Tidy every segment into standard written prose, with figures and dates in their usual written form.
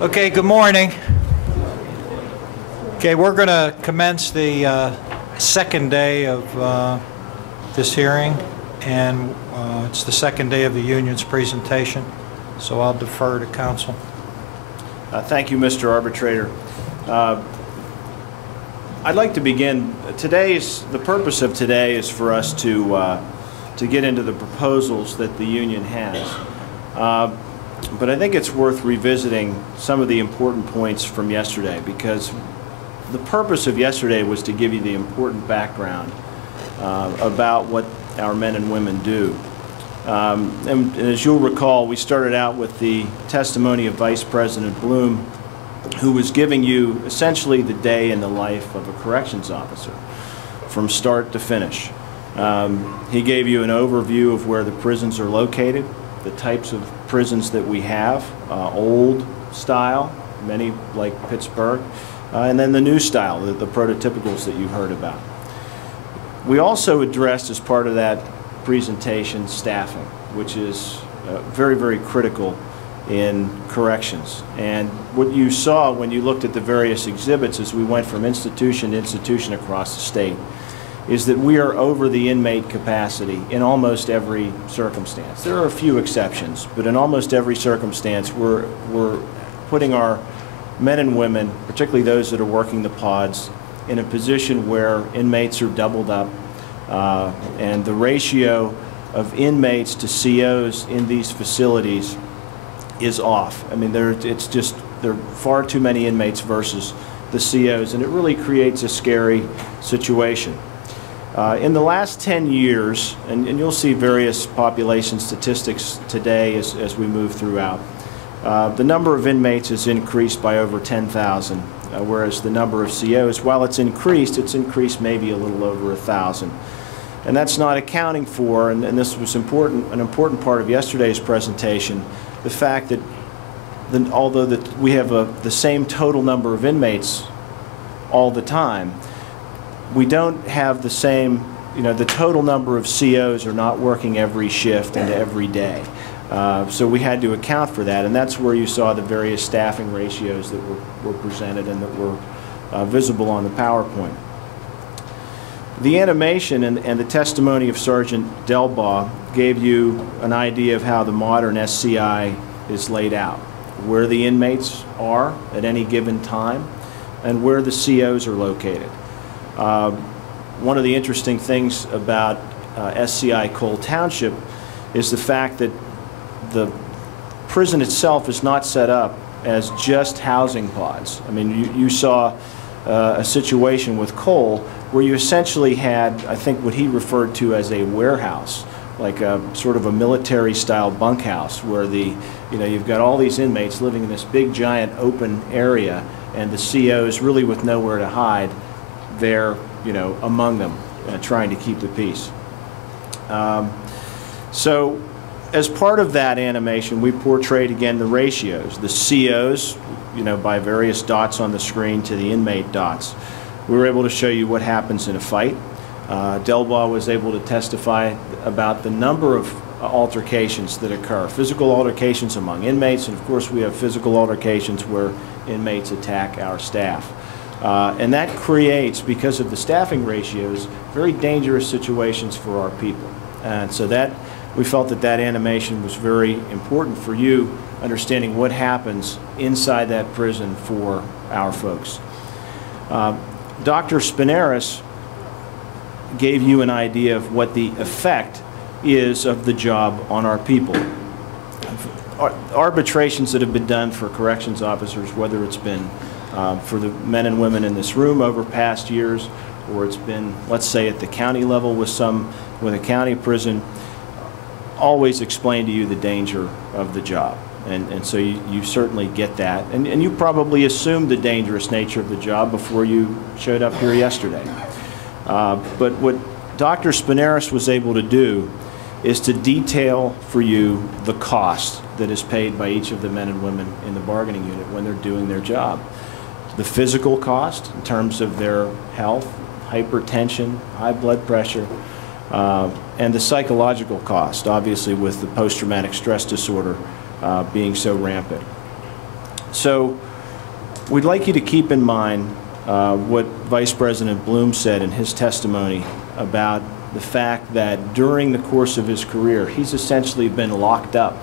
Okay, good morning. Okay, we're going to commence the second day of this hearing, and it's the second day of the union's presentation, so I'll defer to counsel. Thank you, Mr. Arbitrator. I'd like to begin. The purpose of today is for us to get into the proposals that the union has. But I think it's worth revisiting some of the important points from yesterday, because the purpose of yesterday was to give you the important background about what our men and women do. And as you'll recall, we started out with the testimony of Vice President Bloom, who was giving you essentially the day in the life of a corrections officer from start to finish. He gave you an overview of where the prisons are located, the types of prisons that we have, old style, many like Pittsburgh, and then the new style, the prototypicals that you heard about. We also addressed, as part of that presentation, staffing, which is very, very critical in corrections. And what you saw when you looked at the various exhibits as we went from institution to institution across the state is that we are over the inmate capacity in almost every circumstance. There are a few exceptions, but in almost every circumstance we're putting our men and women, particularly those that are working the pods, in a position where inmates are doubled up, and the ratio of inmates to COs in these facilities is off. I mean, there are far too many inmates versus the COs, and it really creates a scary situation. In the last 10 years, and you'll see various population statistics today as we move throughout, the number of inmates has increased by over 10,000, whereas the number of COs, while it's increased maybe a little over 1,000. And that's not accounting for, and this was an important part of yesterday's presentation, the fact that although we have the same total number of inmates all the time, we don't have the same, the total number of COs are not working every shift and every day. So we had to account for that, and that's where you saw the various staffing ratios that were presented and that were visible on the PowerPoint. The animation and the testimony of Sergeant Delbaugh gave you an idea of how the modern SCI is laid out, where the inmates are at any given time, and where the COs are located. One of the interesting things about SCI Cole Township is the fact that the prison itself is not set up as just housing pods. I mean, you saw a situation with Cole where you essentially had, I think, what he referred to as a warehouse, like a sort of a military-style bunkhouse, where you've got all these inmates living in this big, giant, open area, and the COs really with nowhere to hide there, among them, trying to keep the peace. So, as part of that animation, we portrayed again the ratios, the COs, by various dots on the screen to the inmate dots. We were able to show you what happens in a fight. Delbaugh was able to testify about the number of altercations that occur, physical altercations among inmates, and of course we have physical altercations where inmates attack our staff. And that creates, because of the staffing ratios, very dangerous situations for our people. And so we felt that animation was very important for you, understanding what happens inside that prison for our folks. Dr. Spinaris gave you an idea of what the effect is of the job on our people. Arbitrations that have been done for corrections officers, whether it's been for the men and women in this room over past years, or it's been, let's say, at the county level with a county prison, always explain to you the danger of the job. And so you certainly get that. And you probably assumed the dangerous nature of the job before you showed up here yesterday. But what Dr. Spinaris was able to do is to detail for you the cost that is paid by each of the men and women in the bargaining unit when they're doing their job. The physical cost in terms of their health, hypertension, high blood pressure, and the psychological cost, obviously with the post-traumatic stress disorder being so rampant. So we'd like you to keep in mind what Vice President Bloom said in his testimony about the fact that during the course of his career, he's essentially been locked up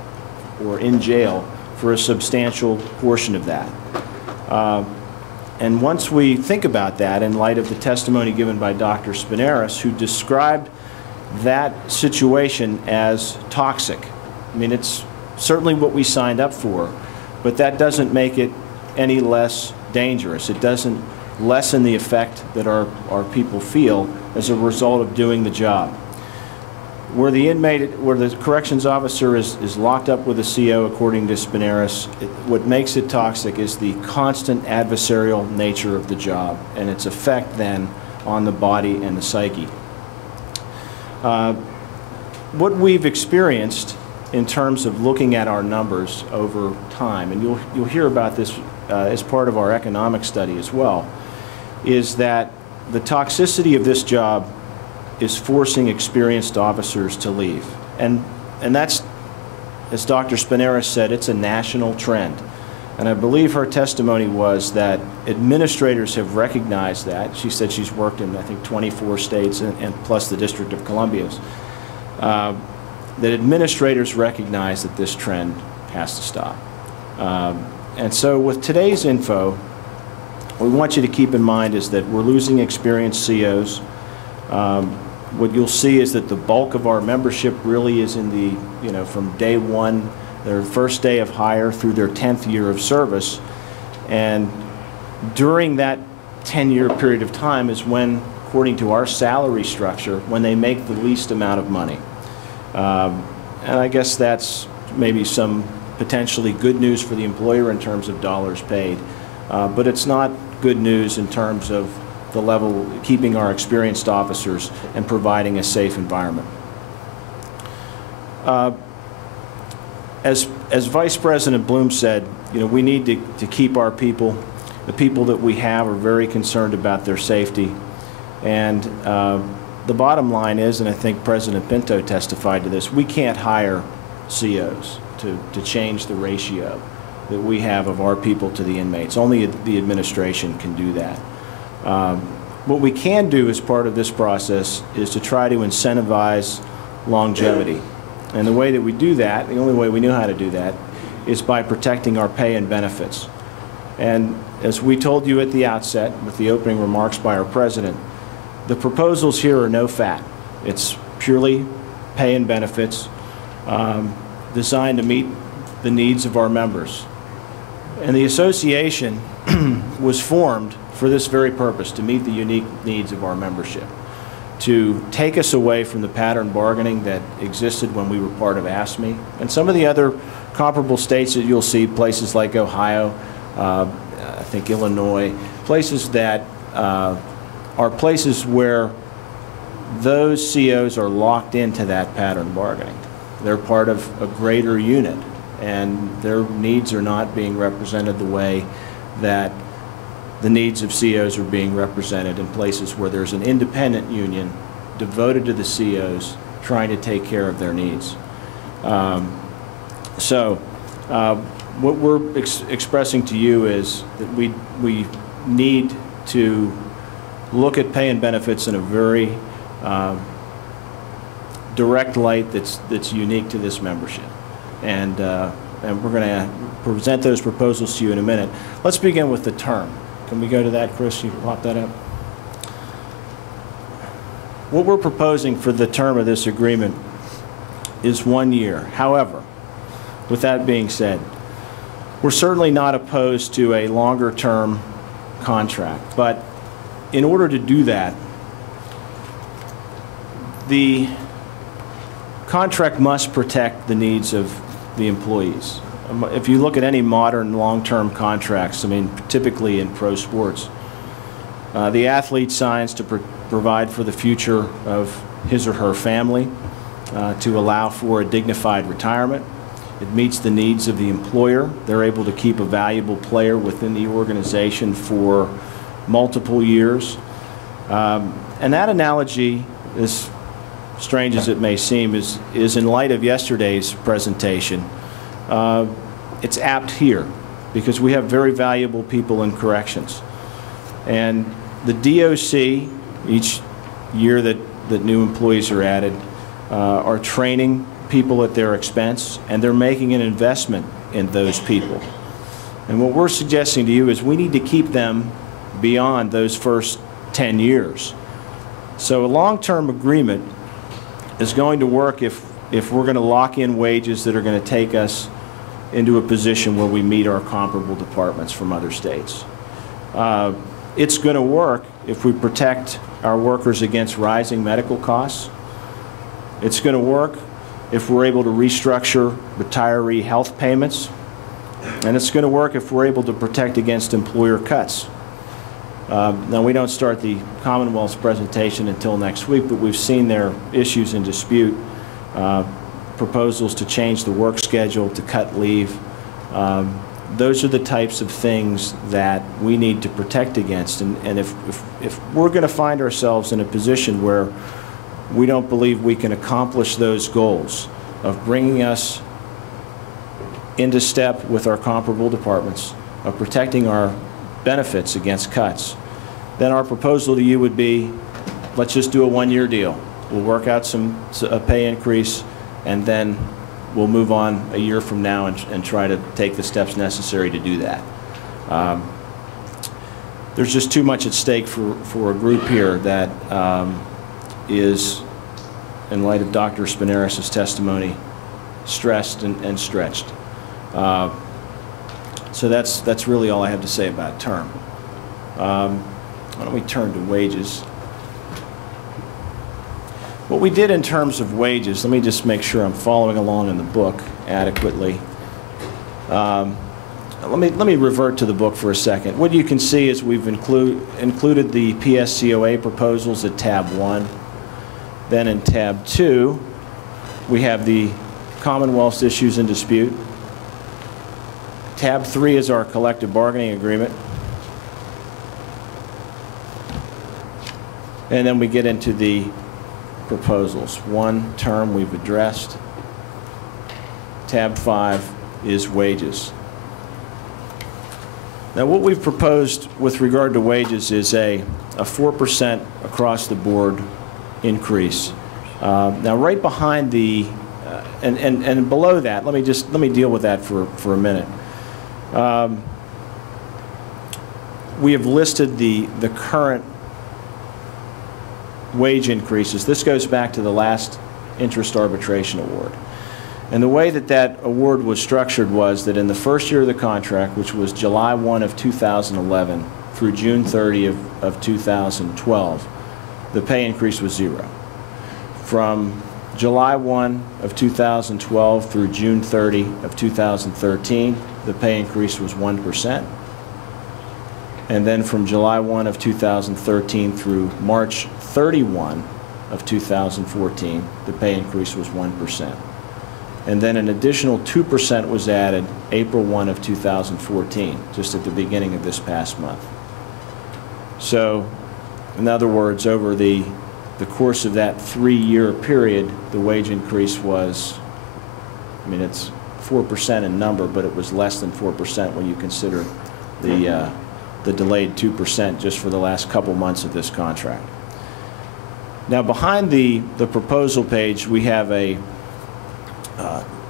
or in jail for a substantial portion of that. And once we think about that in light of the testimony given by Dr. Spinaris, who described that situation as toxic. I mean, it's certainly what we signed up for, but that doesn't make it any less dangerous. It doesn't lessen the effect that our people feel as a result of doing the job. Where the corrections officer is locked up with a CO, according to Spinaris, what makes it toxic is the constant adversarial nature of the job and its effect then on the body and the psyche. What we've experienced in terms of looking at our numbers over time, and you'll hear about this as part of our economic study as well, is that the toxicity of this job is forcing experienced officers to leave. And that's, as Dr. Spinaris said, it's a national trend. And I believe her testimony was that administrators have recognized that. She said she's worked in, I think, 24 states and plus the District of Columbia's. That administrators recognize that this trend has to stop. And so with today's info, what we want you to keep in mind is that we're losing experienced COs. What you'll see is that the bulk of our membership really is in the, from day one, their first day of hire through their 10th year of service. And during that 10-year period of time is when, according to our salary structure, when they make the least amount of money. And I guess that's maybe some potentially good news for the employer in terms of dollars paid. But it's not good news in terms of the level, keeping our experienced officers and providing a safe environment. As Vice President Bloom said, we need to keep our people. The people that we have are very concerned about their safety. And the bottom line is, and I think President Pinto testified to this, we can't hire COs to change the ratio that we have of our people to the inmates. Only the administration can do that. What we can do as part of this process is to try to incentivize longevity. And the way that we do that, the only way we know how to do that, is by protecting our pay and benefits. And as we told you at the outset, with the opening remarks by our president, the proposals here are no fat. It's purely pay and benefits designed to meet the needs of our members. And the association was formed for this very purpose, to meet the unique needs of our membership, to take us away from the pattern bargaining that existed when we were part of ASME. And some of the other comparable states that you'll see, places like Ohio, I think Illinois, places that are places where those COs are locked into that pattern bargaining. They're part of a greater unit, and their needs are not being represented the way that the needs of COs are being represented in places where there's an independent union devoted to the COs trying to take care of their needs. What we're expressing to you is that we need to look at pay and benefits in a very direct light that's unique to this membership. And we're going to present those proposals to you in a minute. Let's begin with the term. Can we go to that, Chris? You can pop that up. What we're proposing for the term of this agreement is 1 year. However, with that being said, we're certainly not opposed to a longer term contract. But in order to do that, the contract must protect the needs of the employees. If you look at any modern long-term contracts, I mean, typically in pro sports, the athlete signs to provide for the future of his or her family, to allow for a dignified retirement. It meets the needs of the employer. They're able to keep a valuable player within the organization for multiple years. And that analogy, as strange as it may seem, is in light of yesterday's presentation. it's apt here because we have very valuable people in corrections. And the DOC, each year that new employees are added, are training people at their expense, and they're making an investment in those people. And what we're suggesting to you is we need to keep them beyond those first 10 years. So a long-term agreement is going to work if we're going to lock in wages that are going to take us into a position where we meet our comparable departments from other states. It's going to work if we protect our workers against rising medical costs. It's going to work if we're able to restructure retiree health payments. And it's going to work if we're able to protect against employer cuts. Now, we don't start the Commonwealth's presentation until next week, but we've seen their issues in dispute, proposals to change the work schedule, to cut leave. Those are the types of things that we need to protect against. And if we're going to find ourselves in a position where we don't believe we can accomplish those goals of bringing us into step with our comparable departments, of protecting our benefits against cuts, then our proposal to you would be, let's just do a one-year deal. We'll work out a pay increase, and then we'll move on a year from now and try to take the steps necessary to do that. There's just too much at stake for a group here that is, in light of Dr. Spinaris' testimony, stressed and stretched. So that's really all I have to say about term. Why don't we turn to wages? What we did in terms of wages, let me just make sure I'm following along in the book adequately. Let me revert to the book for a second. What you can see is we've included the PSCOA proposals at tab 1. Then in tab 2, we have the Commonwealth's issues in dispute. Tab 3 is our collective bargaining agreement. And then we get into the proposals. One term we've addressed. Tab 5 is wages. Now, what we've proposed with regard to wages is a 4% across the board increase. Now, right behind the and below that, let me deal with that for a minute. We have listed the current wage increases. This goes back to the last interest arbitration award. And the way that award was structured was that in the first year of the contract, which was July 1 of 2011 through June 30 of 2012, the pay increase was 0. From July 1 of 2012 through June 30 of 2013, the pay increase was 1%. And then from July 1 of 2013 through March 31 of 2014, the pay increase was 1%. And then an additional 2% was added April 1 of 2014, just at the beginning of this past month. So, in other words, over the course of that 3-year period, the wage increase was, I mean, it's 4% in number, but it was less than 4% when you consider the delayed 2% just for the last couple months of this contract. Now, behind the proposal page, we have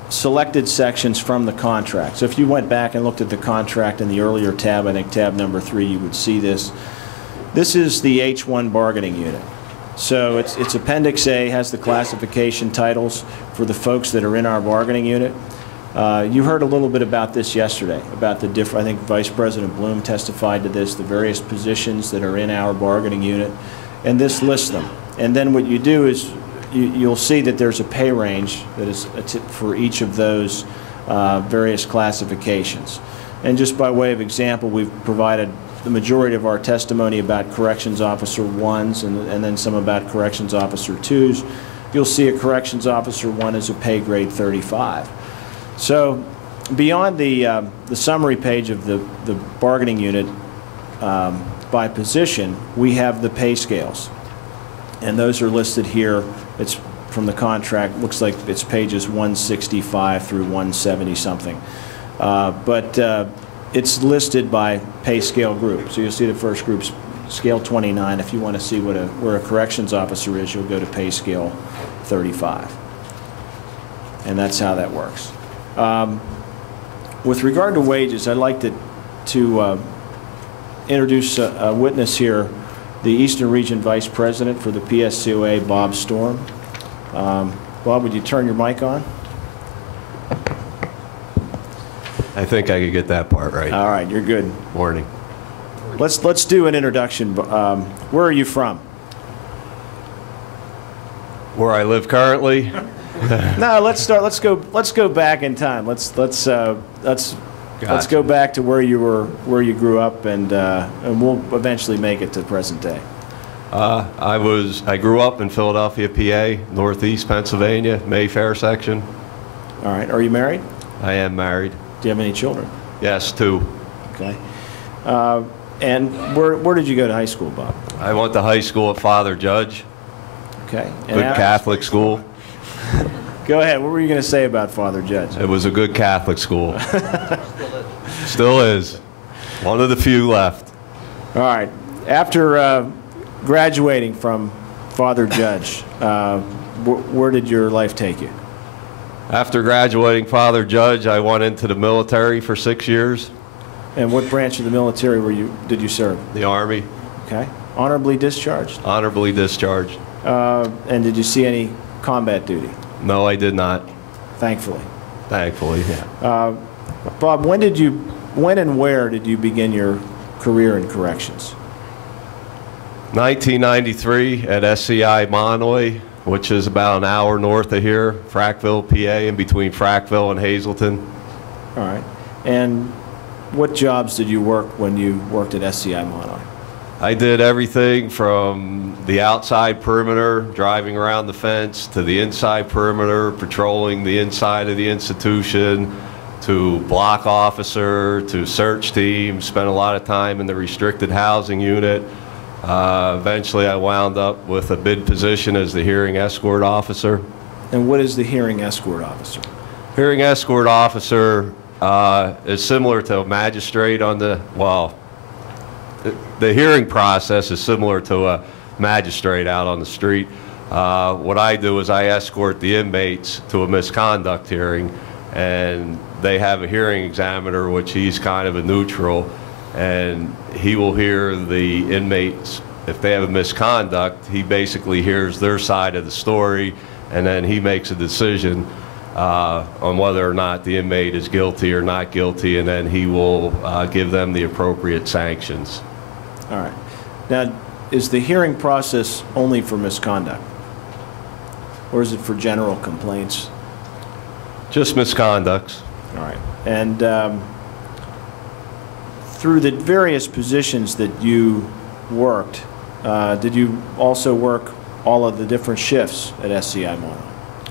selected sections from the contract. So if you went back and looked at the contract in the earlier tab, I think tab number 3, you would see this. This is the H-1 bargaining unit. So it's Appendix A, has the classification titles for the folks that are in our bargaining unit. You heard a little bit about this yesterday, about the different, I think Vice President Bloom testified to this, the various positions that are in our bargaining unit, and this lists them. And then what you do is you'll see that there's a pay range that is for each of those various classifications. And just by way of example, we've provided the majority of our testimony about Corrections Officer 1s and then some about Corrections Officer 2s. You'll see a Corrections Officer 1 is a pay grade 35. So beyond the summary page of the bargaining unit by position, we have the pay scales. And those are listed here. It's from the contract. Looks like it's pages 165 through 170 something. But it's listed by pay scale group. So you'll see the first group's scale 29. If you want to see where a corrections officer is, you'll go to pay scale 35. And that's how that works. With regard to wages, I'd like to introduce a witness here, the Eastern Region Vice President for the PSCOA, Bob Storm. Bob, would you turn your mic on? I think I could get that part right. All right, you're good. Morning. Let's do an introduction. Where are you from? Where I live currently? No, let's go back in time. Let's go back to where you grew up, and we'll eventually make it to present day. I grew up in Philadelphia, PA, Northeast Pennsylvania, Mayfair section. All right. Are you married? I am married. Do you have any children? Yes, 2. Okay. And where did you go to high school, Bob? I went to high school at Father Judge. Okay. Good Catholic school. Go ahead. What were you going to say about Father Judge? It was a good Catholic school. Still is. One of the few left. All right. After graduating from Father Judge, where did your life take you? After graduating Father Judge, I went into the military for 6 years. And what branch of the military did you serve? The Army. Okay. Honorably discharged? Honorably discharged. And did you see any combat duty? No, I did not. Thankfully. Thankfully, yeah. Bob, when and where did you begin your career in corrections? 1993 at SCI Monoy, which is about an hour north of here, Frackville, PA, in between Frackville and Hazleton. All right. And what jobs did you work when you worked at SCI Monoy? I did everything from the outside perimeter, driving around the fence, to the inside perimeter, patrolling the inside of the institution, to block officer, to search team, spent a lot of time in the restricted housing unit. Eventually I wound up with a bid position as the hearing escort officer. And what is the hearing escort officer? Hearing escort officer is similar to a magistrate on the, well, the hearing process is similar to a magistrate out on the street. What I do is I escort the inmates to a misconduct hearing, and they have a hearing examiner, which he's kind of a neutral, and he will hear the inmates. If they have a misconduct, he basically hears their side of the story, and then he makes a decision on whether or not the inmate is guilty or not guilty, and then he will give them the appropriate sanctions. All right. Now, is the hearing process only for misconduct? Or is it for general complaints? Just misconducts. All right. And through the various positions that you worked, did you also work all of the different shifts at SCI Mono?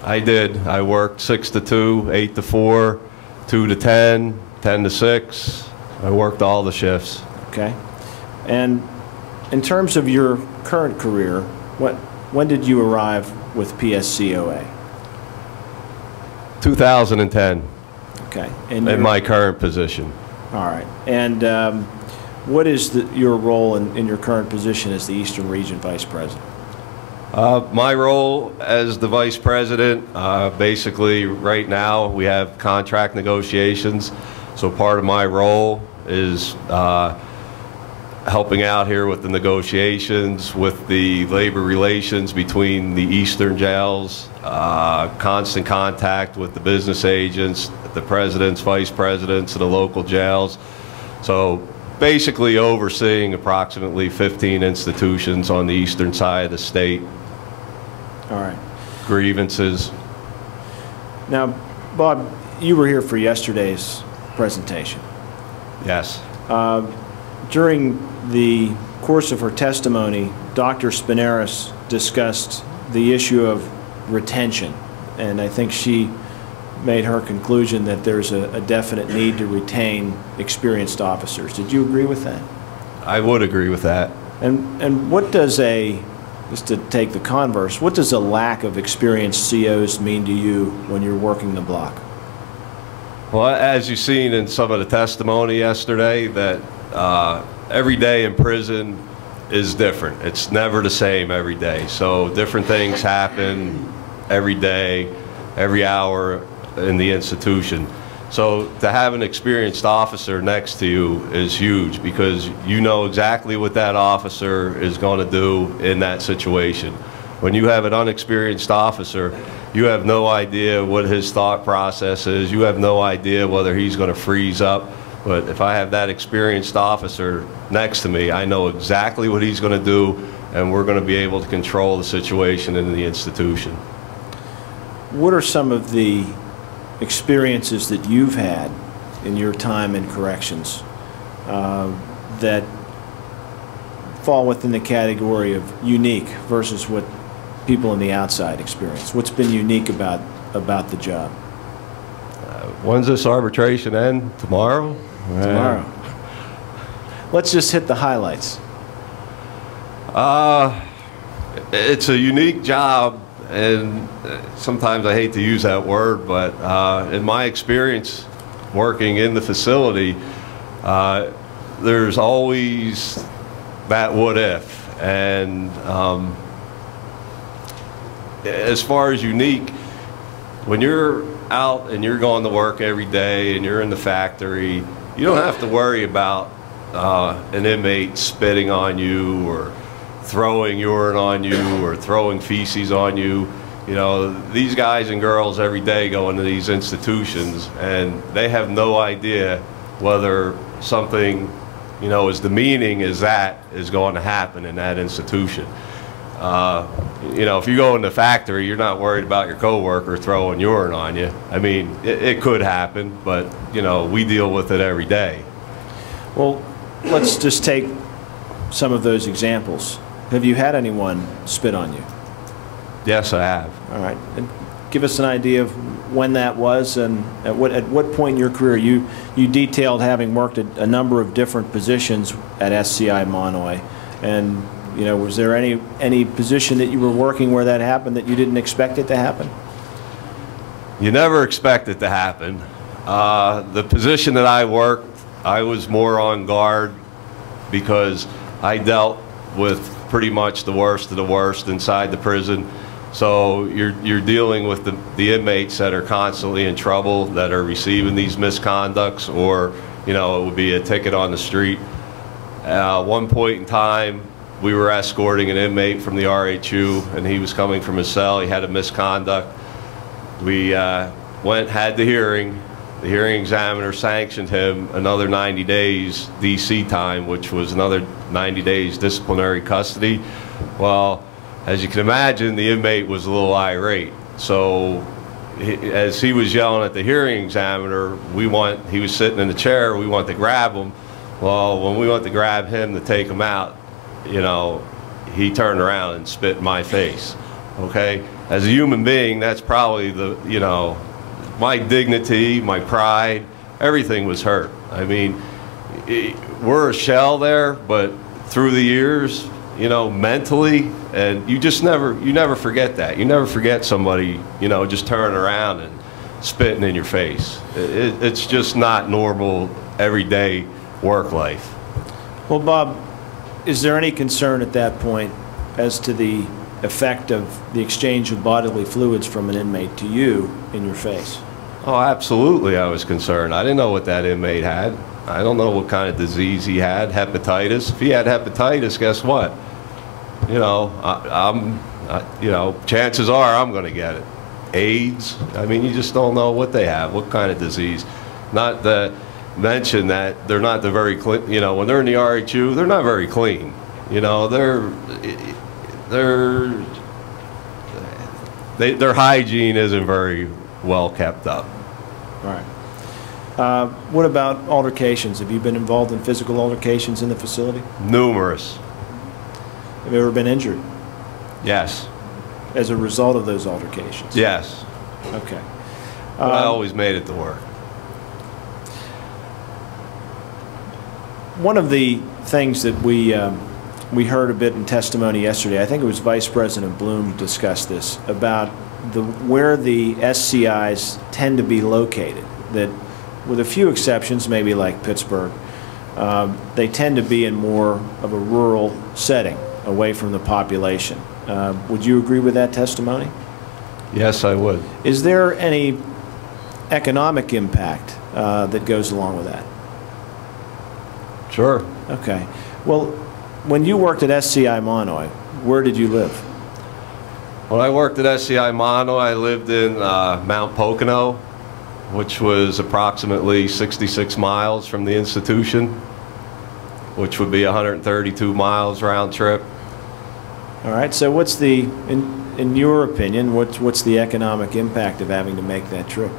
I did. I worked 6 to 2, 8 to 4, 2 to 10, 10 to 6. I worked all the shifts. Okay. And in terms of your current career, when did you arrive with PSCOA? 2010. Okay. In my current position. All right. And what is your role in your current position as the Eastern Region Vice President? My role as the Vice President, basically right now we have contract negotiations, so part of my role is helping out here with the negotiations, with the labor relations between the eastern jails, constant contact with the business agents, the presidents, vice presidents of the local jails. So basically overseeing approximately 15 institutions on the eastern side of the state. All right. Grievances. Now, Bob, you were here for yesterday's presentation. Yes. During the course of her testimony, Dr. Spinaris discussed the issue of retention, and I think she made her conclusion that there's a definite need to retain experienced officers. Did you agree with that? I would agree with that. And what does a just to take the converse, what does a lack of experienced COs mean to you when you're working the block? Well, as you've seen in some of the testimony yesterday, that every day in prison is different. It's never the same every day. So different things happen every day, every hour in the institution. So to have an experienced officer next to you is huge, because you know exactly what that officer is going to do in that situation. When you have an unexperienced officer, you have no idea what his thought process is. You have no idea whether he's going to freeze up. But if I have that experienced officer next to me, I know exactly what he's going to do, and we're going to be able to control the situation in the institution. What are some of the experiences that you've had in your time in corrections that fall within the category of unique versus what people on the outside experience? What's been unique about the job? When's this arbitration end? Tomorrow? Tomorrow. Let's just hit the highlights. It's a unique job, and sometimes I hate to use that word, but in my experience working in the facility, there's always that what if. And as far as unique, when you're out and you're going to work every day and you're in the factory, you don't have to worry about an inmate spitting on you or throwing urine on you or throwing feces on you. You know, these guys and girls every day go into these institutions and they have no idea whether something, you know, as demeaning as that is going to happen in that institution. You know, if you go in the factory, you're not worried about your coworker throwing urine on you. I mean, it could happen, but, you know, we deal with it every day. Well, let's just take some of those examples. Have you had anyone spit on you? Yes, I have. All right. And give us an idea of when that was, and at what point in your career you detailed having worked at a number of different positions at SCI Monoy, and you know, was there any position that you were working where that happened that you didn't expect it to happen? You never expect it to happen. The position that I worked, I was more on guard because I dealt with pretty much the worst of the worst inside the prison. So you're dealing with the inmates that are constantly in trouble, that are receiving these misconducts, or, you know, it would be a ticket on the street. One point in time, we were escorting an inmate from the RHU, and he was coming from his cell. He had a misconduct. We had the hearing. The hearing examiner sanctioned him another 90 days DC time, which was another 90 days disciplinary custody. Well, as you can imagine, the inmate was a little irate. So as he was yelling at the hearing examiner, he was sitting in the chair, we wanted to grab him. Well, when we went to grab him to take him out, you know, he turned around and spit in my face, okay? As a human being, that's probably you know, my dignity, my pride, everything was hurt. I mean, we're a shell there, but through the years, you know, mentally, and you never forget that. You never forget somebody, you know, just turning around and spitting in your face. It's just not normal, everyday work life. Well, Bob, is there any concern at that point as to the effect of the exchange of bodily fluids from an inmate to you in your face? Oh, absolutely, I was concerned. I didn't know what that inmate had. I don't know what kind of disease he had, hepatitis. If he had hepatitis, guess what? You know, you know, chances are I'm going to get it. AIDS, I mean, you just don't know what they have, what kind of disease. Not to mention that they're not the very clean, you know, when they're in the RHU, they're not very clean. You know, their hygiene isn't very well kept up. All right. What about altercations? Have you been involved in physical altercations in the facility? Numerous. Have you ever been injured? Yes. As a result of those altercations? Yes. Okay. But I always made it to work. One of the things that we we heard a bit in testimony yesterday. I think it was Vice President Bloom discussed this, about where the SCIs tend to be located, that with a few exceptions, maybe like Pittsburgh, they tend to be in more of a rural setting, away from the population. Would you agree with that testimony? Yes, I would. Is there any economic impact that goes along with that? Sure. Okay. Well, when you worked at SCI Monoy, where did you live? When I worked at SCI Mono, I lived in Mount Pocono, which was approximately 66 miles from the institution, which would be 132 miles round trip. All right. So what's the, in your opinion, what's the economic impact of having to make that trip?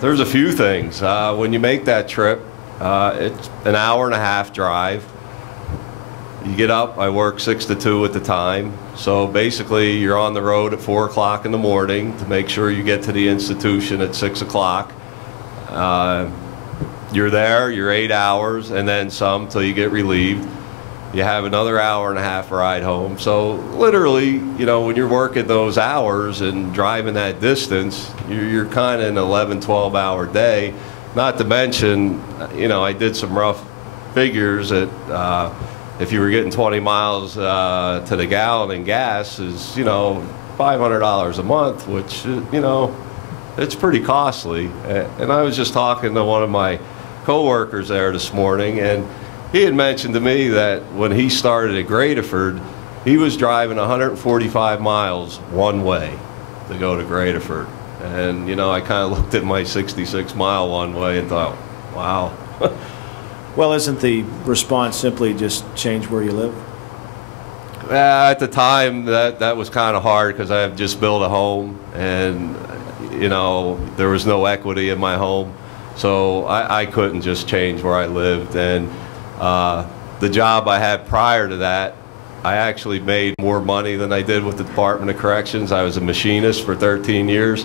There's a few things. When you make that trip, it's an hour-and-a-half drive. You get up, I work 6 to 2 at the time, so basically you're on the road at 4 o'clock in the morning to make sure you get to the institution at 6 o'clock. You're there, you're 8 hours, and then some till you get relieved. You have another hour-and-a-half ride home. So literally, you know, when you're working those hours and driving that distance, you're kind of an 11, 12-hour day. Not to mention, you know, I did some rough figures that if you were getting 20 miles to the gallon in gas is, you know, $500 a month, which, you know, it's pretty costly. And I was just talking to one of my coworkers there this morning, and he had mentioned to me that when he started at Gradeford, he was driving 145 miles one way to go to Gradeford. And, you know, I kind of looked at my 66-mile one way and thought, wow. Well, isn't the response simply just change where you live? At the time, that was kind of hard because I had just built a home, and, you know, there was no equity in my home. So I couldn't just change where I lived. And the job I had prior to that, I actually made more money than I did with the Department of Corrections. I was a machinist for 13 years.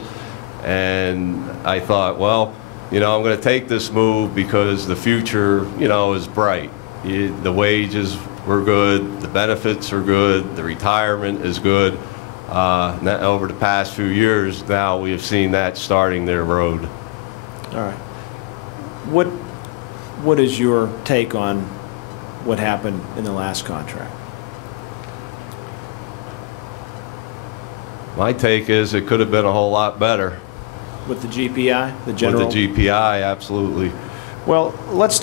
And I thought, well, you know, I'm going to take this move because the future, you know, is bright. The wages were good, the benefits are good, the retirement is good. Over the past few years, now we have seen that starting their road. All right. What is your take on what happened in the last contract? My take is it could have been a whole lot better. With the GPI, the general? With the GPI, absolutely. Well, let's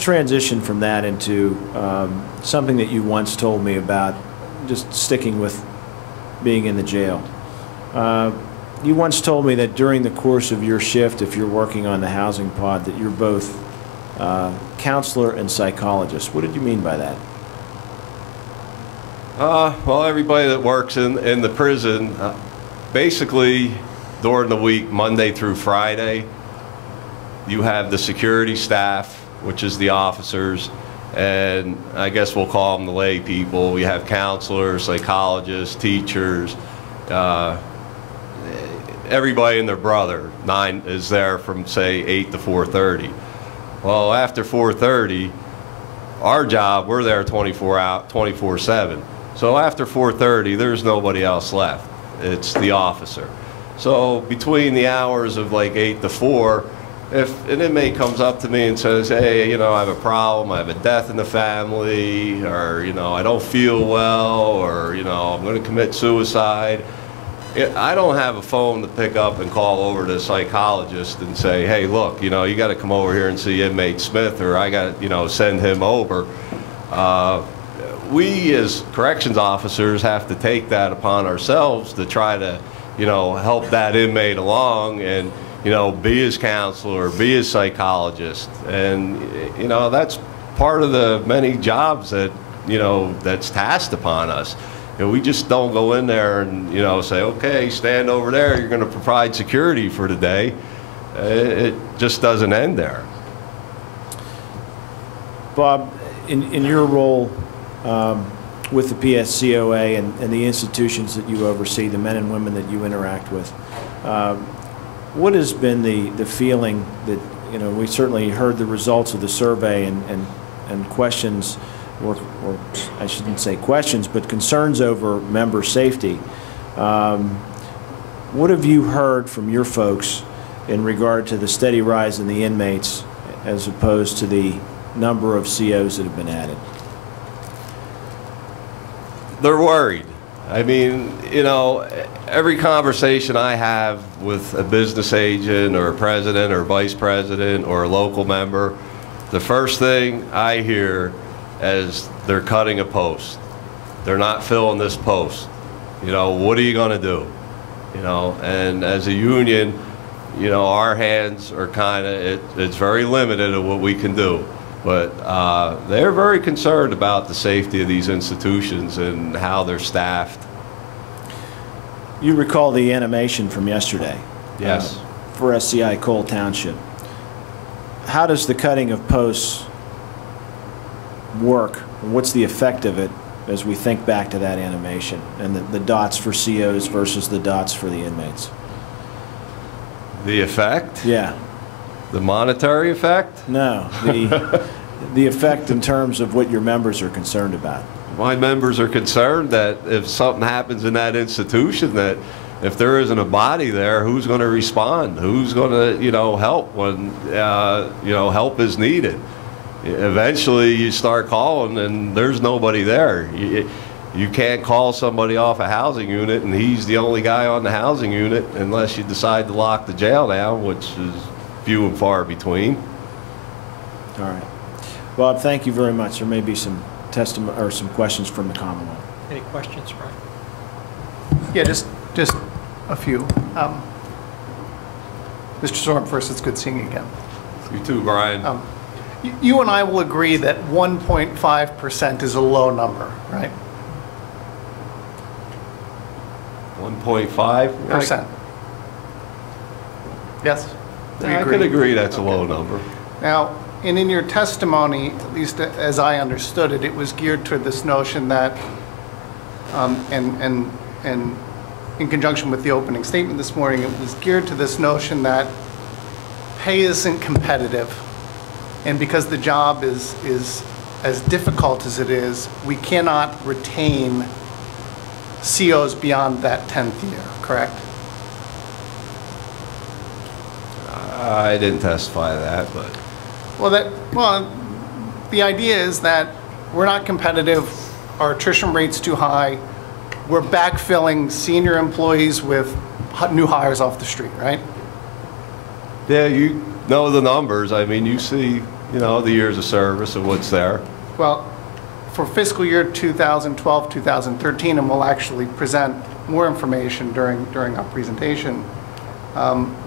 transition from that into something that you once told me about, just sticking with being in the jail. You once told me that during the course of your shift, if you're working on the housing pod, that you're both counselor and psychologist. What did you mean by that? Well, everybody that works in the prison, basically during the week, Monday through Friday, you have the security staff, which is the officers, and I guess we'll call them the lay people. We have counselors, psychologists, teachers, everybody and their brother. 9 is there from, say, 8 to 4:30. Well, after 4:30, our job, we're there 24/7. So after 4:30, there's nobody else left. It's the officer. So between the hours of like 8 to 4, if an inmate comes up to me and says, hey, you know, I have a problem, I have a death in the family, or, you know, I don't feel well, or, you know, I'm going to commit suicide, I don't have a phone to pick up and call over to a psychologist and say, hey, look, you know, you got to come over here and see inmate Smith, or I got to, you know, send him over. We as corrections officers have to take that upon ourselves to try to, you know, help that inmate along and, you know, be his counselor, be his psychologist. And, you know, that's part of the many jobs that, you know, that's tasked upon us. You know, we just don't go in there and, you know, say, okay, stand over there, you're going to provide security for the day. It just doesn't end there. Bob, in your role with the PSCOA and the institutions that you oversee, the men and women that you interact with, what has been the feeling that you know, we certainly heard the results of the survey and questions, or I shouldn't say questions, but concerns over member safety. What have you heard from your folks in regard to the steady rise in the inmates as opposed to the number of COs that have been added? They're worried. I mean, you know, every conversation I have with a business agent or a president or vice president or a local member, the first thing I hear is they're cutting a post. They're not filling this post. You know, what are you going to do? You know, and as a union, you know, our hands are kind of, it's very limited of what we can do. But they're very concerned about the safety of these institutions and how they're staffed. You recall the animation from yesterday? Yes. For SCI Cole Township. How does the cutting of posts work? What's the effect of it as we think back to that animation and the dots for COs versus the dots for the inmates? The effect? Yeah. The monetary effect? No, the effect in terms of what your members are concerned about. My members are concerned that if something happens in that institution, that if there isn't a body there, who's going to respond? Who's going to, you know, help when, you know, help is needed? Eventually you start calling and there's nobody there. You can't call somebody off a housing unit and he's the only guy on the housing unit unless you decide to lock the jail down, which is few and far between. All right. Bob, thank you very much. There may be some testimony or some questions from the Commonwealth. Any questions, Brian? Yeah, just a few. Mr. Sorm, first, it's good seeing you again. You too, Brian. You and I will agree that 1.5% is a low number, right? 1.5%? Yes? I could agree that's a low number. Now, and in your testimony, at least as I understood it, it was geared toward this notion that, and in conjunction with the opening statement this morning, it was geared to this notion that pay isn't competitive, and because the job is as difficult as it is, we cannot retain COs beyond that 10th year, correct? I didn't testify to that, but... Well, the idea is that we're not competitive, our attrition rate's too high, we're backfilling senior employees with new hires off the street, right? Yeah, you know the numbers. I mean, you see, you know, the years of service and what's there. Well, for fiscal year 2012, 2013, and we'll actually present more information during our presentation,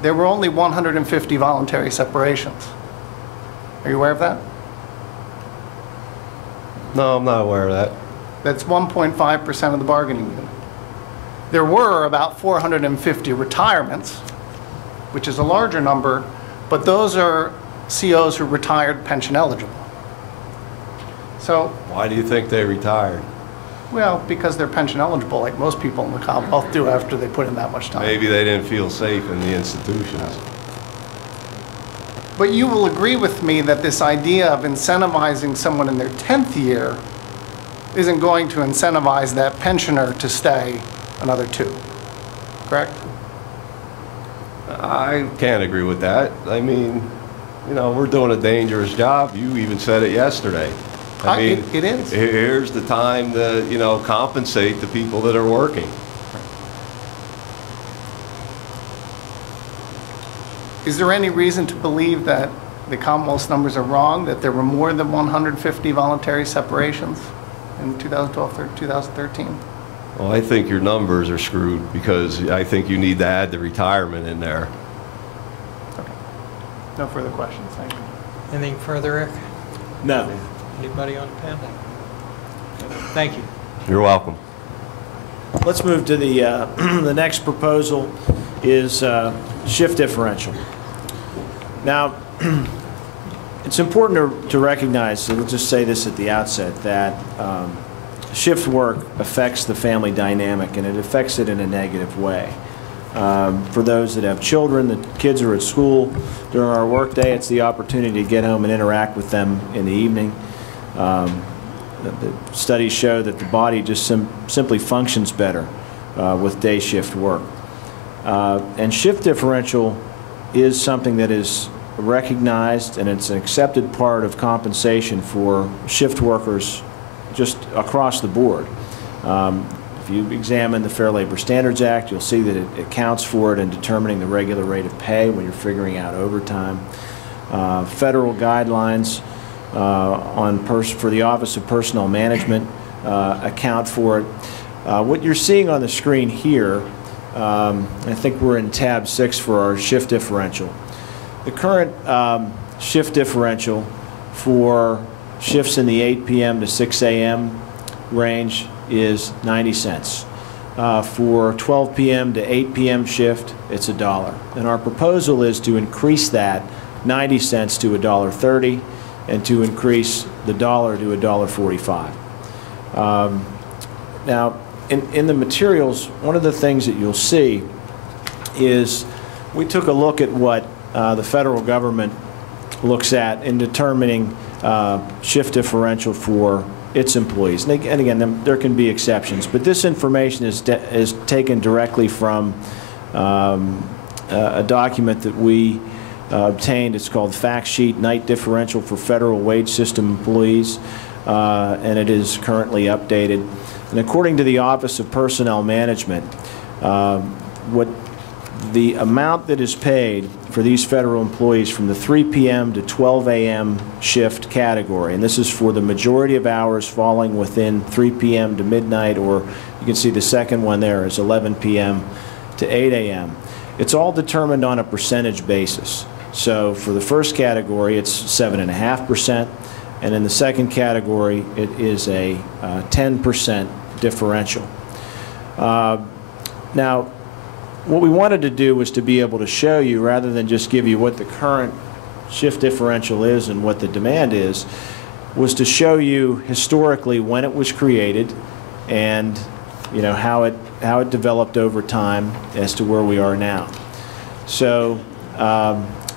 there were only 150 voluntary separations. Are you aware of that? No, I'm not aware of that. That's 1.5% of the bargaining unit. There were about 450 retirements, which is a larger number, but those are COs who retired pension eligible. So, Why do you think they retired? well, because they're pension eligible, like most people in the Commonwealth do after they put in that much time. Maybe they didn't feel safe in the institutions. But you will agree with me that this idea of incentivizing someone in their 10th year isn't going to incentivize that pensioner to stay another 2, correct? I can't agree with that. I mean, you know, we're doing a dangerous job. You even said it yesterday. I mean, it is. Here's the time to, you know, compensate the people that are working. Is there any reason to believe that the Commonwealth's numbers are wrong, that there were more than 150 voluntary separations in 2012, 2013? Well, I think your numbers are screwed because I think you need to add the retirement in there. Okay. No further questions. Thank you. Anything further, Rick? No. Anybody on the panel? Thank you. You're welcome. Let's move to the the next proposal is shift differential. Now, it's important to recognize, and let's just say this at the outset, that shift work affects the family dynamic and it affects it in a negative way. For those that have children, the kids are at school during our workday, it's the opportunity to get home and interact with them in the evening. The studies show that the body just simply functions better with day shift work. And shift differential is something that is recognized, and it's an accepted part of compensation for shift workers just across the board. If you examine the Fair Labor Standards Act, you'll see that it accounts for it in determining the regular rate of pay when you're figuring out overtime. Federal guidelines for the Office of Personnel Management account for it. What you're seeing on the screen here, I think we're in tab 6 for our shift differential. The current shift differential for shifts in the 8 p.m. to 6 a.m. range is 90 cents. For 12 p.m. to 8 p.m. shift, it's $1. And our proposal is to increase that 90 cents to $1.30 and to increase the dollar to $1.45. Now, in the materials, one of the things that you'll see is we took a look at what the federal government looks at in determining shift differential for its employees. And again, there can be exceptions, but this information is taken directly from a document that we obtained. It's called Fact Sheet Night Differential for Federal Wage System Employees, and it is currently updated. And according to the Office of Personnel Management, what the amount that is paid for these federal employees from the 3 p.m. to 12 a.m. shift category, and this is for the majority of hours falling within 3 p.m. to midnight, or you can see the second one there is 11 p.m. to 8 a.m. It's all determined on a percentage basis. So for the first category, it's 7.5%, and in the second category, it is a 10% differential. Now, what we wanted to do was to be able to show you, rather than just give you what the current shift differential is and what the demand is, was to show you historically when it was created and how it developed over time as to where we are now. So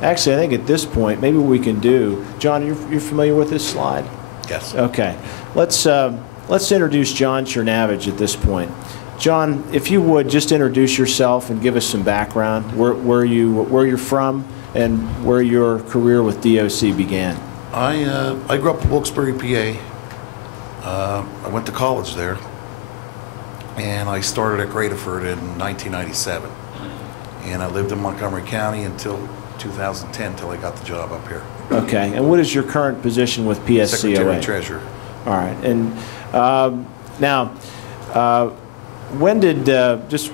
actually, I think at this point, maybe what we can do, John, you're familiar with this slide? Yes. Okay. Let's introduce John Chernavage at this point. John, if you would just introduce yourself and give us some background, where you're from and where your career with DOC began. I grew up in Wilkes-Barre, PA. I went to college there, and I started at Gradeford in 1997. And I lived in Montgomery County until 2010, till I got the job up here. Okay. And what is your current position with PSCOA? Secretary Treasurer. All right. And now, when did, just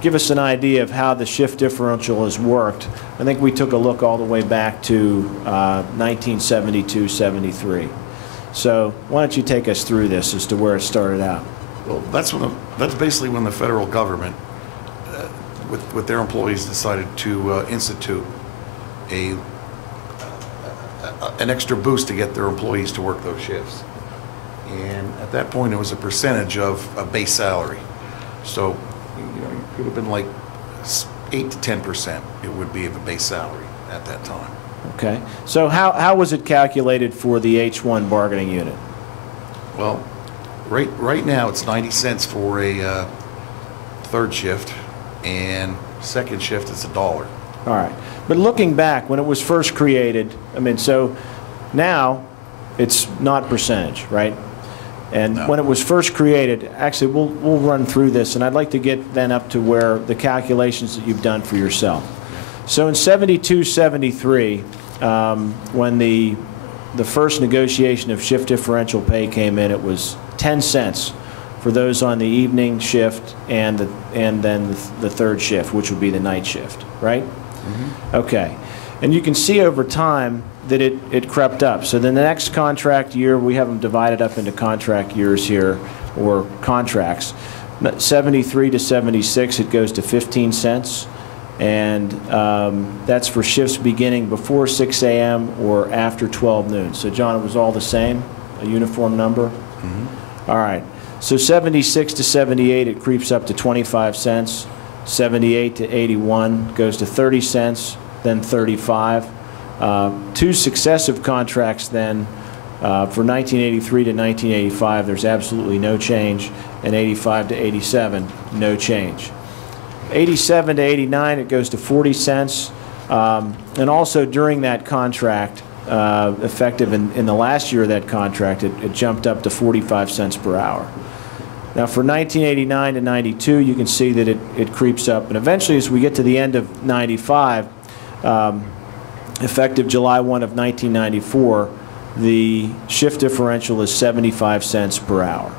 give us an idea of how the shift differential has worked. I think we took a look all the way back to 1972-73. So why don't you take us through this as to where it started out? Well, that's basically when the federal government, with their employees, decided to institute an extra boost to get their employees to work those shifts. And at that point, it was a percentage of a base salary. So, it could have been like 8 to 10%. It would be of a base salary at that time. Okay. So how was it calculated for the H-1 bargaining unit? Well, right now it's 90 cents for a third shift, and second shift is $1. All right. But looking back, when it was first created, so now it's not percentage, right? And no. When it was first created, actually, we'll run through this, and I'd like to get then up to where the calculations that you've done for yourself. So in 72-73, when the first negotiation of shift differential pay came in, it was 10 cents for those on the evening shift and then the third shift, which would be the night shift, right? Mm-hmm. Okay. And you can see over time that it crept up. So then the next contract year, we have them divided up into contract years here, or contracts. 73 to 76, it goes to 15 cents. And that's for shifts beginning before 6 a.m. or after 12 noon. So John, it was all the same, a uniform number? Mm-hmm. All right. So 76 to 78, it creeps up to 25 cents. 78 to 81, goes to 30 cents, then 35. Two successive contracts then, for 1983 to 1985, there's absolutely no change, and 85 to 87, no change. 87 to 89, it goes to 40 cents, and also during that contract, effective in the last year of that contract, it jumped up to 45 cents per hour. Now for 1989 to 92, you can see that it creeps up, and eventually as we get to the end of 95, effective July 1 of 1994, the shift differential is 75 cents per hour.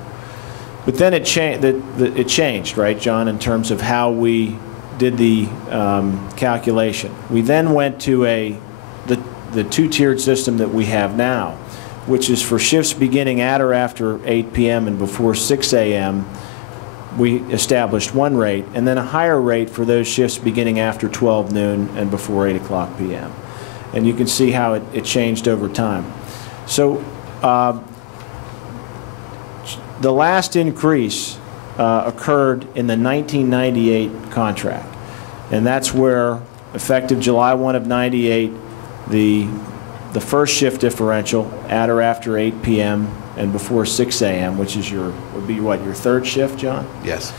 But then it changed, right, John, in terms of how we did the calculation. We then went to the two-tiered system that we have now, which is for shifts beginning at or after 8 p.m. and before 6 a.m., we established one rate, and then a higher rate for those shifts beginning after 12 noon and before 8 o'clock p.m. And you can see how it changed over time. So the last increase occurred in the 1998 contract, and that's where, effective July 1 of 98, the first shift differential at or after 8 p.m. and before 6 a.m., which is would be what, your third shift, John? Yes.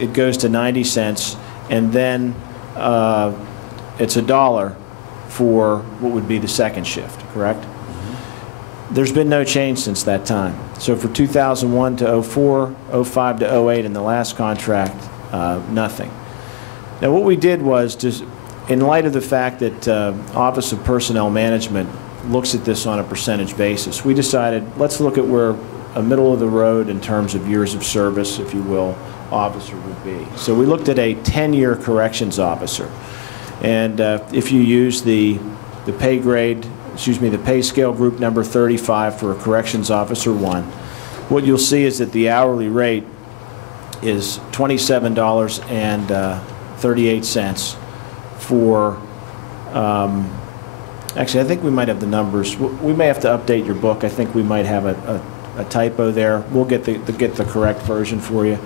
It goes to 90 cents, and then it's $1 for what would be the second shift, correct? There's been no change since that time. So for 2001 to 04, 05 to 08 in the last contract, nothing. Now what we did was, just in light of the fact that Office of Personnel Management looks at this on a percentage basis, we decided let's look at where a middle of the road in terms of years of service, if you will, officer would be. So we looked at a 10-year corrections officer. And if you use the pay grade, the pay scale group number 35 for a corrections officer 1, what you'll see is that the hourly rate is $27.38 for, actually I think we might have the numbers. We may have to update your book. I think we might have a typo there. We'll get the correct version for you.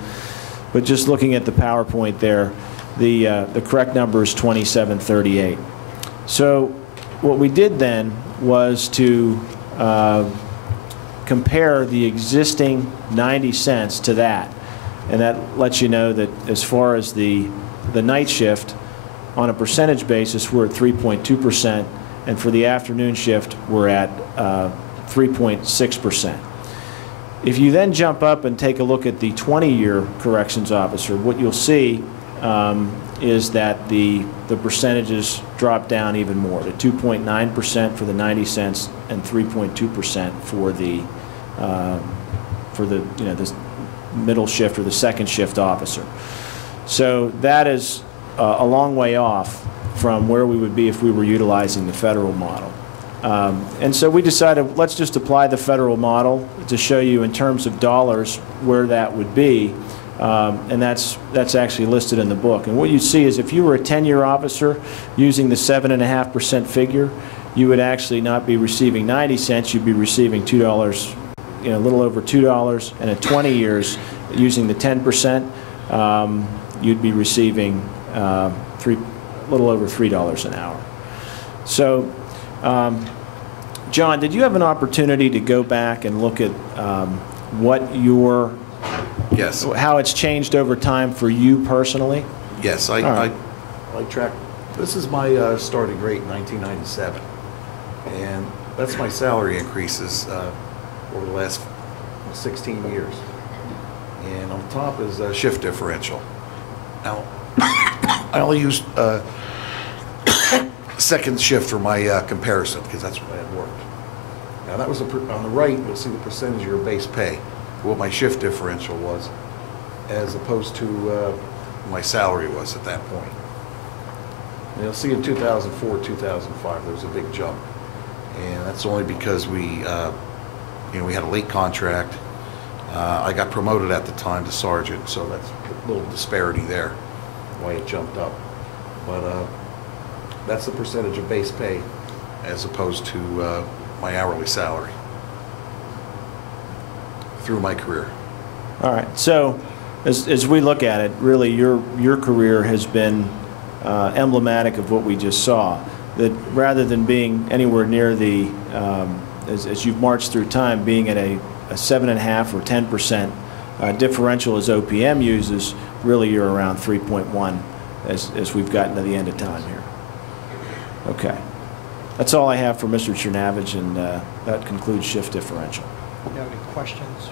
But just looking at the PowerPoint there, the correct number is $27.38. So what we did then was to compare the existing 90 cents to that. And that lets you know that as far as the night shift, on a percentage basis, we're at 3.2%, and for the afternoon shift, we're at 3.6%. If you then jump up and take a look at the 20-year corrections officer, what you'll see is that the percentages drop down even more to 2.9% for the 90 cents and 3.2% for the this middle shift or the second shift officer. So that is a long way off from where we would be if we were utilizing the federal model. And so we decided let's just apply the federal model to show you in terms of dollars where that would be. And that's actually listed in the book. And what you see is if you were a 10-year officer using the 7.5% figure, you would actually not be receiving 90 cents, you'd be receiving $2, a little over $2. And at 20 years, using the 10%, you'd be receiving a little over $3 an hour. So, John, did you have an opportunity to go back and look at what your Yes. how it's changed over time for you personally? Yes, I tracked. This is my starting rate in 1997, and that's my salary increases over the last 16 years. And on top is shift differential. Now, I only used second shift for my comparison because that's what I had worked. Now that was on the right. You'll see the percentage of your base pay, what my shift differential was, as opposed to my salary was at that point. And you'll see in 2004, 2005, there was a big jump, and that's only because we had a late contract. I got promoted at the time to sergeant, so that's a little disparity there, why it jumped up. But that's the percentage of base pay as opposed to my hourly salary through my career. All right. So as we look at it, really your career has been emblematic of what we just saw. That rather than being anywhere near the, as you've marched through time, being at a 7.5 or 10% differential as OPM uses, really you're around 3.1 as we've gotten to the end of time here. Okay. That's all I have for Mr. Chernavage, and that concludes shift differential. Do you have any questions?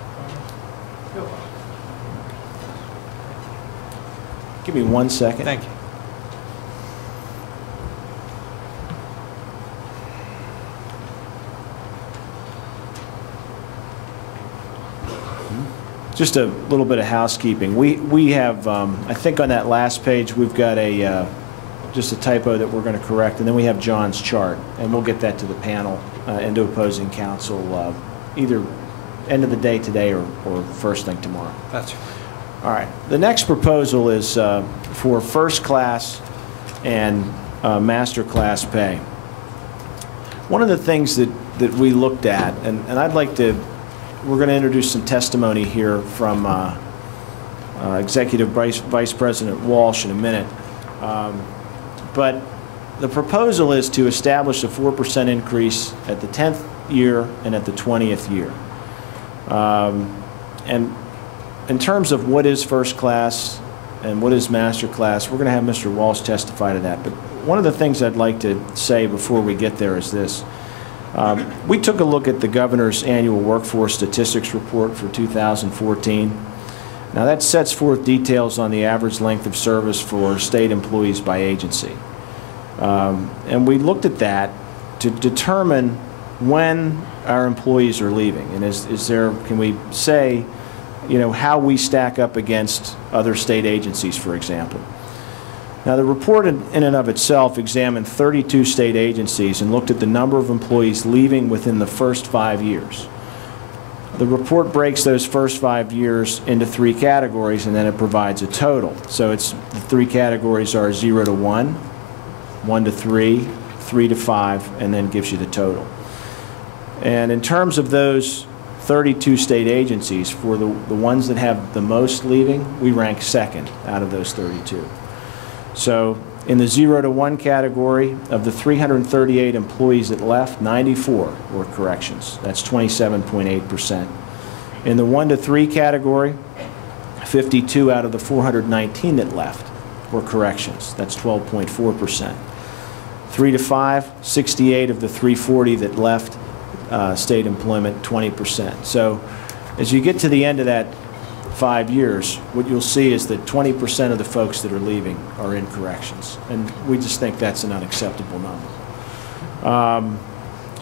Give me 1 second. Thank you. Just a little bit of housekeeping. We have, I think on that last page, we've got a just a typo that we're going to correct, and then we have John's chart, and we'll get that to the panel and to opposing counsel either end of the day today or first thing tomorrow. That's all right. The next proposal is for first class and master class pay. One of the things that we looked at, and I'd like to, we're going to introduce some testimony here from Executive Vice President Walsh in a minute. But the proposal is to establish a 4% increase at the 10th year and at the 20th year. And in terms of what is first class and what is master class, we're going to have Mr. Walsh testify to that. But one of the things I'd like to say before we get there is this. We took a look at the governor's annual workforce statistics report for 2014. Now that sets forth details on the average length of service for state employees by agency. And we looked at that to determine when our employees are leaving. And is there, can we say, you know, how we stack up against other state agencies, for example. Now the report in and of itself examined 32 state agencies and looked at the number of employees leaving within the first 5 years. The report breaks those first 5 years into 3 categories, and then it provides a total. So it's, the 3 categories are 0 to 1, 1 to 3, 3 to 5, and then gives you the total. And in terms of those 32 state agencies, for the ones that have the most leaving, we rank second out of those 32. So in the 0 to 1 category, of the 338 employees that left, 94 were corrections. That's 27.8%. In the 1 to 3 category, 52 out of the 419 that left were corrections. That's 12.4%. 3 to 5, 68 of the 340 that left state employment, 20%. So as you get to the end of that 5 years, what you'll see is that 20% of the folks that are leaving are in corrections. And we just think that's an unacceptable number.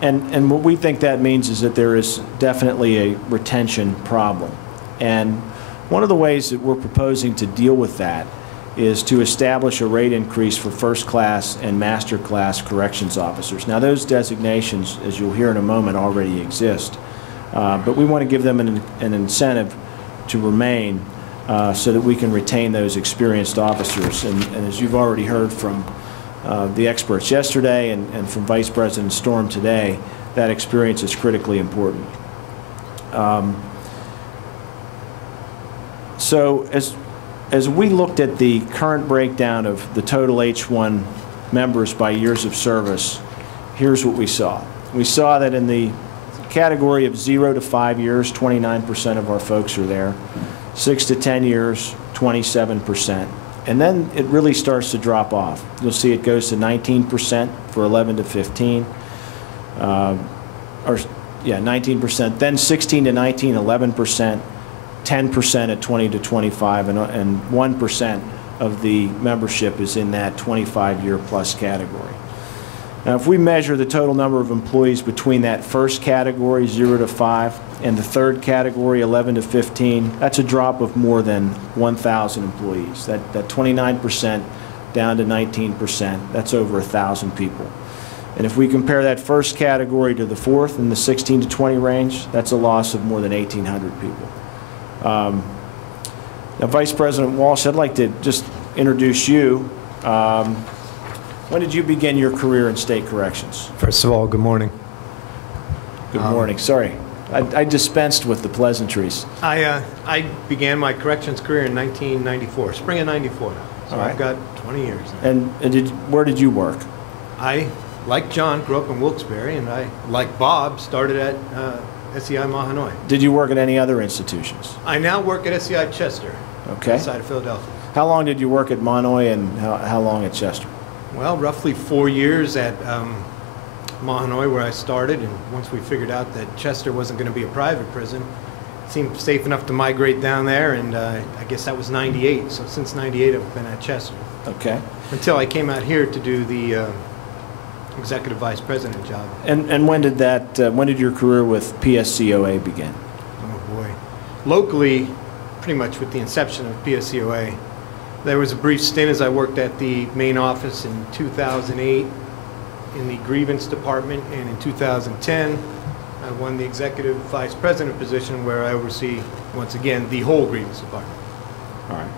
And what we think that means is that there is definitely a retention problem. And one of the ways that we're proposing to deal with that is to establish a rate increase for first class and master class corrections officers. Now those designations, as you'll hear in a moment, already exist. But we want to give them an incentive to remain so that we can retain those experienced officers. And as you've already heard from the experts yesterday and from Vice President Storm today, that experience is critically important. So as we looked at the current breakdown of the total H-1 members by years of service, here's what we saw. We saw that in the category of 0 to 5 years, 29% of our folks are there. 6 to 10 years, 27%. And then it really starts to drop off. You'll see it goes to 19% for 11 to 15. 19%. Then 16 to 19, 11%. 10% at 20 to 25, and 1% of the membership is in that 25-year plus category. Now, if we measure the total number of employees between that first category, 0 to 5, and the third category, 11 to 15, that's a drop of more than 1,000 employees. That 29% down to 19%, that's over 1,000 people. And if we compare that first category to the fourth in the 16 to 20 range, that's a loss of more than 1,800 people. Now, Vice President Walsh, I'd like to just introduce you. When did you begin your career in state corrections? First of all, good morning. Good morning. Sorry. I dispensed with the pleasantries. I began my corrections career in 1994, spring of 94. So All right. I've got 20 years now. And where did you work? I, like John, grew up in Wilkes-Barre, and I, like Bob, started at SEI Mahanoy. Did you work at any other institutions? I now work at SEI Chester, Okay. outside of Philadelphia. How long did you work at Mahanoy and how long at Chester? Well, roughly 4 years at Mahanoy, where I started, and once we figured out that Chester wasn't going to be a private prison, it seemed safe enough to migrate down there, and I guess that was 98. So since 98, I've been at Chester. Okay. Until I came out here to do the executive vice president job. And when did your career with PSCOA begin? Oh boy. Locally, pretty much with the inception of PSCOA, there was a brief stint as I worked at the main office in 2008 in the grievance department, and in 2010 I won the executive vice president position where I oversee, once again, the whole grievance department. All right.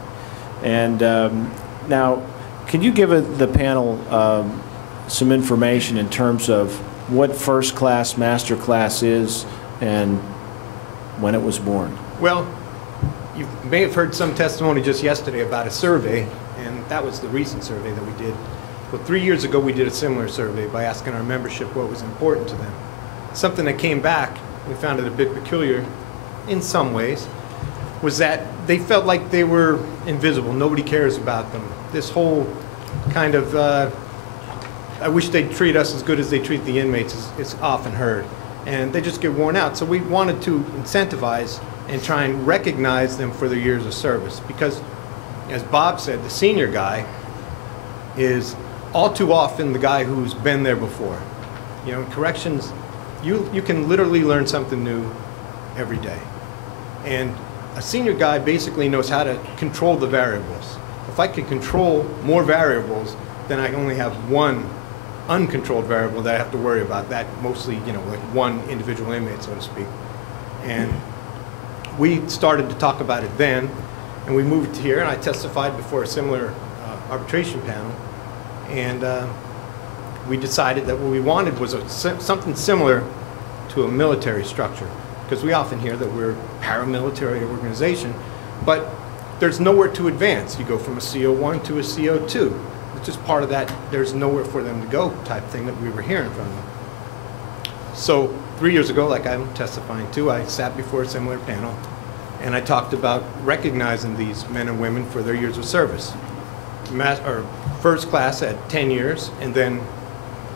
And now, can you give the panel some information in terms of what first class, master class is and when it was born? Well, you may have heard some testimony just yesterday about a survey, and that was the recent survey that we did. Well, 3 years ago we did a similar survey by asking our membership what was important to them. Something that came back, we found it a bit peculiar in some ways, was that they felt like they were invisible. Nobody cares about them. This whole kind of, I wish they'd treat us as good as they treat the inmates is often heard. And they just get worn out. So we wanted to incentivize and try and recognize them for their years of service. Because, as Bob said, the senior guy is all too often the guy who's been there before. You know, in corrections, you can literally learn something new every day. And a senior guy basically knows how to control the variables. If I could control more variables, then I only have one uncontrolled variable that I have to worry about. That mostly, you know, like one individual inmate, so to speak. And we started to talk about it then, and we moved here, and I testified before a similar arbitration panel, and we decided that what we wanted was something similar to a military structure, because we often hear that we're a paramilitary organization, but there's nowhere to advance. You go from a CO1 to a CO2. It's just part of that there's nowhere for them to go type thing that we were hearing from them. So 3 years ago, like I'm testifying to, I sat before a similar panel, and I talked about recognizing these men and women for their years of service. First class at 10 years, and then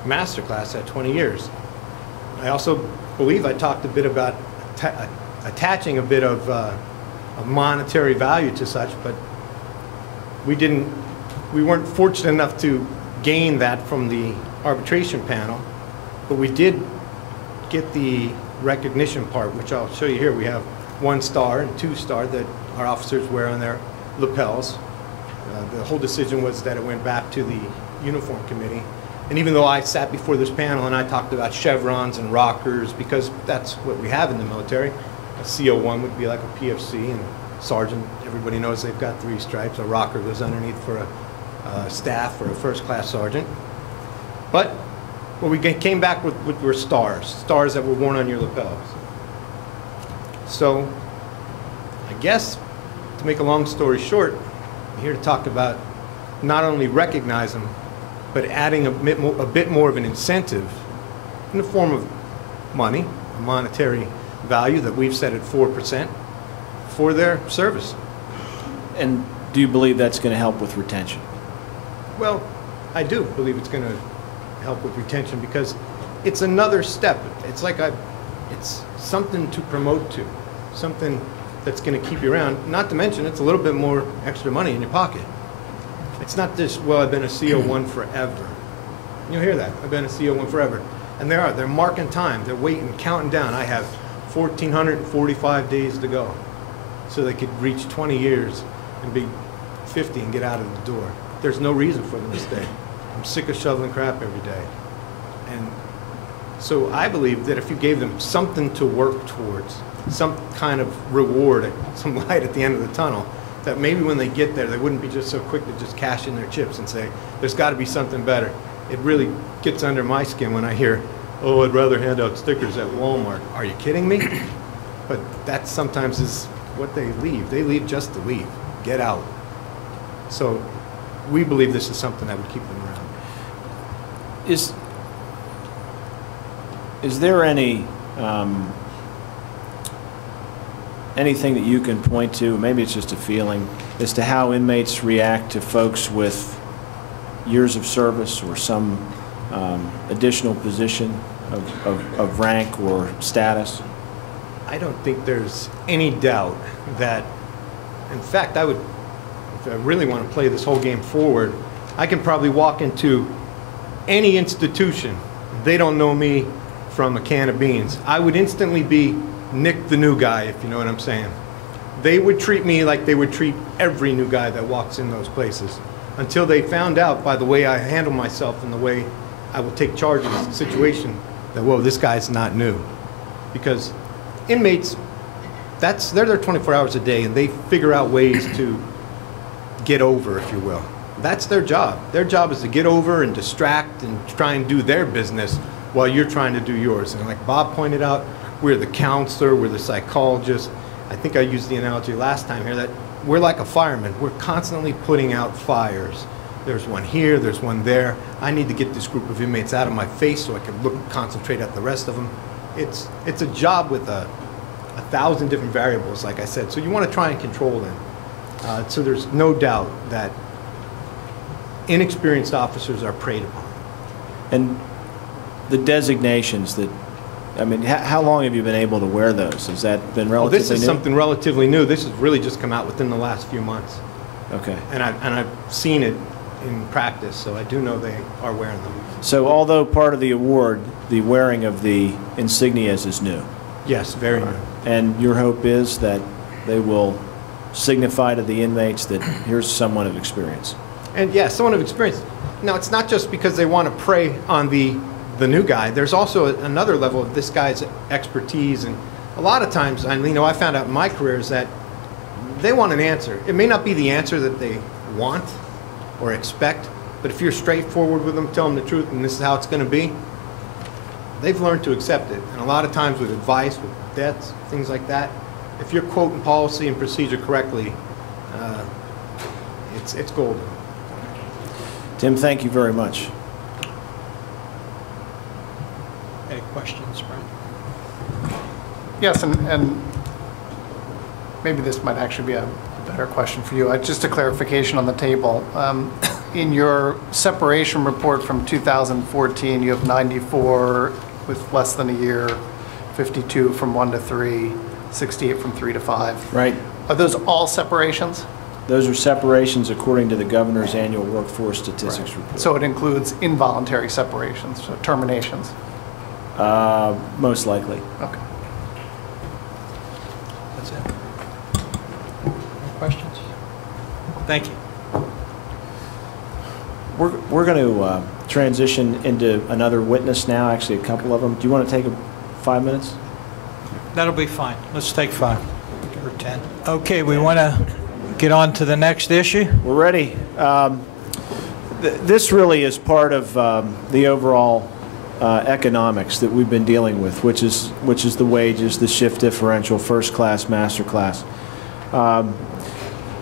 master class at 20 years. I also believe I talked a bit about attaching a bit of monetary value to such, but we weren't fortunate enough to gain that from the arbitration panel, but we did get the recognition part, which I'll show you here. We have 1 star and 2 star that our officers wear on their lapels. The whole decision was that it went back to the uniform committee. And even though I sat before this panel and I talked about chevrons and rockers, because that's what we have in the military, a CO1 would be like a PFC, and sergeant, everybody knows they've got 3 stripes. A rocker goes underneath for a staff or a first class sergeant. But what we came back with were stars that were worn on your lapels. So I guess, to make a long story short, I'm here to talk about not only recognize them, but adding a bit more of an incentive in the form of money, a monetary value that we've set at 4% for their service. And do you believe that's going to help with retention? Well, I do believe it's going to help with retention, because it's another step. It's like it's something to promote to, something that's going to keep you around. Not to mention, it's a little bit more extra money in your pocket. It's not just, well, I've been a CO1 forever. You'll hear that. I've been a CO1 forever. And they're marking time. They're waiting, counting down. I have 1,445 days to go. So they could reach 20 years and be 50 and get out of the door. There's no reason for them to stay. I'm sick of shoveling crap every day. And so I believe that if you gave them something to work towards, some kind of reward, some light at the end of the tunnel, that maybe when they get there, they wouldn't be just so quick to just cash in their chips and say, there's got to be something better. It really gets under my skin when I hear oh, I'd rather hand out stickers at Walmart. Are you kidding me? But that sometimes is what they leave. They leave just to leave, get out. So we believe this is something that would keep them around. Is there any anything that you can point to, maybe it's just a feeling, as to how inmates react to folks with years of service or some additional position of rank or status? I don't think there's any doubt that, in fact, if I really want to play this whole game forward, I can probably walk into any institution. They don't know me from a can of beans. I would instantly be Nick the new guy, if you know what I'm saying. They would treat me like they would treat every new guy that walks in those places, until they found out by the way I handle myself and the way I will take charge of the situation that, whoa, this guy's not new. Because inmates, they're there 24 hours a day, and they figure out ways to get over, if you will. That's their job. Their job is to get over and distract and try and do their business while you're trying to do yours. And like Bob pointed out, we're the counselor, we're the psychologist. I think I used the analogy last time here that we're like a fireman. We're constantly putting out fires. There's one here, there's one there. I need to get this group of inmates out of my face so I can look and concentrate at the rest of them. It's a job with a 1,000 different variables, like I said. So you want to try and control them. So there's no doubt that inexperienced officers are preyed upon. And the designations that, I mean, how long have you been able to wear those? Has that been relatively new? This is something relatively new. This has really just come out within the last few months. Okay. And I've seen it in practice, so I do know they are wearing them. So although part of the award, the wearing of the insignias is new? Yes, very new. And your hope is that they will signify to the inmates that here's someone of experience? And yeah, someone of experience. Now, it's not just because they want to prey on the new guy. There's also another level of this guy's expertise. And a lot of times, I found out in my career is that they want an answer. It may not be the answer that they want or expect, but if you're straightforward with them, tell them the truth, and this is how it's going to be, they've learned to accept it. And a lot of times with advice, with debts, things like that, if you're quoting policy and procedure correctly, it's golden. Tim, thank you very much. Any questions, Brent? Yes, and maybe this might actually be a better question for you. Just a clarification on the table. In your separation report from 2014, you have 94 with less than a year, 52 from 1 to 3, 68 from 3 to 5. Right. Are those all separations? Those are separations according to the governor's annual workforce statistics report. So it includes involuntary separations, so terminations? Most likely. Okay. That's it. Any questions? Thank you. We're going to transition into another witness now, actually a couple of them. Do you want to take 5 minutes? That'll be fine. Let's take 5 or 10. Okay, we want to get on to the next issue. We're ready. This really is part of the overall economics that we've been dealing with, which is the wages, the shift differential, first class, master class.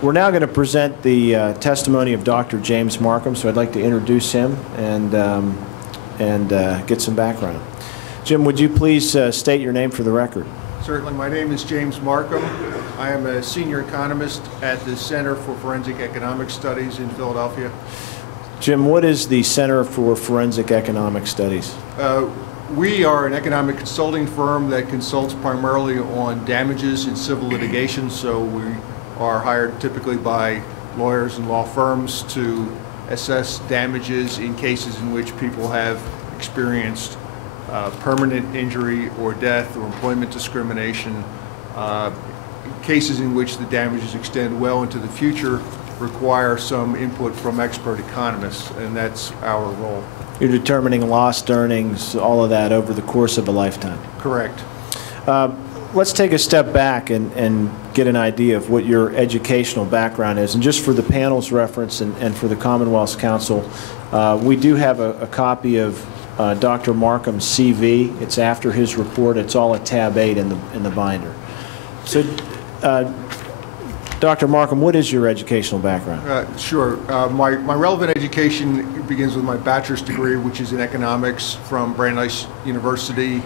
We're now going to present the testimony of Dr. James Markham, so I'd like to introduce him and get some background. Jim, would you please state your name for the record? Certainly. My name is James Markham. I am a senior economist at the Center for Forensic Economic Studies in Philadelphia. Jim, what is the Center for Forensic Economic Studies? We are an economic consulting firm that consults primarily on damages in civil litigation, so we are hired typically by lawyers and law firms to assess damages in cases in which people have experienced permanent injury or death or employment discrimination, cases in which the damages extend well into the future require some input from expert economists, and that's our role. You're determining lost earnings, all of that over the course of a lifetime. Correct. Let's take a step back and get an idea of what your educational background is. And just for the panel's reference and for the Commonwealth's Council, we do have a copy of Dr. Markham's CV. It's after his report. It's all at tab 8 in the binder. So, Dr. Markham, what is your educational background? Sure. My relevant education begins with my bachelor's degree, which is in economics from Brandeis University,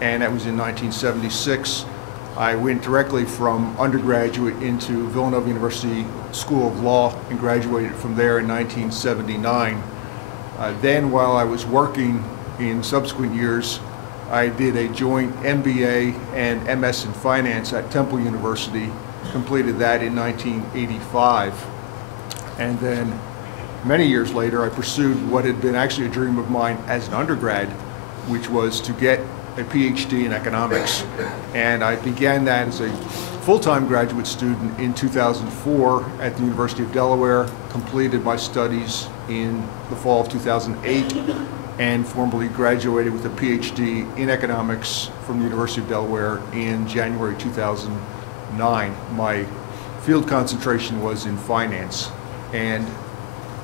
and that was in 1976. I went directly from undergraduate into Villanova University School of Law and graduated from there in 1979. Then, while I was working in subsequent years, I did a joint MBA and MS in Finance at Temple University, completed that in 1985. And then, many years later, I pursued what had been actually a dream of mine as an undergrad, which was to get a PhD in economics. And I began that as a full-time graduate student in 2004 at the University of Delaware, completed my studies in the fall of 2008, and formally graduated with a PhD in economics from the University of Delaware in January 2009. My field concentration was in finance, and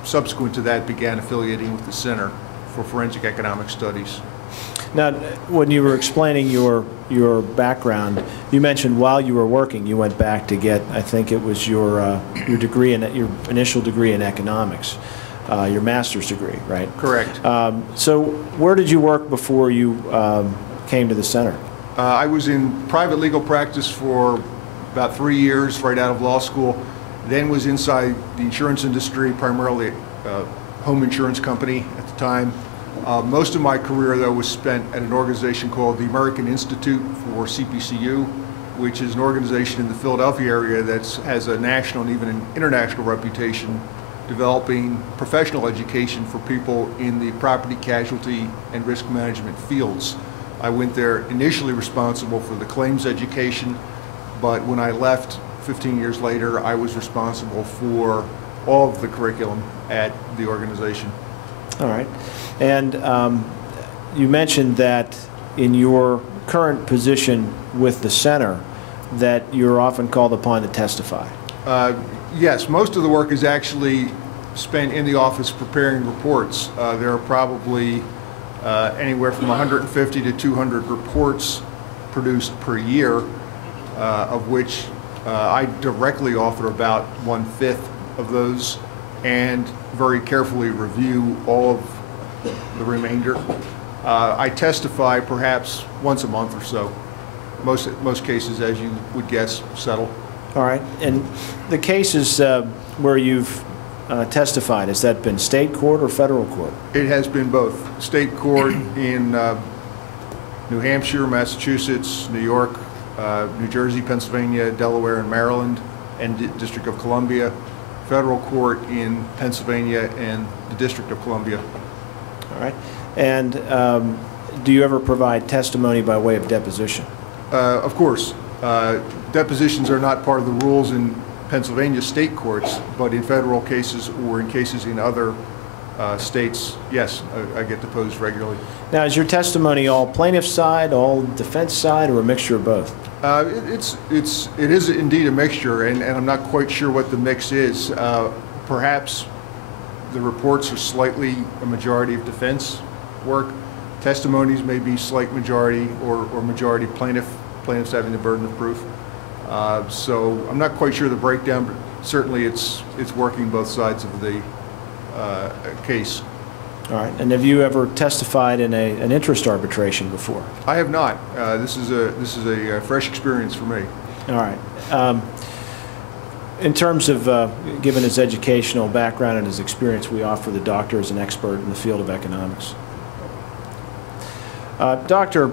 subsequent to that began affiliating with the Center for Forensic Economic Studies. Now, when you were explaining your background, you mentioned while you were working, you went back to get, I think it was your degree in your initial degree in economics, your master's degree, right? Correct. So, where did you work before you came to the center? I was in private legal practice for about 3 years right out of law school, then was inside the insurance industry, primarily a home insurance company at the time. Most of my career, though, was spent at an organization called the American Institute for CPCU, which is an organization in the Philadelphia area that has a national and even an international reputation, developing professional education for people in the property, casualty, and risk management fields. I went there initially responsible for the claims education, but when I left 15 years later, I was responsible for all of the curriculum at the organization. All right. And you mentioned that in your current position with the center that you're often called upon to testify. Yes, most of the work is actually spent in the office preparing reports. There are probably anywhere from 150 to 200 reports produced per year, of which I directly author about 1/5 of those and very carefully review all of the remainder. I testify perhaps once a month or so. Most cases, as you would guess, settle. All right. And the cases where you've testified, has that been state court or federal court? It has been both. State court in New Hampshire, Massachusetts, New York, New Jersey, Pennsylvania, Delaware, and Maryland, and District of Columbia. Federal court in Pennsylvania and the District of Columbia. All right. And do you ever provide testimony by way of deposition? Of course. Depositions are not part of the rules in Pennsylvania state courts, but in federal cases or in cases in other states, yes, I get deposed regularly. Now, is your testimony all plaintiff side, all defense side, or a mixture of both? It is indeed a mixture, and I'm not quite sure what the mix is. Perhaps the reports are slightly a majority of defense work. Testimonies may be slight majority or majority plaintiffs having the burden of proof. So I'm not quite sure the breakdown, but certainly it's working both sides of the case. All right. And have you ever testified in an interest arbitration before? I have not. This is a fresh experience for me. All right. In terms of, given his educational background and his experience, we offer the doctor as an expert in the field of economics. Doctor,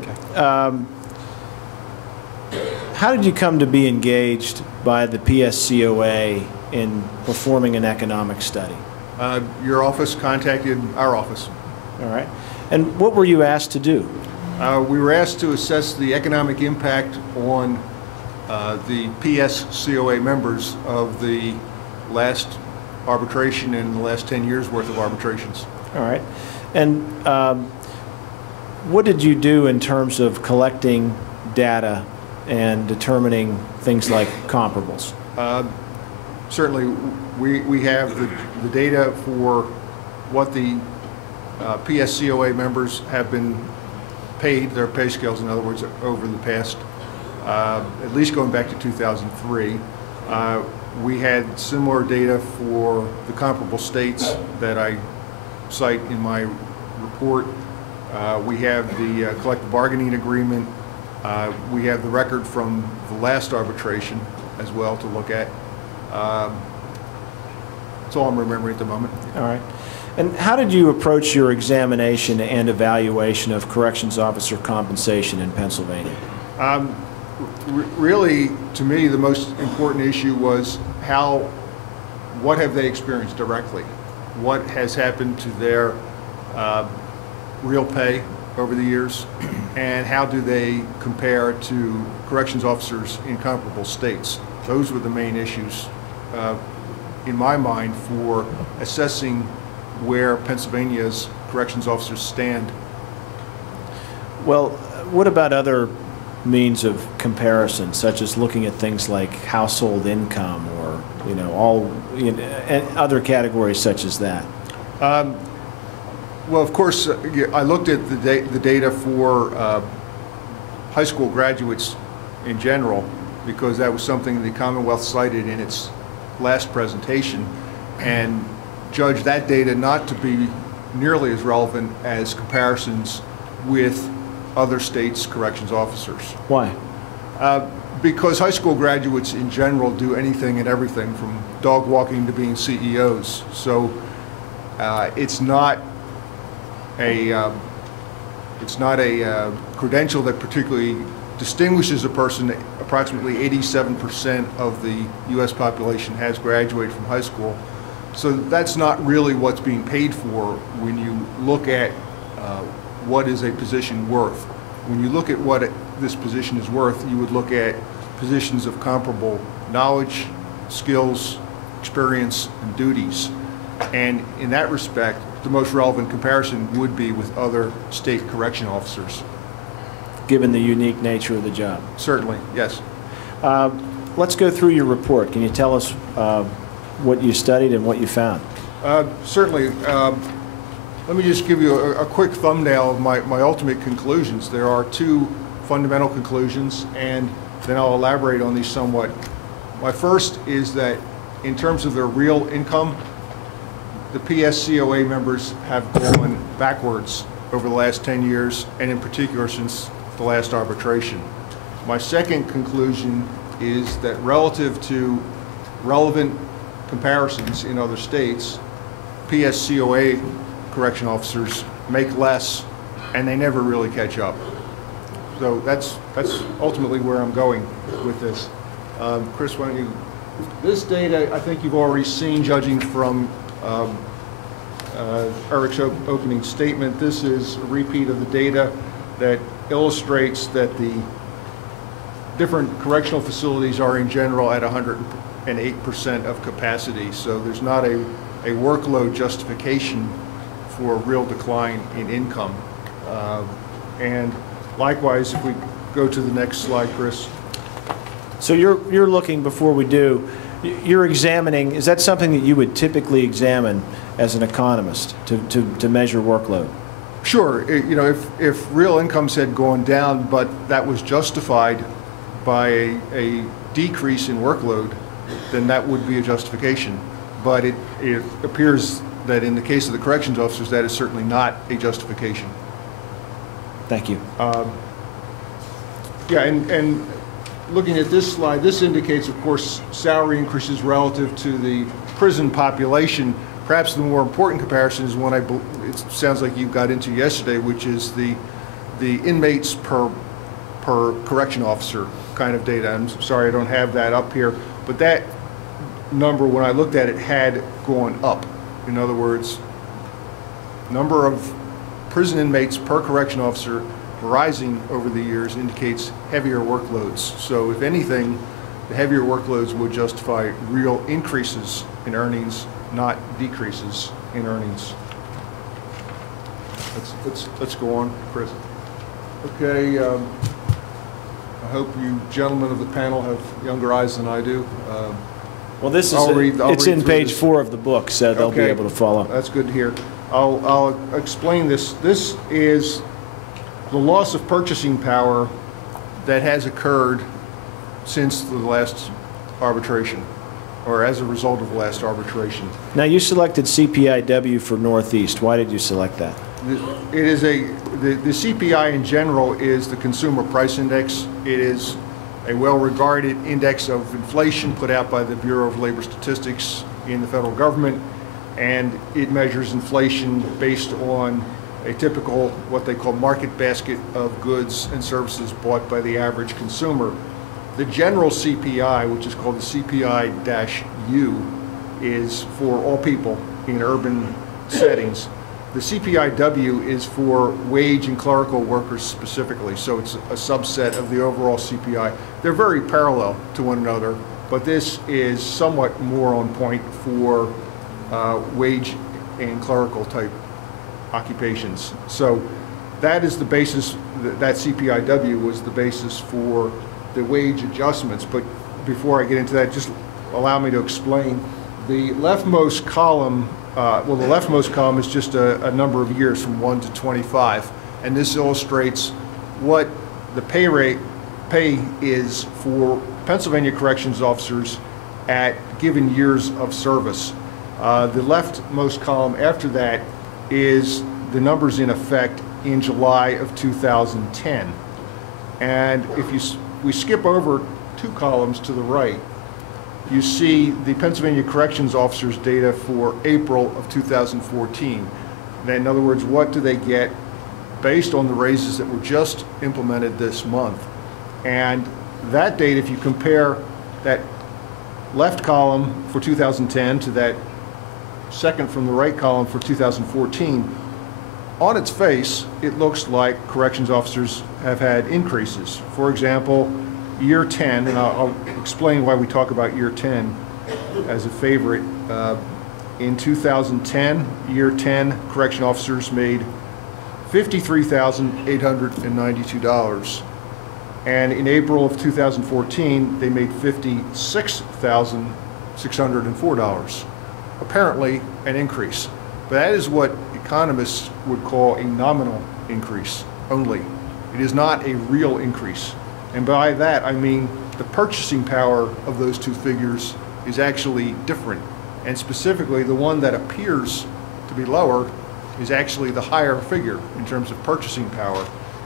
how did you come to be engaged by the PSCOA in performing an economic study? Your office contacted our office. All right. And what were you asked to do? We were asked to assess the economic impact on the PSCOA members of the last arbitration and the last 10 years worth of arbitrations. All right. And what did you do in terms of collecting data and determining things like comparables? Certainly, we have the data for what the PSCOA members have been paid their pay scales, in other words, over the past, at least going back to 2003. We had similar data for the comparable states that I cite in my report. We have the collective bargaining agreement. We have the record from the last arbitration as well to look at. That's all I'm remembering at the moment. All right. And how did you approach your examination and evaluation of corrections officer compensation in Pennsylvania? Really, to me, the most important issue was what have they experienced directly? What has happened to their real pay over the years? And how do they compare to corrections officers in comparable states? Those were the main issues, in my mind, for assessing where Pennsylvania's corrections officers stand. Well, what about other means of comparison, such as looking at things like household income or, and other categories such as that? Well, of course, I looked at the data for high school graduates in general, because that was something the Commonwealth cited in its last presentation, and judged that data not to be nearly as relevant as comparisons with other states' corrections officers. Why? Because high school graduates in general do anything and everything from dog walking to being CEOs. So it's not a credential that particularly distinguishes a person. Approximately 87% of the U.S. population has graduated from high school. So that's not really what's being paid for when you look at what is a position worth. When you look at what this position is worth, you would look at positions of comparable knowledge, skills, experience, and duties. And in that respect, the most relevant comparison would be with other state correction officers. Given the unique nature of the job? Certainly, yes. Let's go through your report. Can you tell us what you studied and what you found? Certainly. Let me just give you a quick thumbnail of my ultimate conclusions. There are two fundamental conclusions, and then I'll elaborate on these somewhat. My first is that in terms of their real income, the PSCOA members have gone backwards over the last 10 years, and in particular since the last arbitration. My second conclusion is that relative to relevant comparisons in other states, PSCOA correction officers make less, and they never really catch up. So that's ultimately where I'm going with this. Chris, why don't you? This data, I think you've already seen, judging from Eric's opening statement. This is a repeat of the data that illustrates that the different correctional facilities are in general at 108% of capacity. So there's not a workload justification for a real decline in income. And likewise, if we go to the next slide, Chris. So you're looking, before we do, you're examining, is that something that you would typically examine as an economist to measure workload? Sure. If real incomes had gone down, but that was justified by a decrease in workload, then that would be a justification. But it appears that in the case of the corrections officers, that is certainly not a justification. Thank you. Yeah, and looking at this slide, this indicates, of course, salary increases relative to the prison population. Perhaps the more important comparison is one it sounds like you got into yesterday, which is the inmates per correction officer kind of data. I'm sorry I don't have that up here, but that number, when I looked at it, had gone up. In other words, number of prison inmates per correction officer rising over the years indicates heavier workloads. So if anything, the heavier workloads would justify real increases in earnings, not decreases in earnings. Let's go on, Chris. Okay, I hope you gentlemen of the panel have younger eyes than I do. Well, this is it's in page 4 of the book, so they'll be able to follow. That's good to hear. I'll explain this. This is the loss of purchasing power that has occurred since the last arbitration, or as a result of the last arbitration. Now, you selected CPIW for Northeast. Why did you select that? It is the CPI in general is the Consumer Price Index. It is a well-regarded index of inflation put out by the Bureau of Labor Statistics in the federal government, and it measures inflation based on a typical, what they call market basket of goods and services bought by the average consumer. The general CPI, which is called the CPI-U, is for all people in urban settings. The CPIW is for wage and clerical workers specifically, so it's a subset of the overall CPI. They're very parallel to one another, but this is somewhat more on point for wage and clerical type occupations. So that is the basis, that CPIW was the basis for the wage adjustments. But before I get into that, just allow me to explain. The leftmost column, the leftmost column is just a number of years from 1 to 25, and this illustrates what the pay is for Pennsylvania corrections officers at given years of service. The leftmost column after that is the numbers in effect in July of 2010. And if we skip over 2 columns to the right, you see the Pennsylvania Corrections Officers data for April of 2014. In other words, what do they get based on the raises that were just implemented this month? And that data, if you compare that left column for 2010 to that second from the right column for 2014, on its face, it looks like corrections officers have had increases. For example, year 10, and I'll explain why we talk about year 10 as a favorite. In 2010, year 10, correction officers made $53,892. And in April of 2014, they made $56,604. Apparently an increase. But that is what economists would call a nominal increase only. It is not a real increase. And by that, I mean the purchasing power of those 2 figures is actually different. And specifically, the one that appears to be lower is actually the higher figure in terms of purchasing power.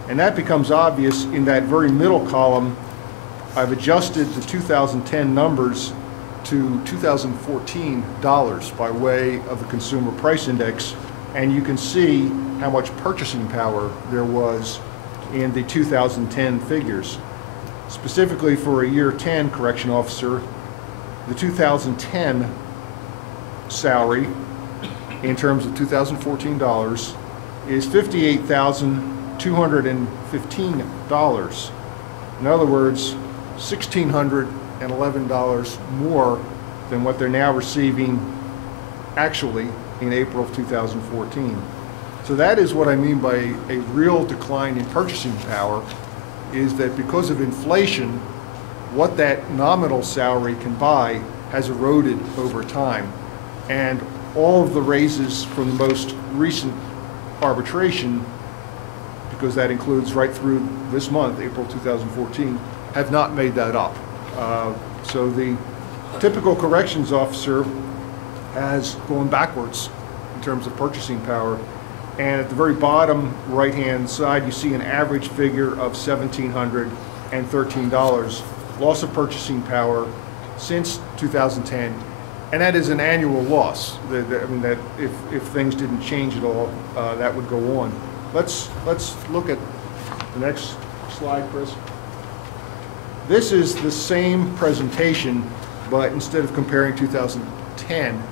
And that becomes obvious in that very middle column. I've adjusted the 2010 numbers to 2014 dollars by way of the Consumer Price Index, and you can see how much purchasing power there was in the 2010 figures. Specifically for a year 10 correction officer, the 2010 salary in terms of 2014 dollars is $58,215. In other words, $1,611 more than what they're now receiving actually in April of 2014. So that is what I mean by a real decline in purchasing power, is that because of inflation, what that nominal salary can buy has eroded over time. And all of the raises from the most recent arbitration, because that includes right through this month, April 2014, have not made that up. So the typical corrections officer has gone backwards in terms of purchasing power. And at the very bottom right-hand side, you see an average figure of $1,713 loss of purchasing power since 2010, and that is an annual loss. I mean, that if things didn't change at all, that would go on. Let's look at the next slide, Chris. This is the same presentation, but instead of comparing 2010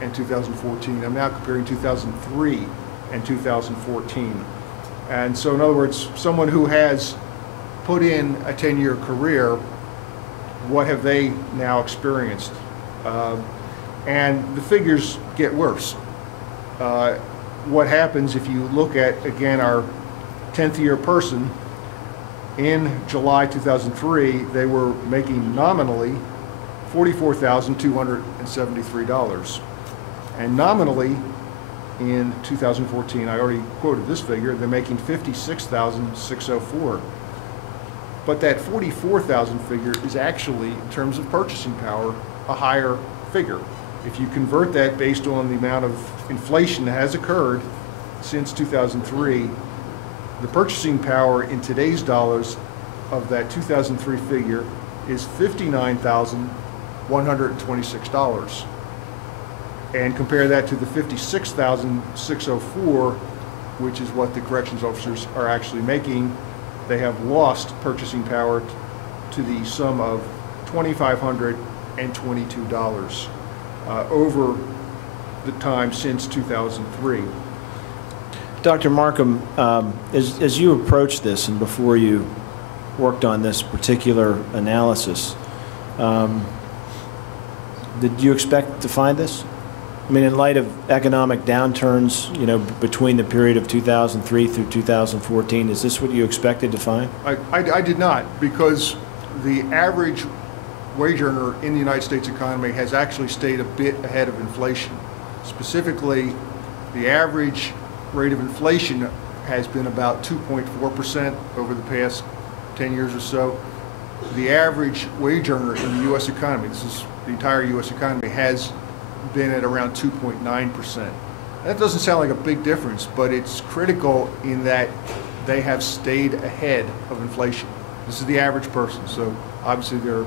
and 2014, I'm now comparing 2003 and 2014. And so in other words, someone who has put in a 10-year career, what have they now experienced? And the figures get worse. What happens if you look at, again, our 10th year person, in July 2003, they were making nominally $44,273. And nominally, in 2014. I already quoted this figure. They're making $56,604. But that 44,000 figure is actually, in terms of purchasing power, a higher figure. If you convert that based on the amount of inflation that has occurred since 2003, the purchasing power in today's dollars of that 2003 figure is $59,126. And compare that to the $56,604, which is what the corrections officers are actually making. They have lost purchasing power to the sum of $2,522 over the time since 2003. Dr. Markham, as you approached this and before you worked on this particular analysis, did you expect to find this? I mean, in light of economic downturns, you know, between the period of 2003 through 2014, is this what you expected to find? I did not, because the average wage earner in the United States economy has actually stayed a bit ahead of inflation. Specifically, the average rate of inflation has been about 2.4% over the past 10 years or so. The average wage earner in the U.S. economy, this is the entire U.S. economy, has been at around 2.9%. That doesn't sound like a big difference, but it's critical in that they have stayed ahead of inflation. This is the average person, so obviously there are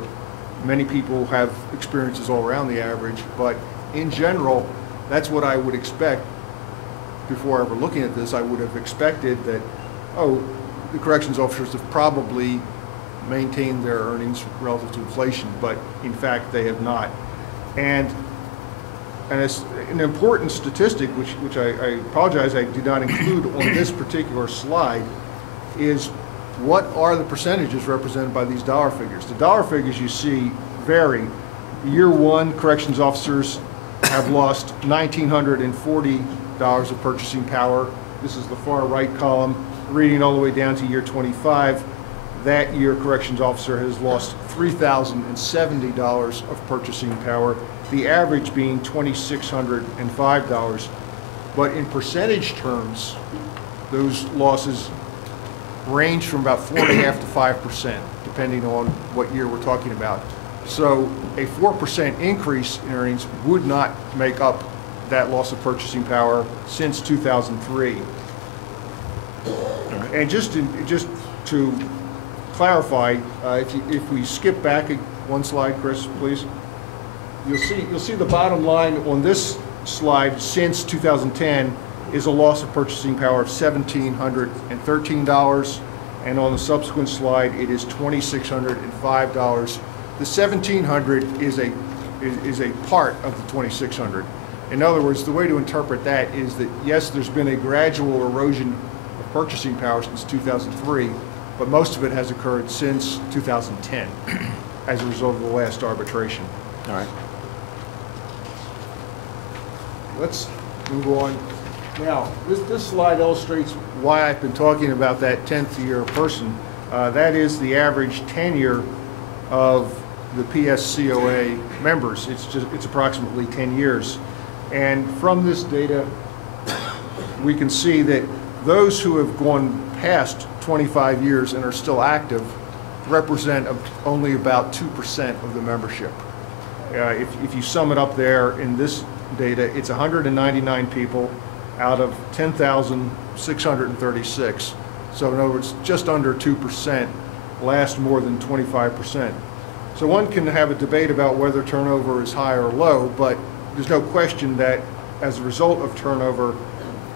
many people who have experiences all around the average, but in general, that's what I would expect. Before ever looking at this, I would have expected that, oh, the corrections officers have probably maintained their earnings relative to inflation, but in fact they have not. And it's an important statistic, which I apologize I did not include on this particular slide, is what are the percentages represented by these dollar figures. The dollar figures you see vary. Year one, corrections officers have lost $1,940 of purchasing power. This is the far right column, reading all the way down to year 25. That year, corrections officer has lost $3,070 of purchasing power, the average being $2,605. But in percentage terms, those losses range from about 4.5% to 5%, depending on what year we're talking about. So a 4% increase in earnings would not make up that loss of purchasing power since 2003. And just to clarify, if we skip back one slide, Chris, please, you'll see the bottom line on this slide since 2010 is a loss of purchasing power of $1,713, and on the subsequent slide it is $2,605. The $1,700 is a part of the $2,600. In other words, the way to interpret that is that yes, there's been a gradual erosion of purchasing power since 2003, but most of it has occurred since 2010 as a result of the last arbitration. All right. Let's move on. Now, this slide illustrates why I've been talking about that 10th year person. That is the average tenure of the PSCOA members. It's approximately 10 years. And from this data, we can see that those who have gone past 25 years and are still active represent only about 2% of the membership. If you sum it up there in this data, it's 199 people out of 10,636. So in other words, just under 2% last more than 25%. So one can have a debate about whether turnover is high or low, but there's no question that as a result of turnover,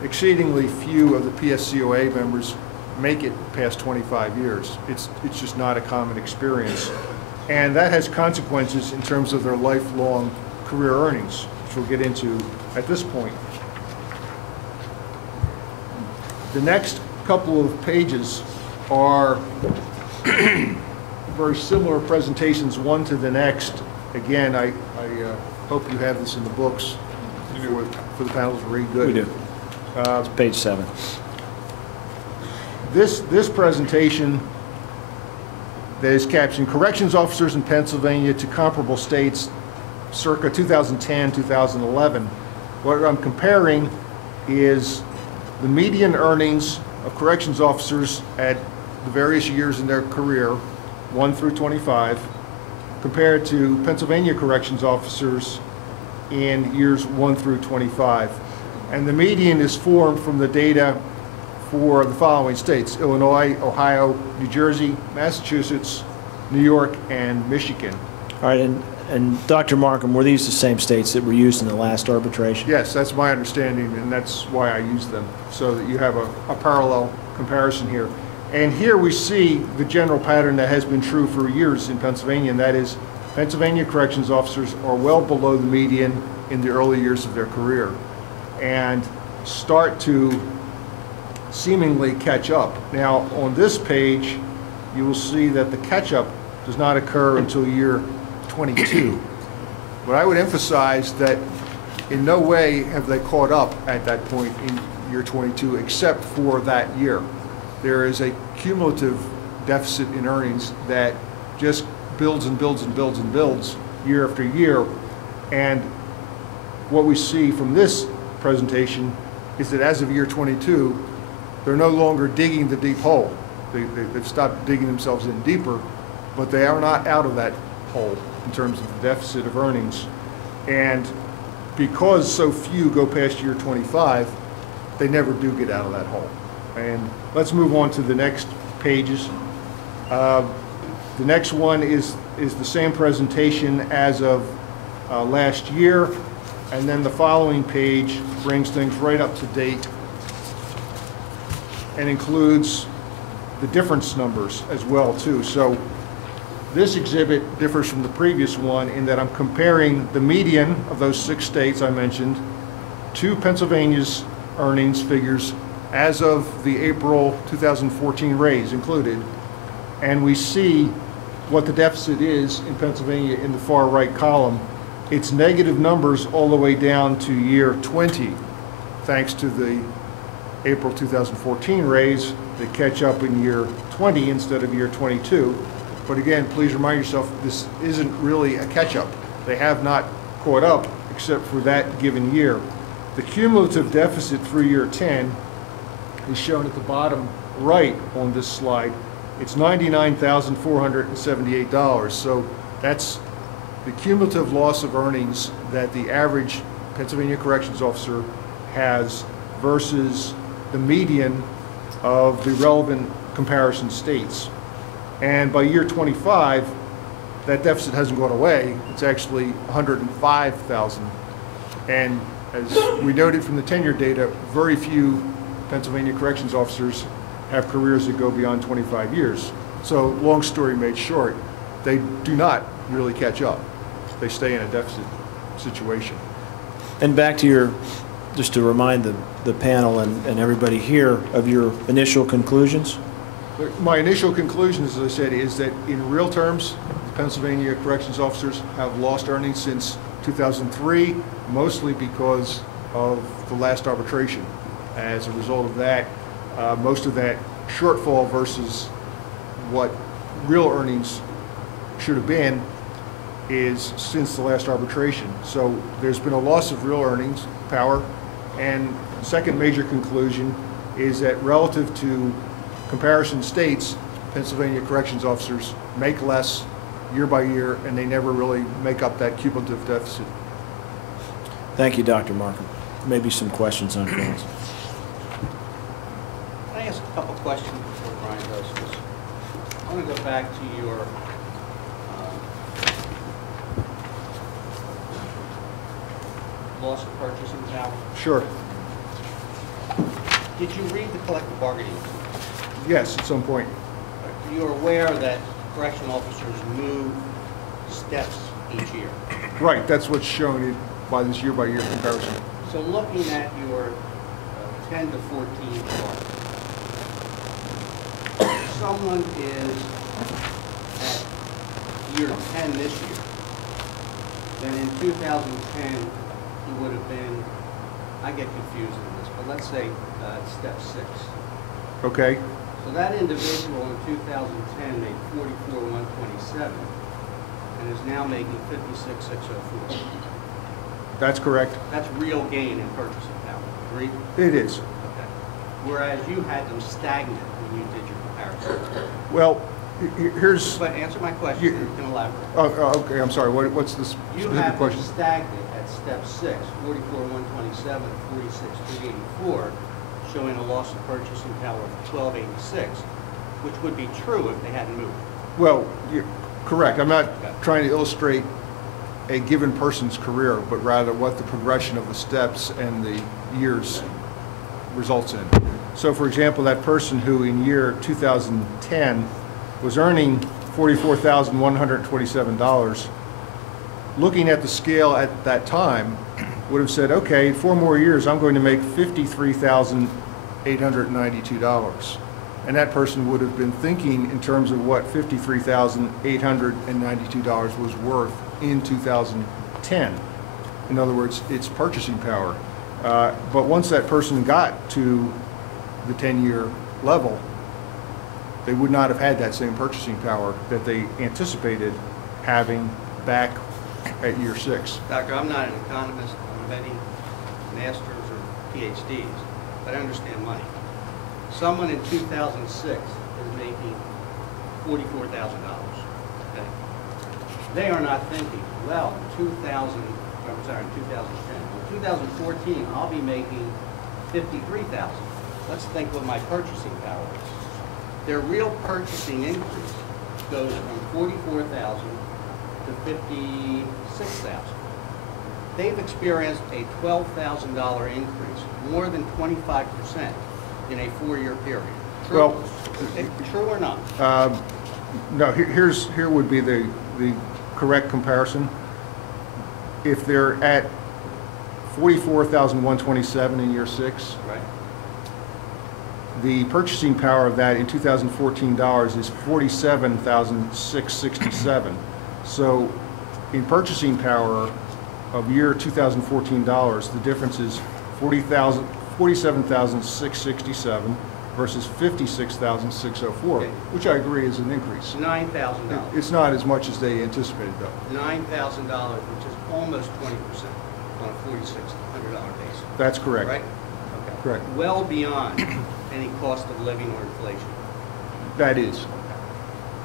exceedingly few of the PSCOA members make it past 25 years. It's just not a common experience. And that has consequences in terms of their lifelong career earnings, which we'll get into at this point. The next couple of pages are very similar presentations, one to the next. Again, I hope you have this in the books for the panels to read good. We do. It's page 7. This presentation that is captioned Corrections Officers in Pennsylvania to Comparable States circa 2010, 2011. What I'm comparing is the median earnings of corrections officers at the various years in their career, 1 through 25, compared to Pennsylvania corrections officers in years 1 through 25. And the median is formed from the data for the following states: Illinois, Ohio, New Jersey, Massachusetts, New York, and Michigan. All right, and Dr. Markham, were these the same states that were used in the last arbitration? Yes, that's my understanding, and that's why I use them, so that you have a parallel comparison here. And here we see the general pattern that has been true for years in Pennsylvania, and that is Pennsylvania corrections officers are well below the median in the early years of their career and start to seemingly catch up. Now, on this page, you will see that the catch-up does not occur until year 22. But I would emphasize that in no way have they caught up at that point in year 22, except for that year. There is a cumulative deficit in earnings that just builds and builds and builds and builds year after year. And what we see from this presentation is that as of year 22, they're no longer digging the deep hole. They've stopped digging themselves in deeper, but they are not out of that hole in terms of the deficit of earnings. And because so few go past year 25, they never do get out of that hole. And let's move on to the next pages. The next one is the same presentation as of last year, and then the following page brings things right up to date and includes the difference numbers as well too. So this exhibit differs from the previous one in that I'm comparing the median of those 6 states I mentioned to Pennsylvania's earnings figures as of the April 2014 raise included. And we see what the deficit is in Pennsylvania in the far right column. It's negative numbers all the way down to year 20, thanks to the April 2014 raise that catch up in year 20 instead of year 22. But again, please remind yourself, this isn't really a catch-up. They have not caught up except for that given year. The cumulative deficit through year 10 is shown at the bottom right on this slide. It's $99,478. So that's the cumulative loss of earnings that the average Pennsylvania corrections officer has versus the median of the relevant comparison states. And by year 25, that deficit hasn't gone away. It's actually 105,000. And as we noted from the tenure data, very few Pennsylvania corrections officers have careers that go beyond 25 years. So long story made short, they do not really catch up. They stay in a deficit situation. And back to your, just to remind the panel and everybody here of your initial conclusions. My initial conclusion, as I said, is that in real terms, Pennsylvania corrections officers have lost earnings since 2003, mostly because of the last arbitration. As a result of that, most of that shortfall versus what real earnings should have been is since the last arbitration. So there's been a loss of real earnings power. And the second major conclusion is that relative to comparison states, Pennsylvania corrections officers make less year by year, and they never really make up that cumulative deficit. Thank you, Dr. Markham. Maybe some questions on things. Can I ask a couple questions before Brian goes? I want to go back to your loss of purchasing power. Sure. Did you read the collective bargaining agreement? Yes, at some point. You're aware that correction officers move steps each year. Right, that's what's shown by this year-by-year comparison. So looking at your 10 to 14 chart, if someone is at year 10 this year, then in 2010 he would have been, I get confused in this, but let's say step 6. Okay. So that individual in 2010 made 44,127 and is now making 56,604. That's correct. That's real gain in purchasing power. Agreed? It is. Okay. Whereas you had them stagnant when you did your comparison. Well, here's, But answer my question, You- you can elaborate. okay, I'm sorry, what's the You specific have them question? stagnant at step 6, 44,127 and 46,284, showing a loss of purchasing power of 1286, which would be true if they hadn't moved. Well, correct. I'm not trying to illustrate a given person's career, but rather what the progression of the steps and the years results in. So for example, that person who in year 2010 was earning $44,127, looking at the scale at that time, would have said, okay, 4 more years, I'm going to make $53,892. And that person would have been thinking in terms of what $53,892 was worth in 2010. In other words, its purchasing power. But once that person got to the 10-year level, they would not have had that same purchasing power that they anticipated having back at year 6. Doctor, I'm not an economist on many masters or PhDs, but I understand money. Someone in 2006 is making $44,000. Okay? They are not thinking, well, in 2010. In 2014, I'll be making $53,000. Let's think what my purchasing power is. Their real purchasing increase goes from $44,000 to $56,000. They've experienced a $12,000 increase, more than 25% in a 4-year period. True? Well, True or not? No, here would be the correct comparison. If they're at $44,127 in year 6, Right. the purchasing power of that in 2014 dollars is $47,667. So in purchasing power of year 2014 dollars, the difference is $47,667 versus $56,604, Okay. which I agree is an increase. $9,000. It's not as much as they anticipated, though. $9,000, which is almost 20% on a $4,600 base. That's correct. Right? Okay. Correct. Well beyond any cost of living or inflation. That is.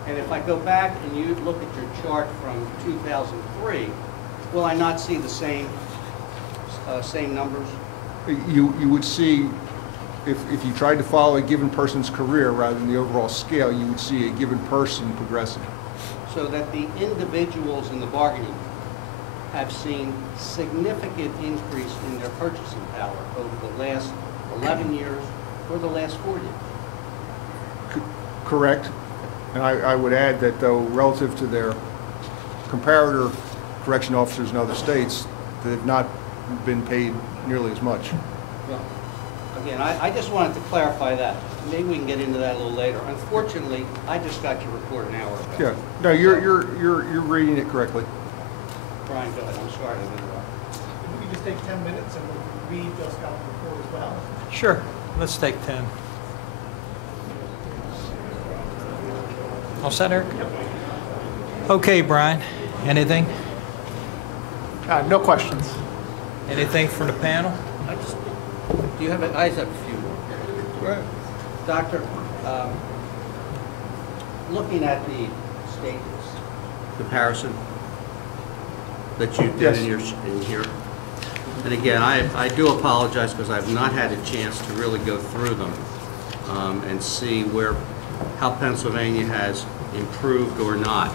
And if I go back and you look at your chart from 2003, will I not see the same numbers? You would see, if you tried to follow a given person's career rather than the overall scale, you would see a given person progressing. So that the individuals in the bargaining unit have seen significant increase in their purchasing power over the last 11 years or the last 4 years. Correct. And I would add that, though, relative to their comparator correction officers in other states, they've not been paid nearly as much. Well, again, I just wanted to clarify that. Maybe we can get into that a little later. Unfortunately, I just got your report an hour ago. Yeah. No, you're reading it correctly. Brian, go ahead. I'm sorry to interrupt. We can just take 10 minutes and we'll read just got the report as well. Sure, let's take 10. All set, Eric? Okay, Brian, anything? No questions. Anything from the panel? Do you have it? I just have a few more. Right. Doctor, looking at the statements comparison that you did Yes. in here, and again, I do apologize because I've not had a chance to really go through them and see how Pennsylvania has improved or not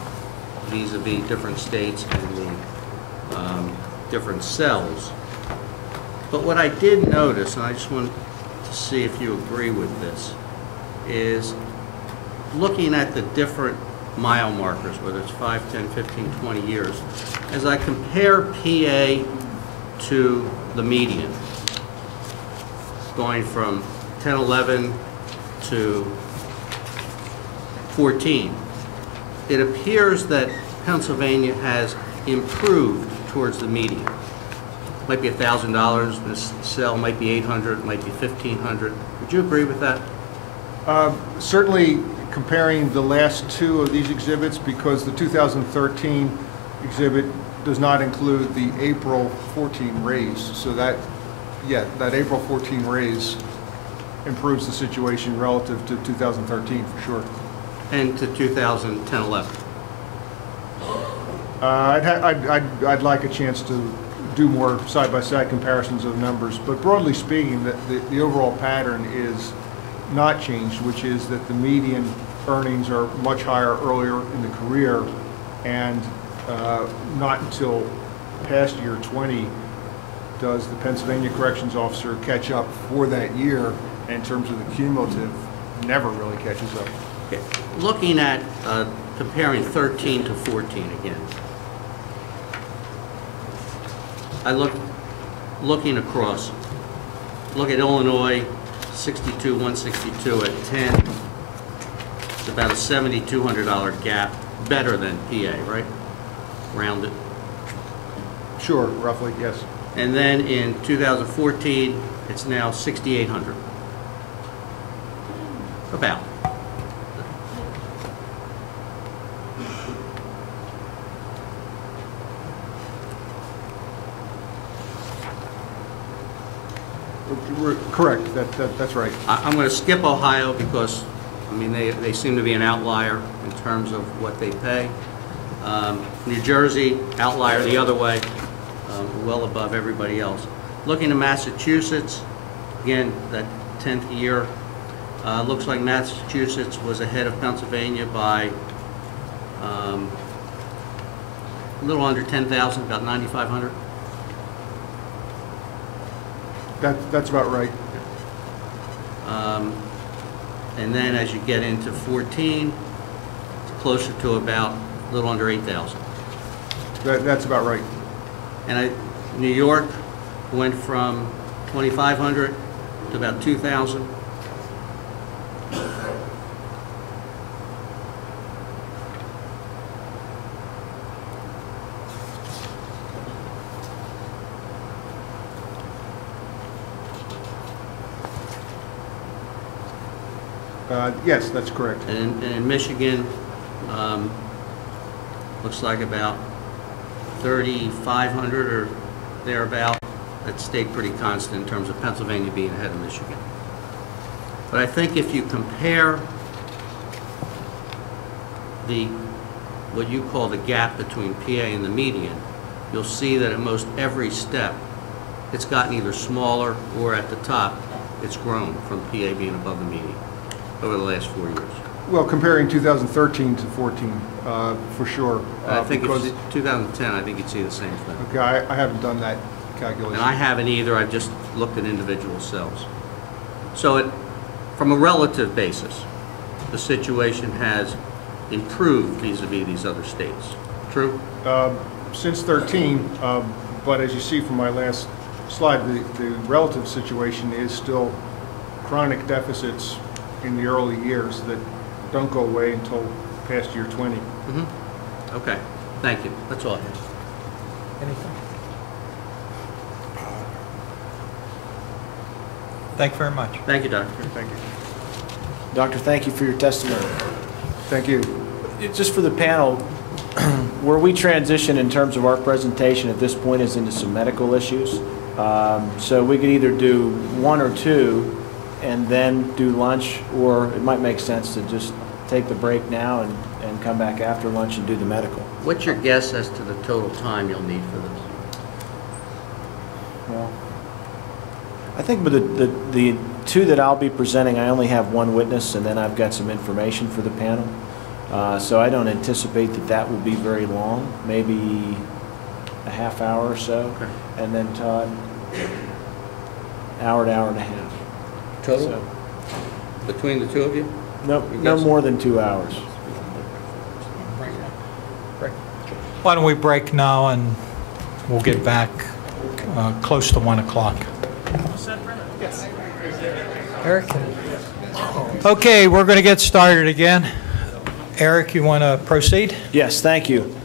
vis-a-vis different states and the different cells. But what I did notice, and I just want to see if you agree with this, is looking at the different mile markers, whether it's 5, 10, 15, 20 years, as I compare PA to the median, going from 10, 11 to 14, it appears that Pennsylvania has improved towards the median. Might be $1,000, this cell might be $800, might be $1,500. Would you agree with that? Certainly comparing the last two of these exhibits, because the 2013 exhibit does not include the April 14 raise, so that yeah, that April 14 raise improves the situation relative to 2013 for sure. And to 2010-11? I'd like a chance to do more side-by-side comparisons of numbers, but broadly speaking, the overall pattern is not changed, which is that the median earnings are much higher earlier in the career, and not until past year 20 does the Pennsylvania Corrections Officer catch up for that year. In terms of the cumulative, never really catches up. Okay. Looking at comparing 13 to 14 again. Looking across. Look at Illinois, 62, 162 at 10. It's about a $7,200 gap, better than PA, right? Rounded. Sure, roughly, yes. And then in 2014, it's now 6,800. About. Correct, that's right. I'm going to skip Ohio because, I mean, they seem to be an outlier in terms of what they pay. New Jersey, outlier the other way, well above everybody else. Looking at Massachusetts, again, that 10th year, looks like Massachusetts was ahead of Pennsylvania by a little under 10,000, about 9,500. That's about right. And then as you get into 14, it's closer to about a little under 8,000. That's about right. And New York went from 2,500 to about 2,000. Yes, that's correct. And in Michigan, looks like about 3,500 or thereabout. That stayed pretty constant in terms of Pennsylvania being ahead of Michigan. But I think if you compare what you call the gap between PA and the median, you'll see that at most every step, it's gotten either smaller or at the top, it's grown from PA being above the median over the last 4 years. Well, comparing 2013 to 14, for sure. I think it's 2010, I think you'd see the same thing. Okay, I haven't done that calculation. And I haven't either, I've just looked at individual cells. So from a relative basis, the situation has improved vis-a-vis these other states. True? Since 13, but as you see from my last slide, the relative situation is still chronic deficits in the early years that don't go away until past year 20. Mm-hmm. Okay, thank you. That's all I have. Anything? Thank you very much. Thank you, Doctor. Thank you. Doctor, thank you for your testimony. Thank you. Just for the panel, where we transition in terms of our presentation at this point is into some medical issues. So we could either do one or two and then do lunch, or it might make sense to just take the break now and come back after lunch and do the medical. What's your guess as to the total time you'll need for this? Well, I think with the two that I'll be presenting, I only have one witness, and then I've got some information for the panel. So I don't anticipate that will be very long, maybe a half hour or so. Okay. And then Todd, hour to hour and a half. Total? So, Between the two of you? no more than 2 hours. Why don't we break now and we'll get back close to 1 o'clock. Yes. Eric? Okay, we're going to get started again. Eric, you want to proceed? Yes, thank you.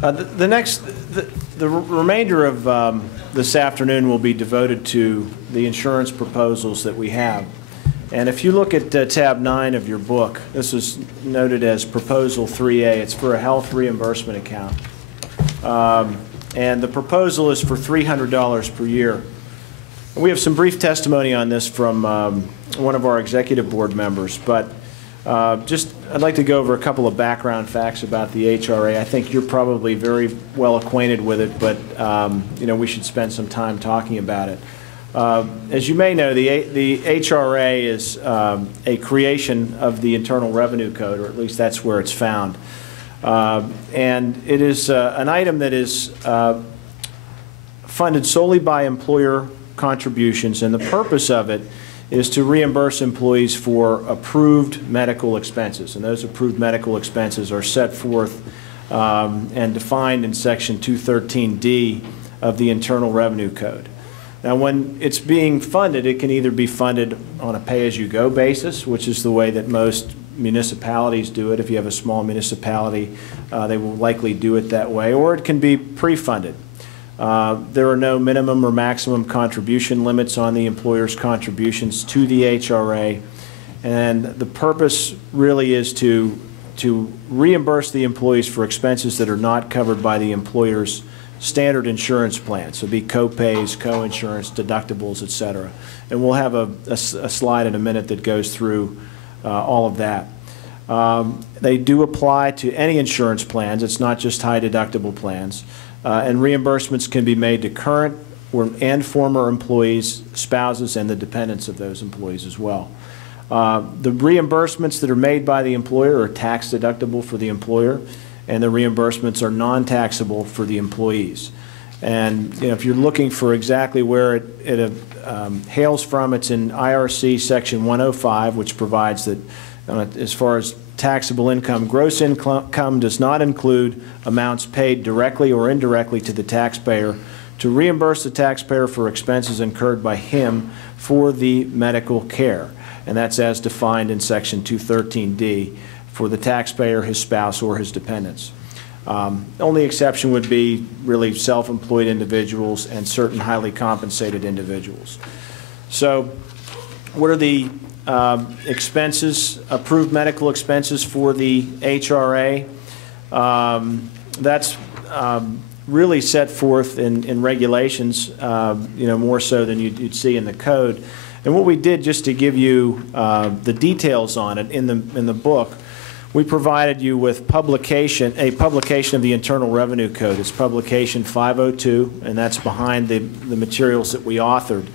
The remainder of this afternoon will be devoted to the insurance proposals that we have. And if you look at tab 9 of your book, this is noted as Proposal 3A. It's for a health reimbursement account. And the proposal is for $300 per year. We have some brief testimony on this from one of our executive board members, but I'd like to go over a couple of background facts about the HRA. I think you're probably very well acquainted with it, but we should spend some time talking about it. As you may know, the HRA is a creation of the Internal Revenue Code, or at least that's where it's found. And it is an item that is funded solely by employer contributions, and the purpose of it is to reimburse employees for approved medical expenses. And those approved medical expenses are set forth and defined in Section 213D of the Internal Revenue Code. Now, when it's being funded, it can either be funded on a pay-as-you-go basis, which is the way that most municipalities do it. If you have a small municipality, they will likely do it that way, or it can be pre-funded. There are no minimum or maximum contribution limits on the employer's contributions to the HRA, and the purpose really is to reimburse the employees for expenses that are not covered by the employer's standard insurance plan, so be co-pays, co-insurance, deductibles, etc. And we'll have a slide in a minute that goes through all of that. They do apply to any insurance plans. It's not just high deductible plans. And reimbursements can be made to current and former employees, spouses, and the dependents of those employees as well. The reimbursements that are made by the employer are tax deductible for the employer, and the reimbursements are non-taxable for the employees. And if you're looking for exactly where it hails from, it's in IRC Section 105, which provides that as far as taxable income, gross income does not include amounts paid directly or indirectly to the taxpayer to reimburse the taxpayer for expenses incurred by him for the medical care. And that's as defined in Section 213D for the taxpayer, his spouse, or his dependents. Only exception would be really self-employed individuals and certain highly compensated individuals. So what are the expenses, approved medical expenses for the HRA? That's really set forth in regulations, more so than you'd see in the code. And what we did, just to give you the details on it in the book, we provided you with a publication of the Internal Revenue Code. It's publication 502, and that's behind the materials that we authored.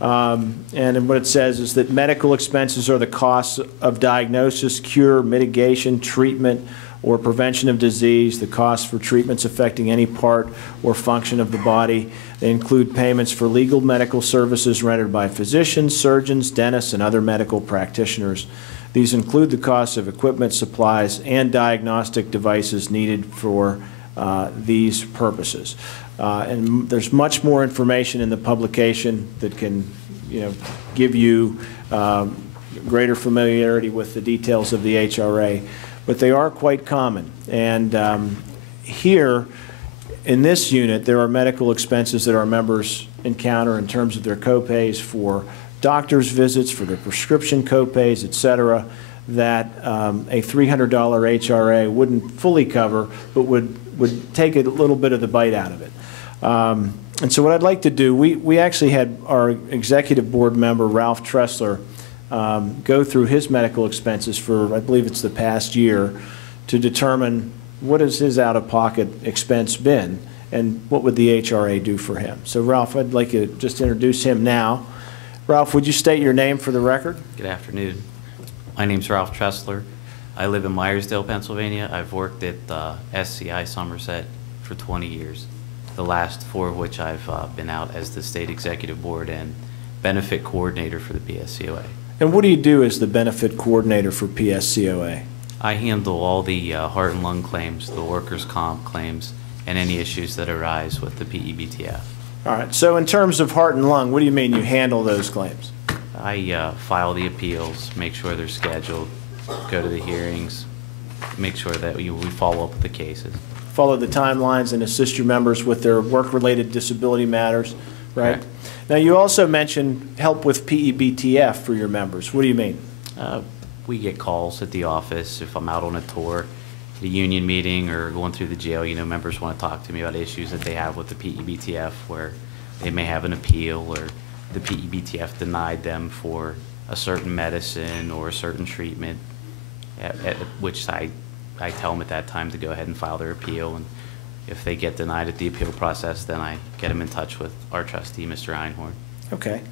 And what it says is that medical expenses are the costs of diagnosis, cure, mitigation, treatment, or prevention of disease, the costs for treatments affecting any part or function of the body. They include payments for legal medical services rendered by physicians, surgeons, dentists, and other medical practitioners. These include the costs of equipment, supplies, and diagnostic devices needed for these purposes. And there's much more information in the publication that can, give you greater familiarity with the details of the HRA. But they are quite common. And here, in this unit, there are medical expenses that our members encounter in terms of their co-pays for doctor's visits, for their prescription co-pays, etc., that a $300 HRA wouldn't fully cover, but would take a little bit of the bite out of it. And so what I'd like to do, we actually had our executive board member, Ralph Tressler, go through his medical expenses for, I believe it's the past year, to determine what has his out-of-pocket expense been and what would the HRA do for him. So Ralph, I'd like you to just introduce him now. Ralph, would you state your name for the record? Good afternoon. My name's Ralph Tressler. I live in Myersdale, Pennsylvania. I've worked at SCI Somerset for 20 years, the last 4 of which I've been out as the state executive board and benefit coordinator for the PSCOA. And what do you do as the benefit coordinator for PSCOA? I handle all the heart and lung claims, the workers' comp claims, and any issues that arise with the PEBTF. All right, so in terms of heart and lung, what do you mean you handle those claims? I file the appeals, make sure they're scheduled, go to the hearings, make sure that we follow up with the cases. Follow the timelines and assist your members with their work-related disability matters, right? Correct. Now, you also mentioned help with PEBTF for your members. What do you mean? We get calls at the office if I'm out on a tour, at a union meeting, or going through the jail. Members want to talk to me about issues that they have with the PEBTF, where they may have an appeal or the PEBTF denied them for a certain medicine or a certain treatment, at which I tell them at that time to go ahead and file their appeal. And if they get denied at the appeal process, then I get them in touch with our trustee, Mr. Einhorn. Okay.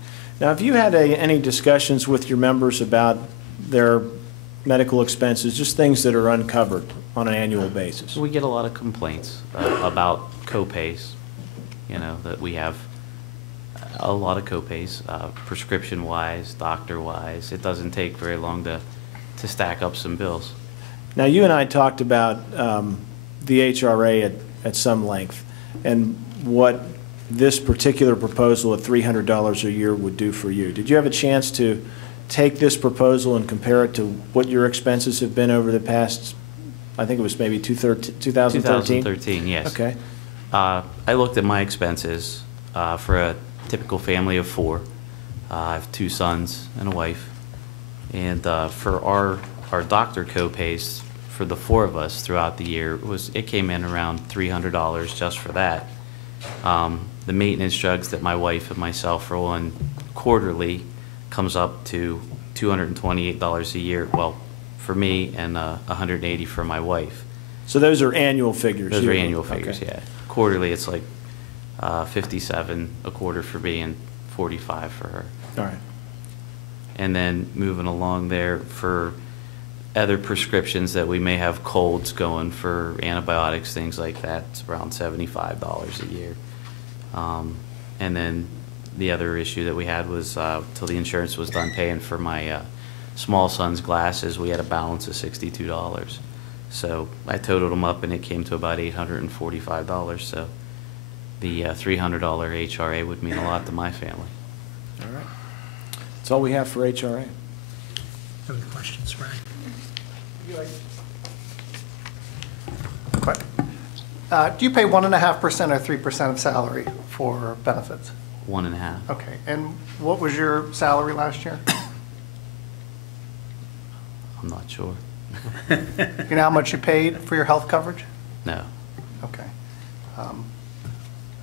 Now, have you had any discussions with your members about their medical expenses, just things that are uncovered on an annual basis? We get a lot of complaints about co-pays, you know, that we have a lot of co-pays, prescription-wise, doctor-wise. It doesn't take very long to stack up some bills. Now, you and I talked about the HRA at some length and what this particular proposal at $300 a year would do for you. Did you have a chance to take this proposal and compare it to what your expenses have been over the past, I think it was maybe 2013? 2013, yes. Okay. I looked at my expenses for a typical family of 4. I have 2 sons and a wife. And for our doctor co-pays for the 4 of us throughout the year, it came in around $300 just for that. The maintenance drugs that my wife and myself are on quarterly comes up to $228 a year, well, for me, and $180 for my wife. So those are annual figures? Those are annual figures, okay. yeah. Quarterly, it's like $57 a quarter for me and $45 for her. All right. And then moving along there, for other prescriptions that we may have colds going for, antibiotics, things like that, it's around $75 a year. And then the other issue that we had was till the insurance was done paying for my small son's glasses, we had a balance of $62. So I totaled them up and it came to about $845. So the $300 HRA would mean a lot to my family. All right. That's all we have for HRA. Any questions, Frank? Do you pay 1.5% or 3% of salary for benefits? 1.5. Okay, and what was your salary last year? I'm not sure. You know how much you paid for your health coverage? No. Okay.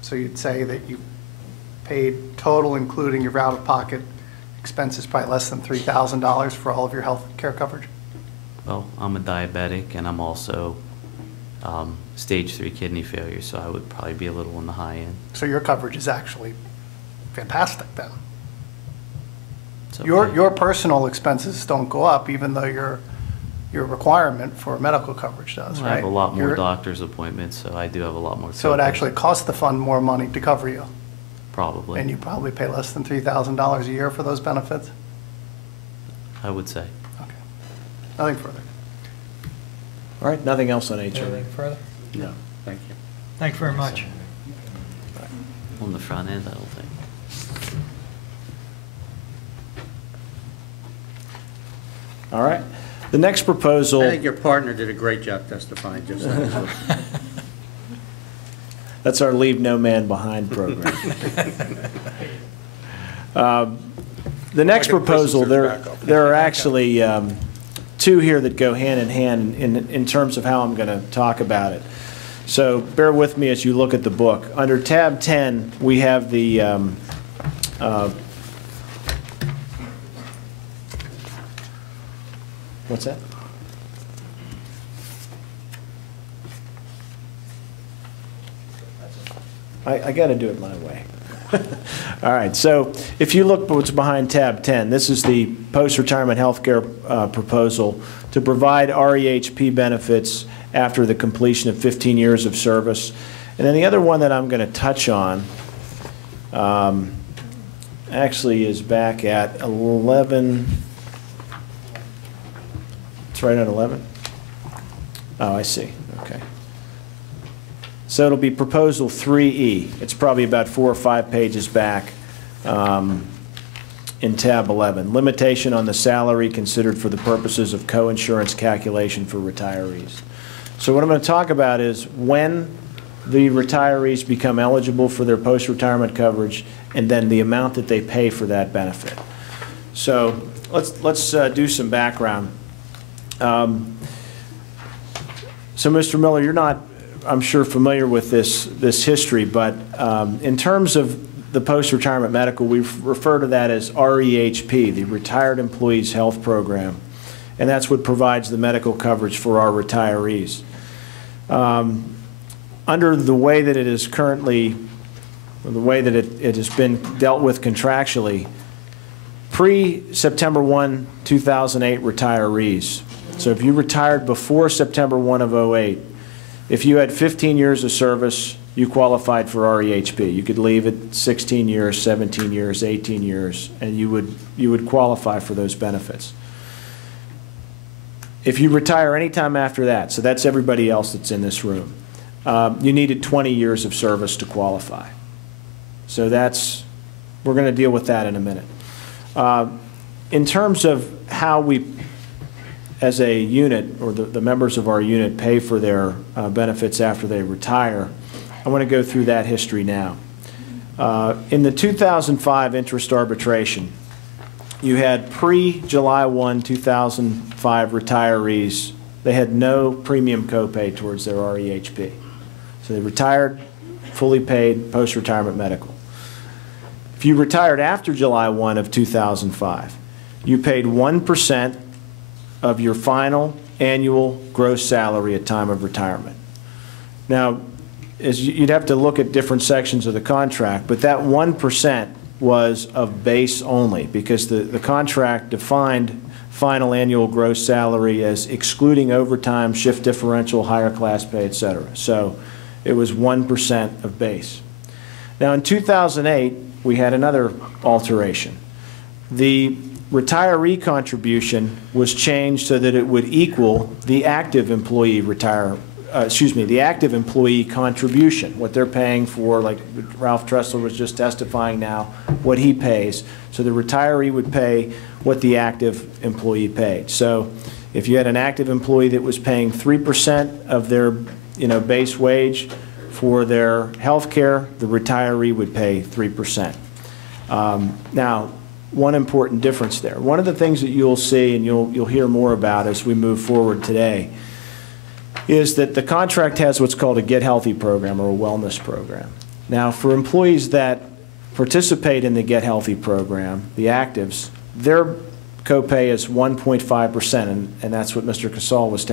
So you'd say that you paid total, including your out-of-pocket expenses, probably less than $3,000 for all of your health care coverage? Well, I'm a diabetic and I'm also stage 3 kidney failure, so I would probably be a little on the high end. So your coverage is actually fantastic then. It's okay. Your personal expenses don't go up, even though your requirement for medical coverage does, right? I have a lot more Your- doctor's appointments, so I do have a lot more. So it copays. actually costs the fund more money to cover you, Probably. and you probably pay less than $3,000 a year for those benefits? I would say. Okay. Nothing further. All right, nothing else on HRA? Anything further? No, thank you. Thank you very much. On the front end, I don't think. All right. The next proposal. I think your partner did a great job testifying, just so. That's our Leave No Man Behind program. The next proposal, there are actually 2 here that go hand in hand in terms of how I'm going to talk about it. So bear with me as you look at the book. Under tab 10, we have the what's that? I got to do it my way. All right, so if you look what's behind tab 10, this is the post-retirement health care proposal to provide REHP benefits after the completion of 15 years of service. And then the other one that I'm going to touch on actually is back at 11. It's right on 11? Oh, I see. Okay. So it'll be proposal 3E. It's probably about 4 or 5 pages back in tab 11. Limitation on the salary considered for the purposes of coinsurance calculation for retirees. So what I'm going to talk about is when the retirees become eligible for their post-retirement coverage and then the amount that they pay for that benefit. So let's do some background. So Mr. Miller, you're not, I'm sure, familiar with this history, but in terms of the post-retirement medical, we refer to that as REHP, the Retired Employees Health Program, and that's what provides the medical coverage for our retirees. Under the way that it is currently, the way that it has been dealt with contractually, pre-September 1, 2008 retirees, so if you retired before September 1 of 08, if you had 15 years of service, you qualified for REHP. You could leave at 16 years, 17 years, 18 years, and you would qualify for those benefits. If you retire any time after that, so that's everybody else that's in this room, you needed 20 years of service to qualify. So we're going to deal with that in a minute. In terms of how we, as a unit, or the members of our unit pay for their benefits after they retire, I want to go through that history now. In the 2005 interest arbitration, you had pre-July 1, 2005 retirees. They had no premium copay towards their REHP. So they retired, fully paid post-retirement medical. If you retired after July 1 of 2005, you paid 1% of your final annual gross salary at time of retirement. Now, you'd have to look at different sections of the contract, but that 1% was of base only, because the contract defined final annual gross salary as excluding overtime, shift differential, higher class pay, et cetera. So it was 1% of base. Now in 2008, we had another alteration. The retiree contribution was changed so that it would equal the active employee the active employee contribution, what they're paying for, like Ralph Tressler was just testifying now, what he pays. So the retiree would pay what the active employee paid. So if you had an active employee that was paying 3% of their base wage for their health care, the retiree would pay 3%. Now, one important difference there. One of the things that you'll see and you'll hear more about as we move forward today is that the contract has what's called a Get Healthy program, or a wellness program. Now, for employees that participate in the Get Healthy program, the actives, their copay is 1.5%, and that's what Mr. Casal was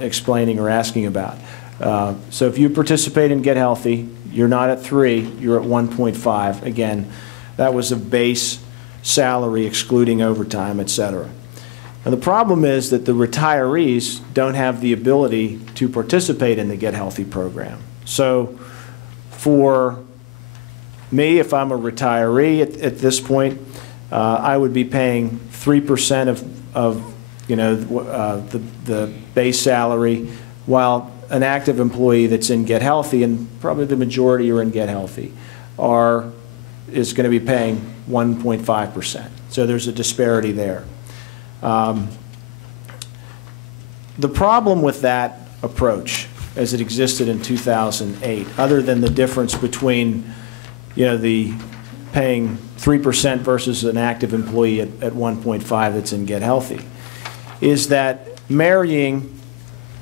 explaining or asking about. So if you participate in Get Healthy, you're not at 3, you're at 1.5. Again, that was a base salary excluding overtime, et cetera. Now, the problem is that the retirees don't have the ability to participate in the Get Healthy program. So for me, if I'm a retiree at this point, I would be paying 3% of the base salary, while an active employee that's in Get Healthy, and probably the majority are in Get Healthy, is going to be paying 1.5%. So there's a disparity there. The problem with that approach, as it existed in 2008, other than the difference between, the paying 3% versus an active employee at 1.5 that's in Get Healthy, is that marrying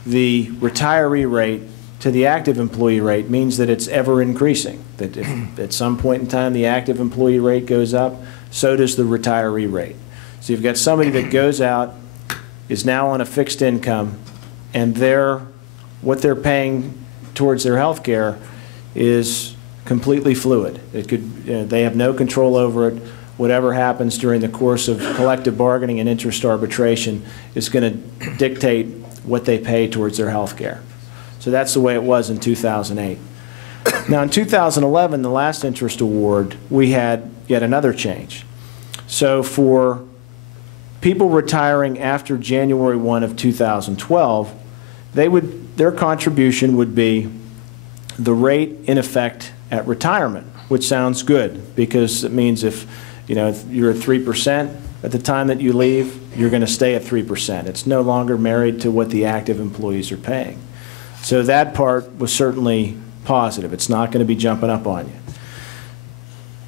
the retiree rate to the active employee rate means that it's ever increasing. That if at some point in time the active employee rate goes up, so does the retiree rate. So you've got somebody that goes out, is now on a fixed income, and what they're paying towards their health care is completely fluid. It could, they have no control over it. Whatever happens during the course of collective bargaining and interest arbitration is going to dictate what they pay towards their health care. So that's the way it was in 2008. Now in 2011, the last interest award, we had yet another change. So for people retiring after January 1 of 2012, their contribution would be the rate in effect at retirement, which sounds good, because it means if you're at 3% at the time that you leave, you're going to stay at 3%. It's no longer married to what the active employees are paying. So that part was certainly positive. It's not going to be jumping up on you.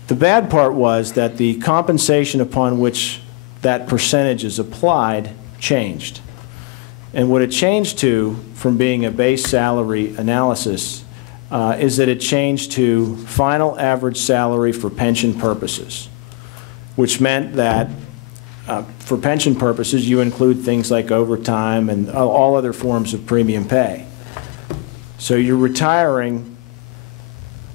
The bad part was that the compensation upon which that percentage is applied changed. And what it changed to, from being a base salary analysis, is that it changed to final average salary for pension purposes, which meant that for pension purposes, you include things like overtime and all other forms of premium pay. So you're retiring,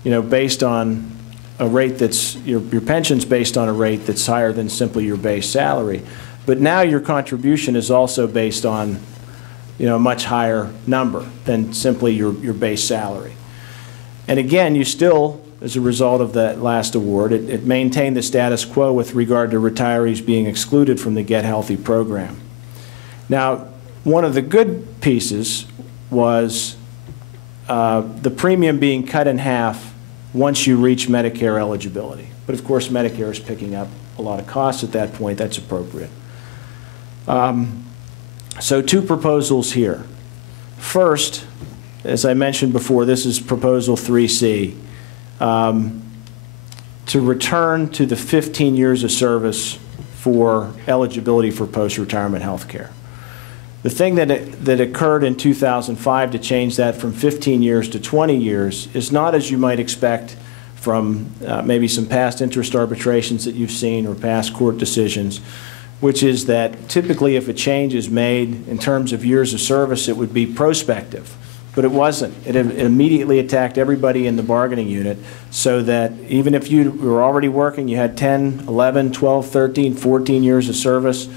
based on a rate that's, your pension's based on a rate that's higher than simply your base salary. But now your contribution is also based on, a much higher number than simply your base salary. And again, you still, as a result of that last award, it maintained the status quo with regard to retirees being excluded from the Get Healthy program. Now, one of the good pieces was the premium being cut in half once you reach Medicare eligibility. But of course, Medicare is picking up a lot of costs at that point. That's appropriate. So two proposals here. First, as I mentioned before, this is Proposal 3C. To return to the 15 years of service for eligibility for post-retirement health care. The thing that occurred in 2005 to change that from 15 years to 20 years is not as you might expect from maybe some past interest arbitrations that you've seen or past court decisions, which is that typically if a change is made in terms of years of service, it would be prospective. But it wasn't. It immediately attacked everybody in the bargaining unit, so that even if you were already working, you had 10, 11, 12, 13, 14 years of service,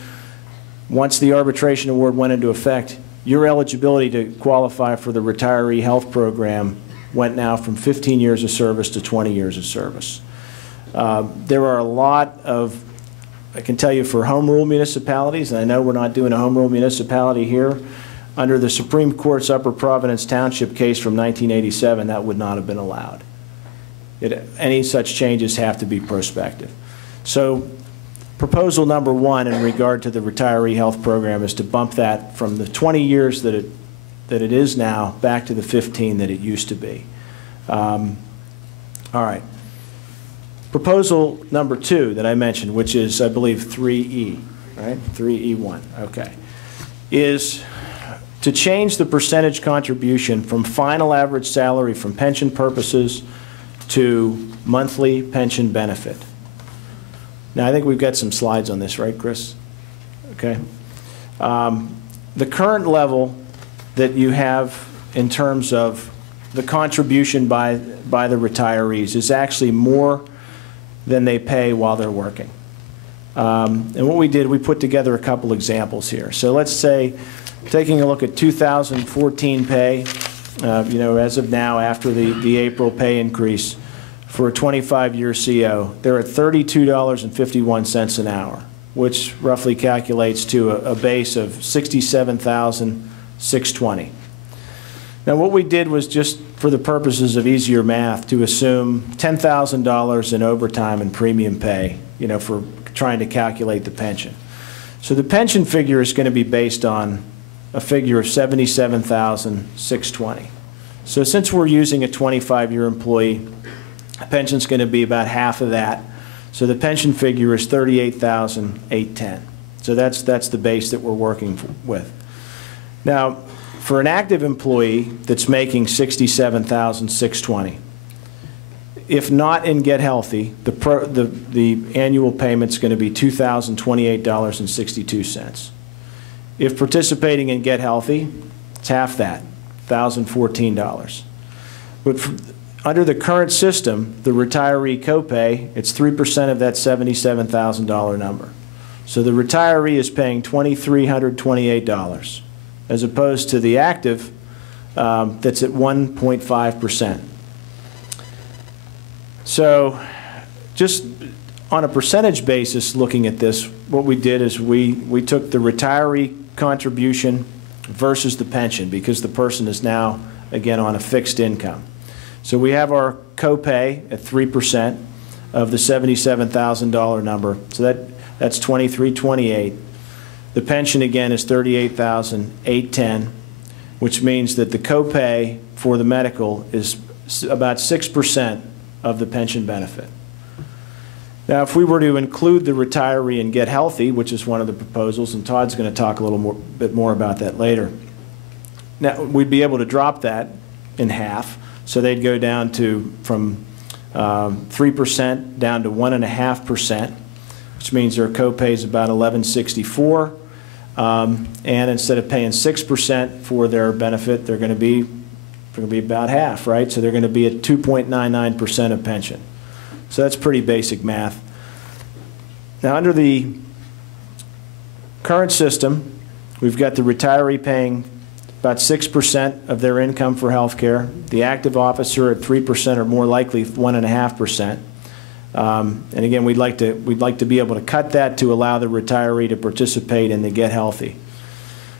once the arbitration award went into effect, your eligibility to qualify for the retiree health program went now from 15 years of service to 20 years of service. There are a lot of, I can tell you for home rule municipalities, and I know we're not doing a home rule municipality here, under the Supreme Court's Upper Providence Township case from 1987, that would not have been allowed. Any such changes have to be prospective. So proposal number one in regard to the retiree health program is to bump that from the 20 years that it is now back to the 15 that it used to be. All right. Proposal number two that I mentioned, which is, I believe, 3E, right? 3E1, okay, is to change the percentage contribution from final average salary from pension purposes to monthly pension benefit. Now, I think we've got some slides on this, right, Chris? Okay. The current level that you have in terms of the contribution by the retirees is actually more than they pay while they're working. And what we did, we put together a couple examples here. So let's say, taking a look at 2014 pay, as of now, after the April pay increase for a 25-year CO, they're at $32.51 an hour, which roughly calculates to a base of $67,620. Now, what we did was, just for the purposes of easier math, to assume $10,000 in overtime and premium pay, for trying to calculate the pension. So the pension figure is going to be based on a figure of $77,620. So since we're using a 25-year employee, the pension's going to be about half of that. So the pension figure is $38,810. So that's the base that we're working with. Now, for an active employee that's making $67,620, if not in Get Healthy, the annual payment's going to be $2,028.62. If participating in Get Healthy, it's half that, $1,014. But under the current system, the retiree copay, it's 3% of that $77,000 number. So the retiree is paying $2,328, as opposed to the active that's at 1.5%. So just on a percentage basis, looking at this, what we did is we took the retiree contribution versus the pension, because the person is now, again, on a fixed income. So we have our copay at 3% of the $77,000 number. So that's $2,328. The pension, again, is $38,810, which means that the copay for the medical is about 6% of the pension benefit. Now, if we were to include the retiree and Get Healthy, which is one of the proposals, and Todd's going to talk a bit more about that later, now we'd be able to drop that in half. So they'd go down to from 3% down to 1.5%, which means their copay is about $11.64. And instead of paying 6% for their benefit, they're going to be about half, right? So they're going to be at 2.99% of pension. So that's pretty basic math. Now, under the current system, we've got the retiree paying about 6% of their income for health care, the active officer at 3% or more likely 1.5%. And again, we'd like to be able to cut that to allow the retiree to participate in the Get Healthy.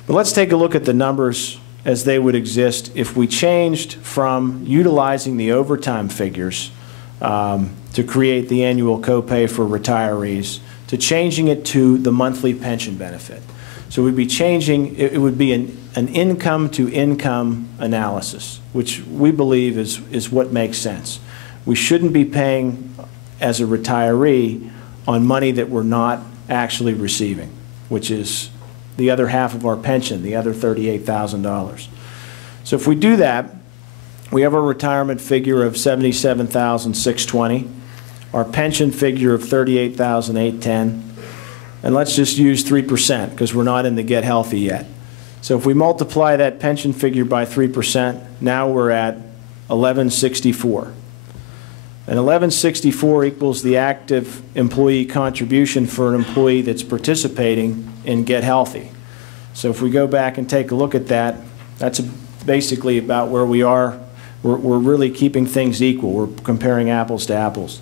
But let's take a look at the numbers as they would exist if we changed from utilizing the overtime figures to create the annual copay for retirees to changing it to the monthly pension benefit. So we'd be changing, it would be an income-to-income analysis, which we believe is what makes sense. We shouldn't be paying as a retiree on money that we're not actually receiving, which is the other half of our pension, the other $38,000. So if we do that, we have a retirement figure of $77,620, our pension figure of $38,810, and let's just use 3% because we're not in the Get Healthy yet. So if we multiply that pension figure by 3%, now we're at $11.64. And $11.64 equals the active employee contribution for an employee that's participating in Get Healthy. So if we go back and take a look at that, that's basically about where we are. We're really keeping things equal. We're comparing apples to apples.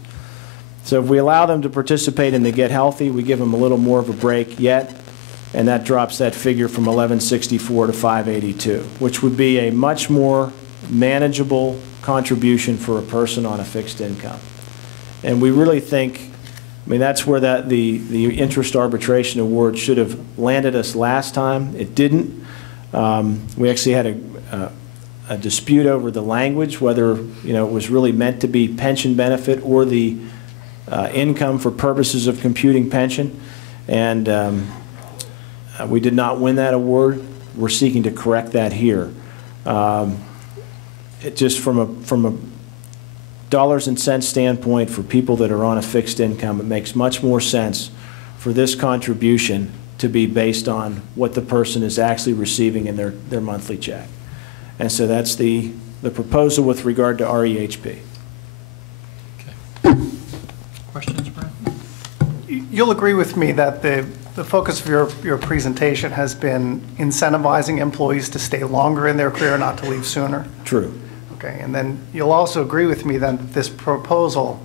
So if we allow them to participate in the Get Healthy, we give them a little more of a break yet, and that drops that figure from $11.64 to $5.82, which would be a much more manageable contribution for a person on a fixed income. And we really think, I mean, that's where the interest arbitration award should have landed us last time. It didn't. We actually had a dispute over the language, whether it was really meant to be pension benefit or the income for purposes of computing pension. And we did not win that award. We're seeking to correct that here. It just from a dollars and cents standpoint for people that are on a fixed income, it makes much more sense for this contribution to be based on what the person is actually receiving in their monthly check. And so that's the proposal with regard to REHP. Okay. Questions, Brad? You'll agree with me that the focus of your presentation has been incentivizing employees to stay longer in their career, not to leave sooner? True. Okay, and then you'll also agree with me then that this proposal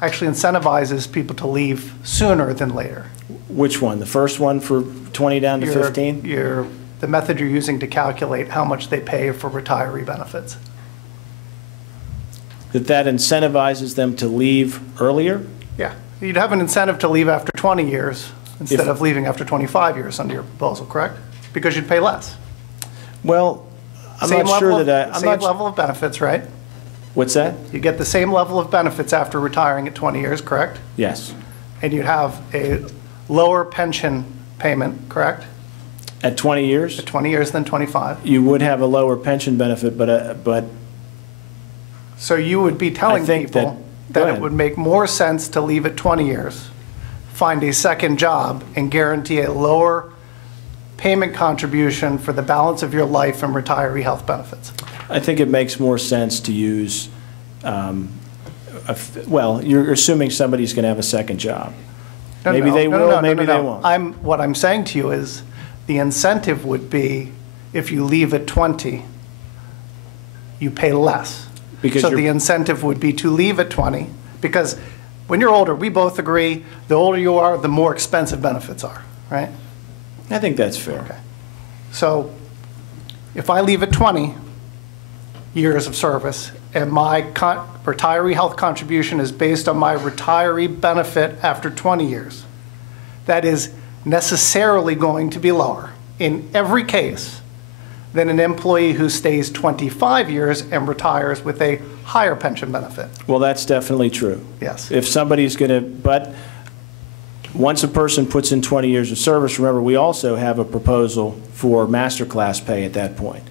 actually incentivizes people to leave sooner than later. Which one? The first one for 20 down to 15? The method you're using to calculate how much they pay for retiree benefits. That incentivizes them to leave earlier? Yeah. You'd have an incentive to leave after 20 years instead of leaving after 25 years under your proposal, correct? Because you'd pay less. Well, I'm not sure that I'm same level of benefits, right? What's that? You get the same level of benefits after retiring at 20 years, correct? Yes. And you'd have a lower pension payment, correct? At 20 years? At 20 years than 25. You would have a lower pension benefit, but so you would be telling people that it would make more sense to leave at 20 years, find a second job, and guarantee a lower payment contribution for the balance of your life and retiree health benefits. I think it makes more sense to use, well, you're assuming somebody's going to have a second job. Maybe they will, maybe they won't. What I'm saying to you is the incentive would be if you leave at 20, you pay less. So the incentive would be to leave at 20, because when you're older, we both agree, the older you are, the more expensive benefits are, right? I think that's fair. Okay. So if I leave at 20 years of service and my retiree health contribution is based on my retiree benefit after 20 years, that is necessarily going to be lower in every case than an employee who stays 25 years and retires with a higher pension benefit. Well, that's definitely true. Yes. If somebody's going to, but once a person puts in 20 years of service, remember, we also have a proposal for master class pay at that point.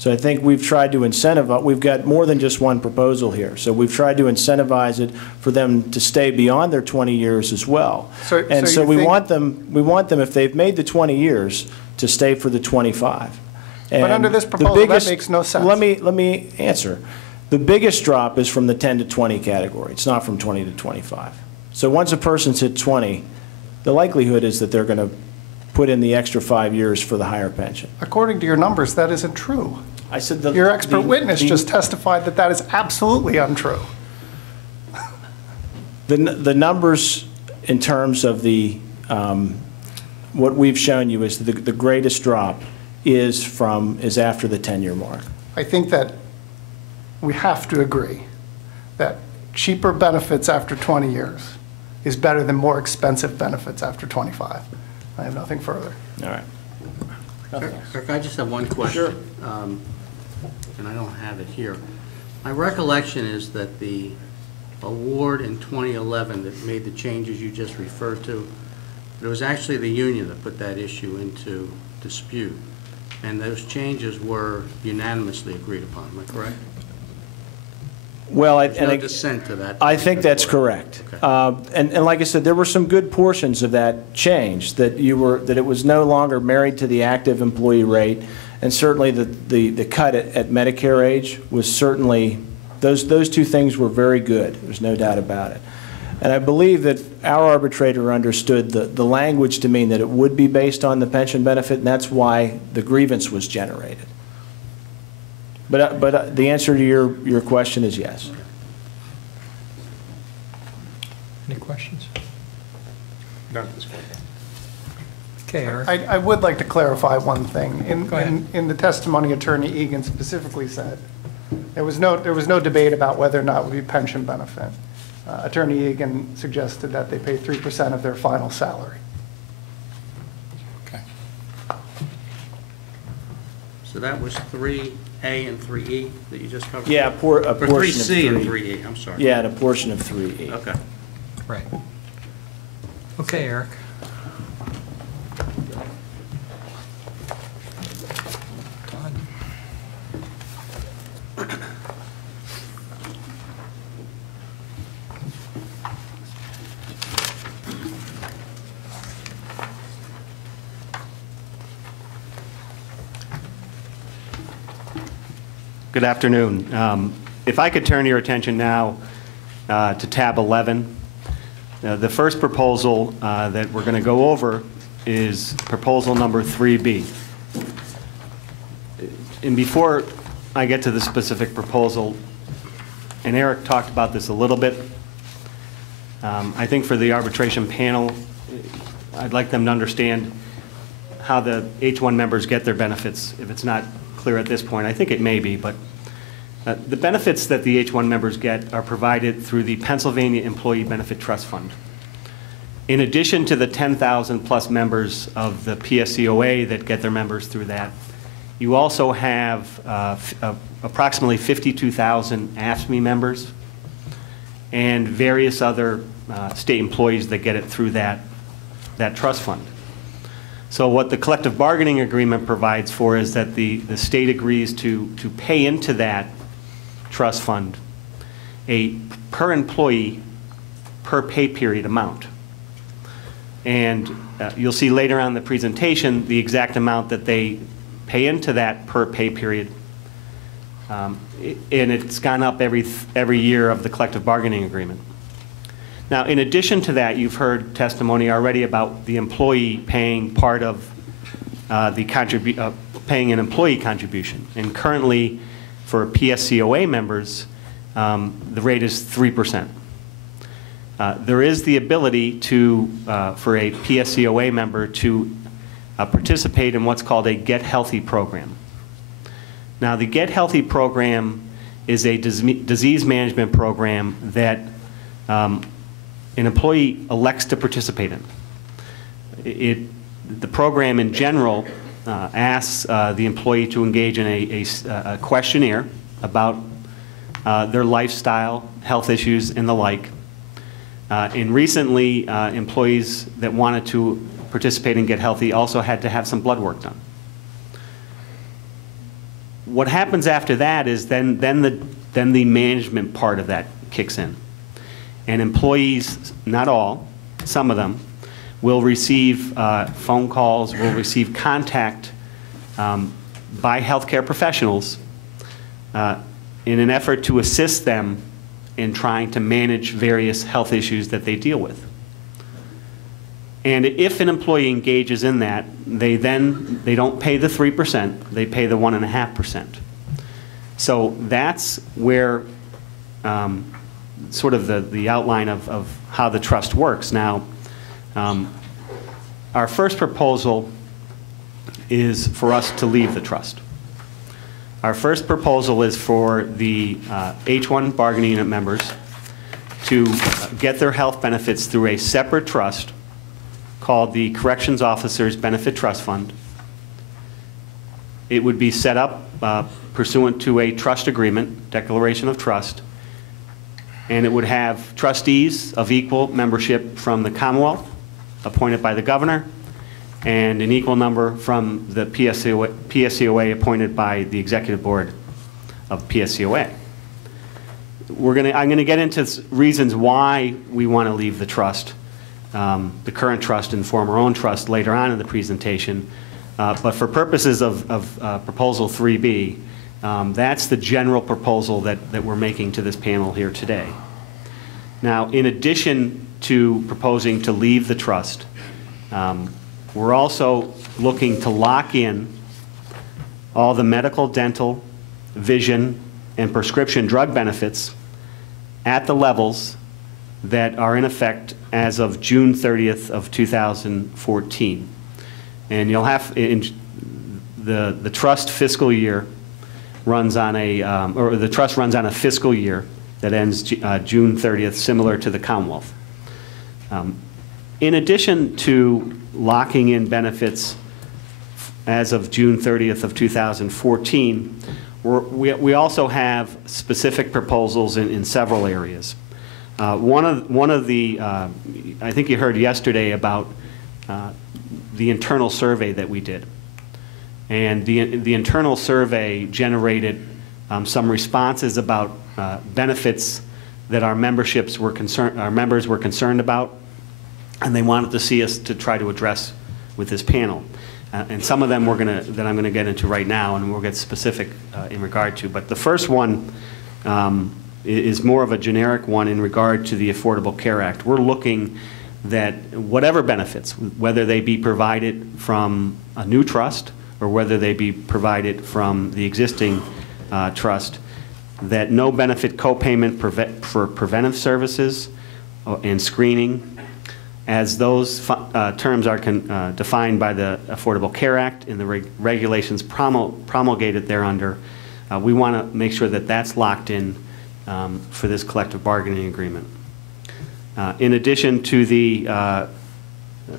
So I think we've tried to incentivize, we've got more than just one proposal here. So we've tried to incentivize it for them to stay beyond their 20 years as well. And so we want them, if they've made the 20 years, to stay for the 25. But under this proposal, that makes no sense. Let me answer. The biggest drop is from the 10 to 20 category. It's not from 20 to 25. So once a person's hit 20, the likelihood is that they're going to put in the extra 5 years for the higher pension. According to your numbers, that isn't true. I said your expert witness just testified that that is absolutely untrue. The numbers in terms of the what we've shown you is the greatest drop is after the 10-year mark. I think that we have to agree that cheaper benefits after 20 years is better than more expensive benefits after 25. I have nothing further. All right. Eric, I just have one question. Sure. And I don't have it here. My recollection is that the award in 2011 that made the changes you just referred to, it was actually the union that put that issue into dispute. And those changes were unanimously agreed upon. Am I correct? Well, no dissent to that. I think that's correct. Okay. And like I said, there were some good portions of that change that it was no longer married to the active employee rate, and certainly the cut at Medicare age was certainly those two things were very good. There's no doubt about it. And I believe that our arbitrator understood the language to mean that it would be based on the pension benefit, and that's why the grievance was generated. But the answer to your question is yes. Any questions? None at this point. Okay, Eric. I would like to clarify one thing. In the testimony, Attorney Egan specifically said there was no debate about whether or not it would be pension benefit. Attorney Egan suggested that they pay 3% of their final salary. Okay. So that was 3A and 3E that you just covered? Yeah, a portion of 3C and 3E, I'm sorry. Yeah, and a portion of 3E. Okay. Right. Okay, Eric. Todd. Good afternoon. If I could turn your attention now to tab 11. The first proposal that we're going to go over is proposal number 3B. And before I get to the specific proposal, and Eric talked about this a little bit, I think for the arbitration panel, I'd like them to understand how the H-1 members get their benefits. If it's not clear at this point, I think it may be, but the benefits that the H-1 members get are provided through the Pennsylvania Employee Benefit Trust Fund. In addition to the 10,000 plus members of the PSCOA that get their members through that, you also have approximately 52,000 AFSCME members and various other state employees that get it through that trust fund. So what the collective bargaining agreement provides for is that the state agrees to pay into that trust fund a per employee per pay period amount. And you'll see later on in the presentation the exact amount that they pay into that per pay period. And it's gone up every year of the collective bargaining agreement. Now, in addition to that, you've heard testimony already about the employee paying part of paying an employee contribution. And currently, for PSCOA members, the rate is 3%. There is the ability for a PSCOA member to participate in what's called a Get Healthy program. Now, the Get Healthy program is a disease management program that an employee elects to participate in. The program in general asks the employee to engage in a questionnaire about their lifestyle, health issues, and the like. And recently, employees that wanted to participate and get healthy also had to have some blood work done. What happens after that is then the management part of that kicks in. And employees, not all, some of them, will receive phone calls, will receive contact by healthcare professionals in an effort to assist them in trying to manage various health issues that they deal with. And if an employee engages in that, they don't pay the 3%, they pay the 1.5%. So that's where sort of the outline of how the trust works. Now, our first proposal is for us to leave the trust. Our first proposal is for the H-1 bargaining unit members to get their health benefits through a separate trust called the Corrections Officers Benefit Trust Fund. It would be set up pursuant to a trust agreement, declaration of trust, and it would have trustees of equal membership from the Commonwealth, appointed by the governor, and an equal number from the PSCOA appointed by the executive board of PSCOA. I'm going to get into reasons why we want to leave the trust, the current trust and form our own trust later on in the presentation. But for purposes of Proposal 3B, that's the general proposal that we're making to this panel here today. Now, in addition to proposing to leave the trust, we're also looking to lock in all the medical, dental, vision, and prescription drug benefits at the levels that are in effect as of June 30th of 2014. And you'll have, the trust fiscal year runs on or the trust runs on a fiscal year that ends June 30th, similar to the Commonwealth. In addition to locking in benefits as of June 30th of 2014, we also have specific proposals in several areas. One of the, I think you heard yesterday about the internal survey that we did. And the internal survey generated some responses about benefits that our members were concerned about, and they wanted to see us to try to address with this panel. And some of them that I'm going to get into right now, and we'll get specific in regard to. But the first one is more of a generic one in regard to the Affordable Care Act. We're looking that whatever benefits, whether they be provided from a new trust or whether they be provided from the existing trust, that no benefit copayment for preventive services and screening, as those terms are defined by the Affordable Care Act and the regulations promulgated thereunder, we want to make sure that that's locked in for this collective bargaining agreement. In addition to the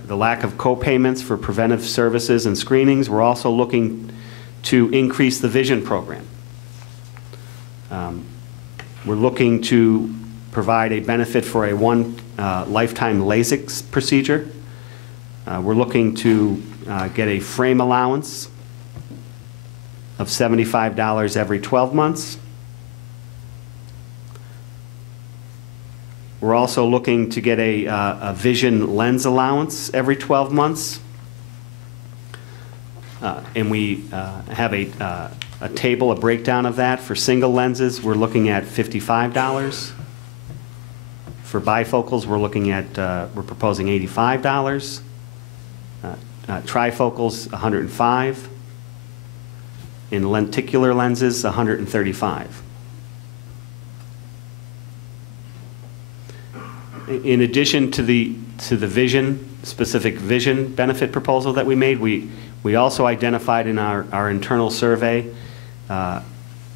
lack of co-payments for preventive services and screenings, we're also looking to increase the vision program. We're looking to provide a benefit for a lifetime LASIK procedure. We're looking to get a frame allowance of $75 every 12 months. We're also looking to get a vision lens allowance every 12 months. And we have a table, a breakdown of that. For single lenses, we're looking at $55. For bifocals, we're proposing $85. Trifocals, $105. In lenticular lenses, $135. In addition to the specific vision benefit proposal that we made, we also identified in our internal survey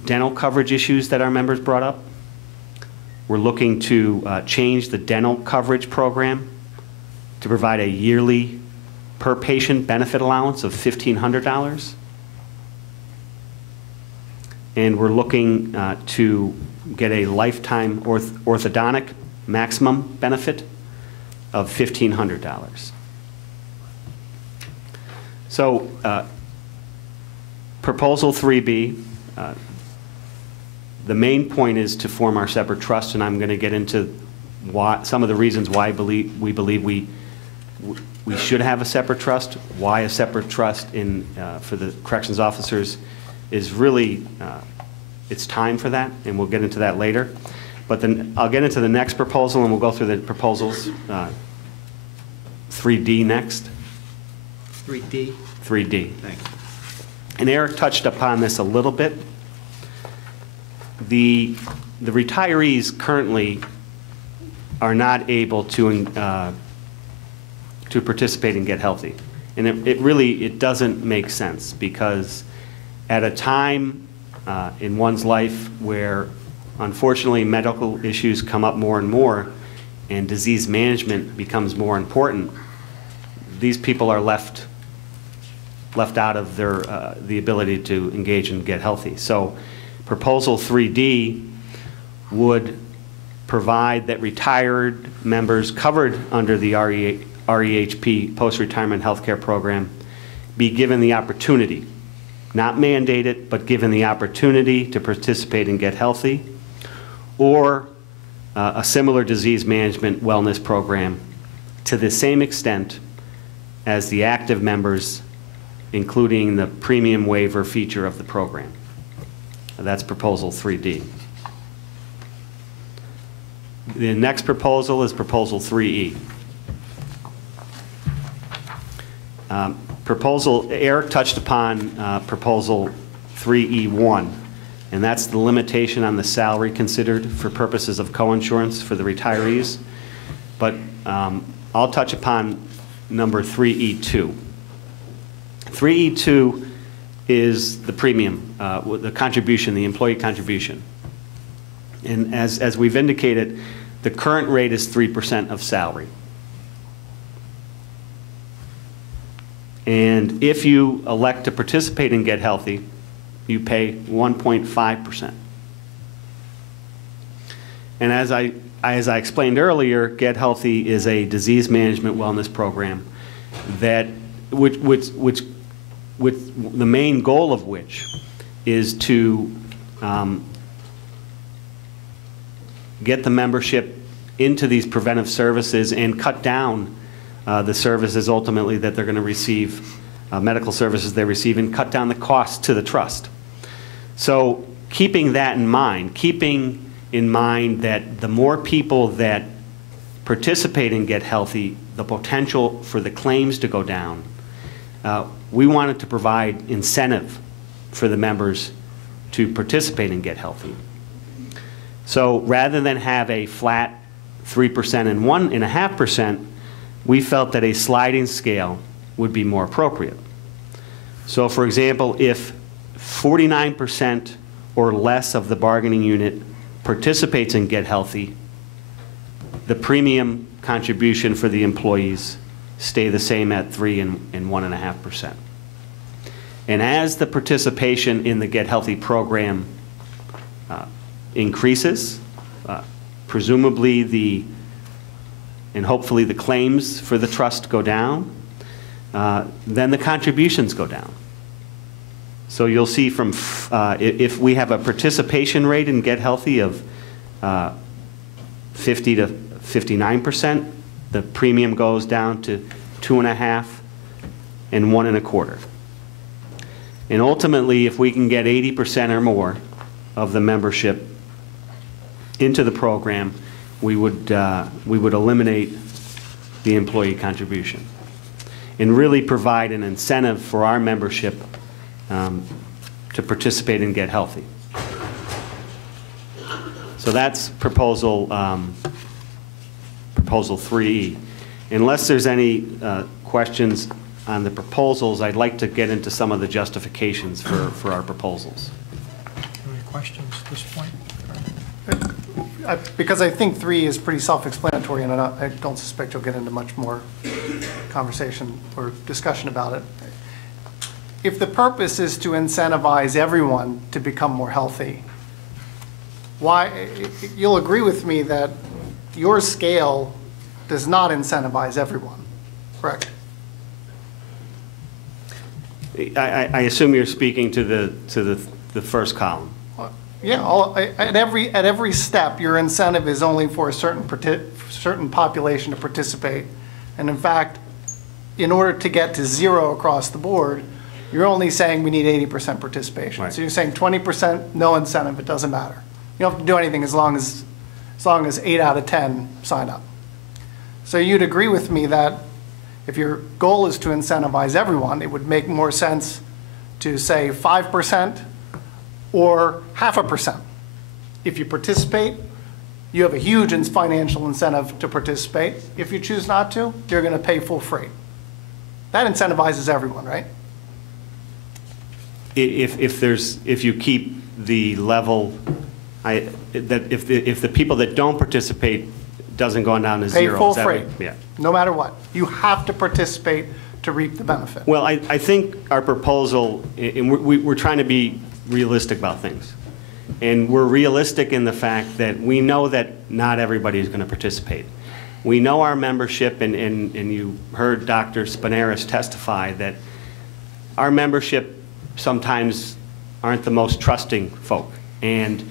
dental coverage issues that our members brought up. We're looking to change the dental coverage program to provide a yearly per patient benefit allowance of $1,500. And we're looking to get a lifetime orthodontic maximum benefit of $1,500. So Proposal 3B The main point is to form our separate trust, and I'm going to get into some of the reasons why we believe we should have a separate trust, why a separate trust for the corrections officers is really, it's time for that, and we'll get into that later. But then I'll get into the next proposal, and we'll go through the proposals. 3D next. 3D? 3D. Thank you. And Eric touched upon this a little bit. The retirees currently are not able to participate and get healthy. And it really doesn't make sense, because at a time in one's life where unfortunately medical issues come up more and more and disease management becomes more important, these people are left out of the ability to engage and get healthy. So Proposal 3D would provide that retired members covered under the REHP post-retirement health care program be given the opportunity, not mandated, but given the opportunity to participate and get healthy, or a similar disease management wellness program to the same extent as the active members, including the premium waiver feature of the program. That's Proposal 3D. The next proposal is Proposal 3E. Eric touched upon Proposal 3E1, and that's the limitation on the salary considered for purposes of coinsurance for the retirees. But I'll touch upon number 3E2. 3E2 is the premium, the contribution, the employee contribution. And as we've indicated, the current rate is 3% of salary. And if you elect to participate and get healthy, you pay 1.5%. And as I explained earlier, Get Healthy is a disease management wellness program that which the main goal of which is to get the membership into these preventive services and cut down the services ultimately that they're going to receive, medical services they receive, and cut down the cost to the trust. So keeping that in mind, keeping in mind that the more people that participate and get healthy, the potential for the claims to go down, we wanted to provide incentive for the members to participate and get healthy. So rather than have a flat 3% and 1.5%, we felt that a sliding scale would be more appropriate. So for example, if 49% or less of the bargaining unit participates in Get Healthy, the premium contribution for the employees stay the same at 3 and 1.5%. And as the participation in the Get Healthy program increases, presumably and hopefully the claims for the trust go down, then the contributions go down. So you'll see from, if we have a participation rate in Get Healthy of 50 to 59%, the premium goes down to 2.5 and 1.25. And ultimately, if we can get 80% or more of the membership into the program, we would eliminate the employee contribution and really provide an incentive for our membership to participate and get healthy. So that's proposal 3E. Unless there's any questions on the proposals, I'd like to get into some of the justifications for our proposals. Any questions at this point? Because I think 3 is pretty self-explanatory, and I don't suspect you'll get into much more conversation or discussion about it. If the purpose is to incentivize everyone to become more healthy, why, you'll agree with me that your scale does not incentivize everyone, correct? I assume you're speaking to the the first column. Yeah, at every step, your incentive is only for a certain population to participate. And in fact, in order to get to 0 across the board, you're only saying we need 80% participation. Right. So you're saying 20%, no incentive, it doesn't matter. You don't have to do anything as long as 8 out of 10 sign up. So you'd agree with me that if your goal is to incentivize everyone, it would make more sense to say 5% or 0.5%. If you participate, you have a huge financial incentive to participate. If you choose not to, you're going to pay full freight. That incentivizes everyone, right? If you keep the level, if the people that don't participate doesn't go down to Pay 0. full is that freight, what- Yeah. no matter what. You have to participate to reap the benefit. Well, I think our proposal, and we're trying to be realistic about things. And we're realistic in the fact that we know that not everybody is going to participate. We know our membership, and you heard Dr. Spinaris testify that our membership sometimes aren't the most trusting folk. And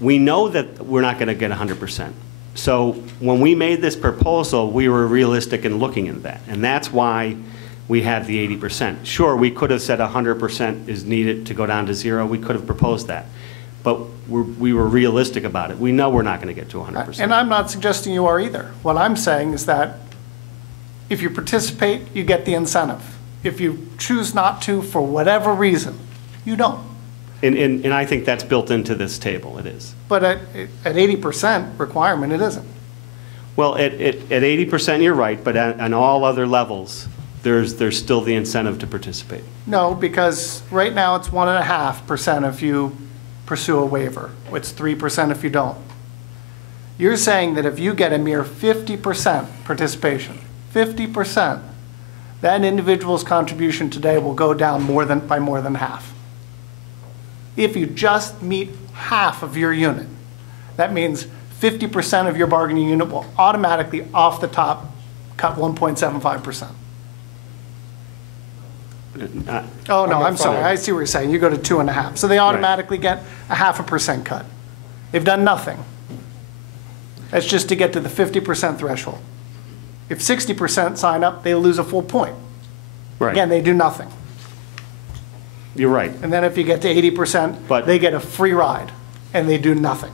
we know that we're not going to get 100%. So when we made this proposal, we were realistic in looking at that. And that's why we have the 80%. Sure, we could have said 100% is needed to go down to 0. We could have proposed that. But we were realistic about it. We know we're not going to get to 100%. And I'm not suggesting you are either. What I'm saying is that if you participate, you get the incentive. If you choose not to for whatever reason, you don't. And I think that's built into this table, it is. But at 80% requirement, it isn't. Well, at 80%, you're right, but on all other levels, there's still the incentive to participate. No, because right now it's 1.5% if you pursue a waiver. It's 3% if you don't. You're saying that if you get a mere 50% participation, 50%, that individual's contribution today will go down by more than half. If you just meet half of your unit, that means 50% of your bargaining unit will automatically, off the top, cut 1.75%. Oh, no, I'm sorry. I see what you're saying. You go to 2.5. So they automatically get a 0.5% cut. They've done nothing. That's just to get to the 50% threshold. If 60% sign up, they lose a full point. Right. Again, they do nothing. You're right. And then if you get to 80%, they get a free ride, and they do nothing.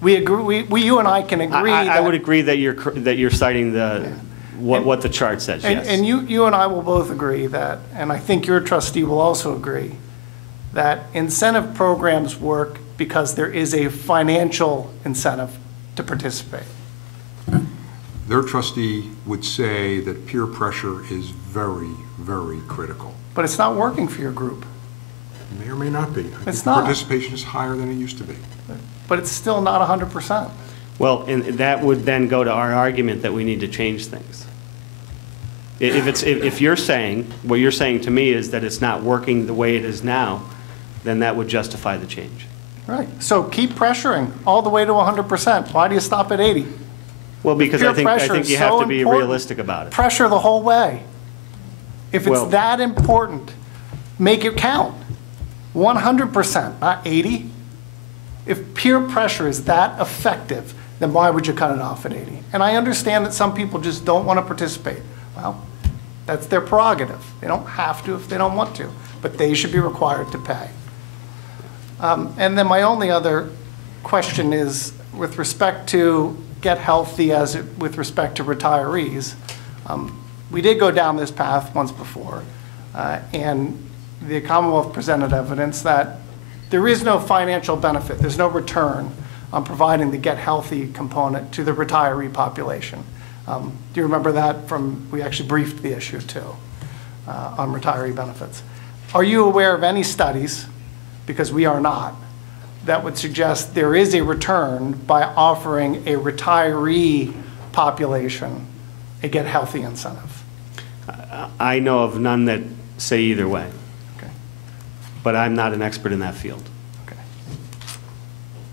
We agree. You and I can agree. I would agree that you're citing what the chart says. Yes. And you and I will both agree that, and I think your trustee will also agree, that incentive programs work because there is a financial incentive to participate. Their trustee would say that peer pressure is very, very critical. But it's not working for your group. It may or may not be. It's not. Participation is higher than it used to be. But it's still not 100%. Well, and that would then go to our argument that we need to change things. If you're saying, what you're saying to me is that it's not working the way it is now, then that would justify the change. Right. So keep pressuring all the way to 100%. Why do you stop at 80? Well, because I think you have to be important, realistic about it. Pressure the whole way. If it's that important, make it count. 100%, not 80. If peer pressure is that effective, then why would you cut it off at 80? And I understand that some people just don't want to participate. Well, that's their prerogative. They don't have to if they don't want to, but they should be required to pay. And then my only other question is with respect to Get Healthy with respect to retirees. We did go down this path once before, and the Commonwealth presented evidence that there is no financial benefit, there's no return on providing the Get Healthy component to the retiree population. Do you remember that from, we actually briefed the issue too, on retiree benefits. Are you aware of any studies, because we are not, that would suggest there is a return by offering a retiree population a Get Healthy incentive? I know of none that say either way. Okay. But I'm not an expert in that field. Okay.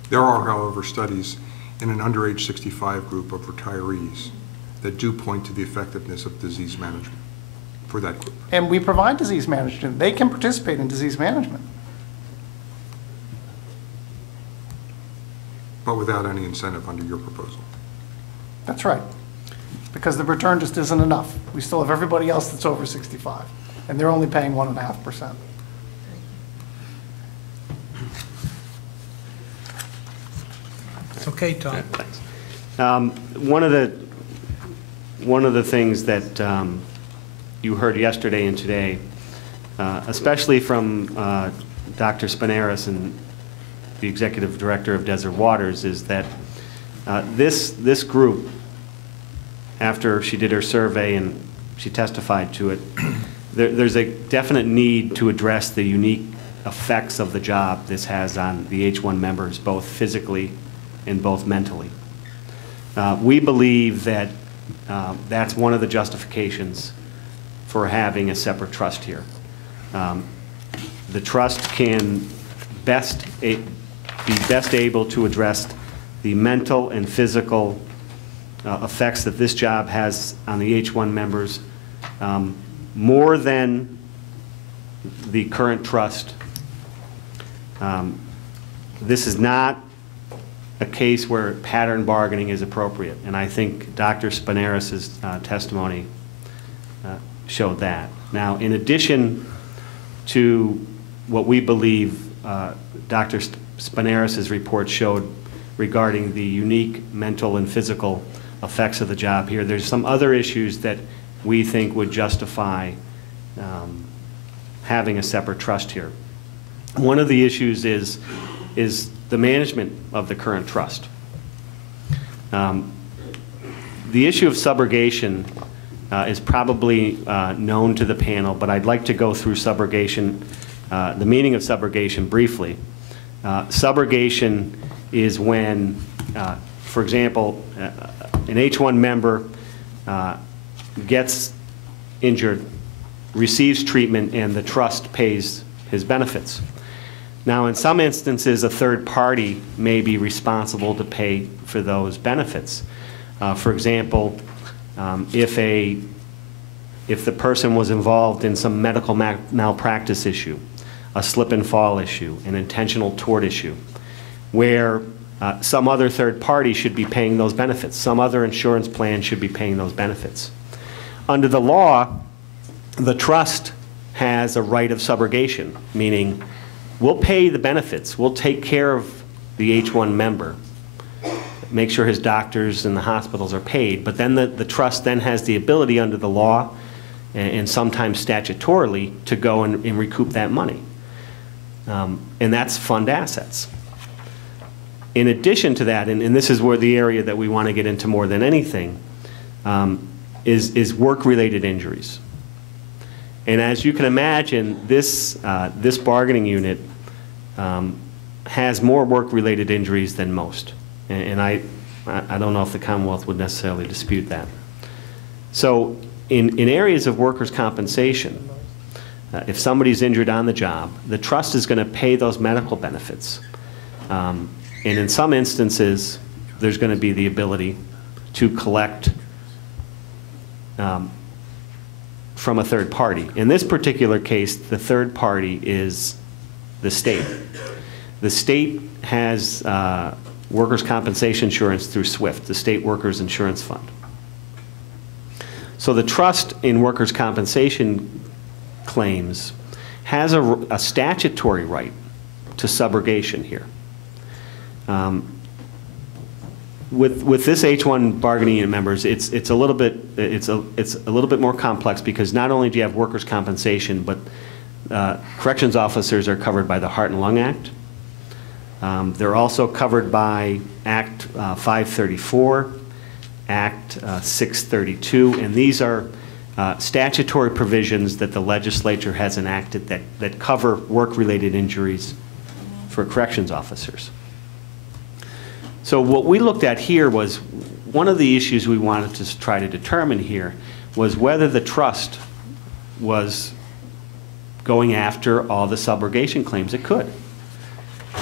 There are, however, studies in an under age 65 group of retirees that do point to the effectiveness of disease management. for that group. And we provide disease management. They can participate in disease management. But without any incentive under your proposal. That's right. Because the return just isn't enough. We still have everybody else that's over 65, and they're only paying 1.5%. Okay, Tom. One of the things that you heard yesterday and today, especially from Dr. Spinaris and the Executive Director of Desert Waters, is that this group, after she did her survey and she testified to it, there's a definite need to address the unique effects of the job this has on the H-1 members, both physically and both mentally. We believe that that's one of the justifications for having a separate trust here. The trust can be best able to address the mental and physical effects that this job has on the H-1 members more than the current trust. This is not a case where pattern bargaining is appropriate, and I think Dr. Spinaris' testimony showed that. Now, in addition to what we believe Dr. Spinaris' report showed regarding the unique mental and physical effects of the job here, there's some other issues that we think would justify having a separate trust here. One of the issues is the management of the current trust. The issue of subrogation is probably known to the panel, but I'd like to go through subrogation, the meaning of subrogation briefly. Subrogation is when, for example, an H-1 member gets injured, receives treatment, and the trust pays his benefits. Now, in some instances, a third party may be responsible to pay for those benefits. For example, if the person was involved in some medical malpractice issue, a slip and fall issue, an intentional tort issue, where some other third party should be paying those benefits, some other insurance plan should be paying those benefits. Under the law, the trust has a right of subrogation, meaning we'll pay the benefits, we'll take care of the H-1 member, make sure his doctors and the hospitals are paid, but then the trust then has the ability under the law and sometimes statutorily to go and recoup that money. And that's fund assets. In addition to that, and this is where the area that we want to get into more than anything, is work-related injuries. And as you can imagine, this bargaining unit has more work-related injuries than most. And I don't know if the Commonwealth would necessarily dispute that. So in areas of workers' compensation, if somebody's injured on the job, the trust is going to pay those medical benefits. And in some instances, there's going to be the ability to collect from a third party. In this particular case, the third party is the state. The state has workers' compensation insurance through SWIFT, the State Workers Insurance Fund. So the trust in workers' compensation claims has a statutory right to subrogation here. With this H-1 bargaining unit members, it's a little bit more complex because not only do you have workers' compensation, but corrections officers are covered by the Heart and Lung Act. They're also covered by Act 534, Act 632, and these are statutory provisions that the legislature has enacted that cover work-related injuries for corrections officers. So what we looked at here was one of the issues we wanted to try to determine here was whether the trust was going after all the subrogation claims it could.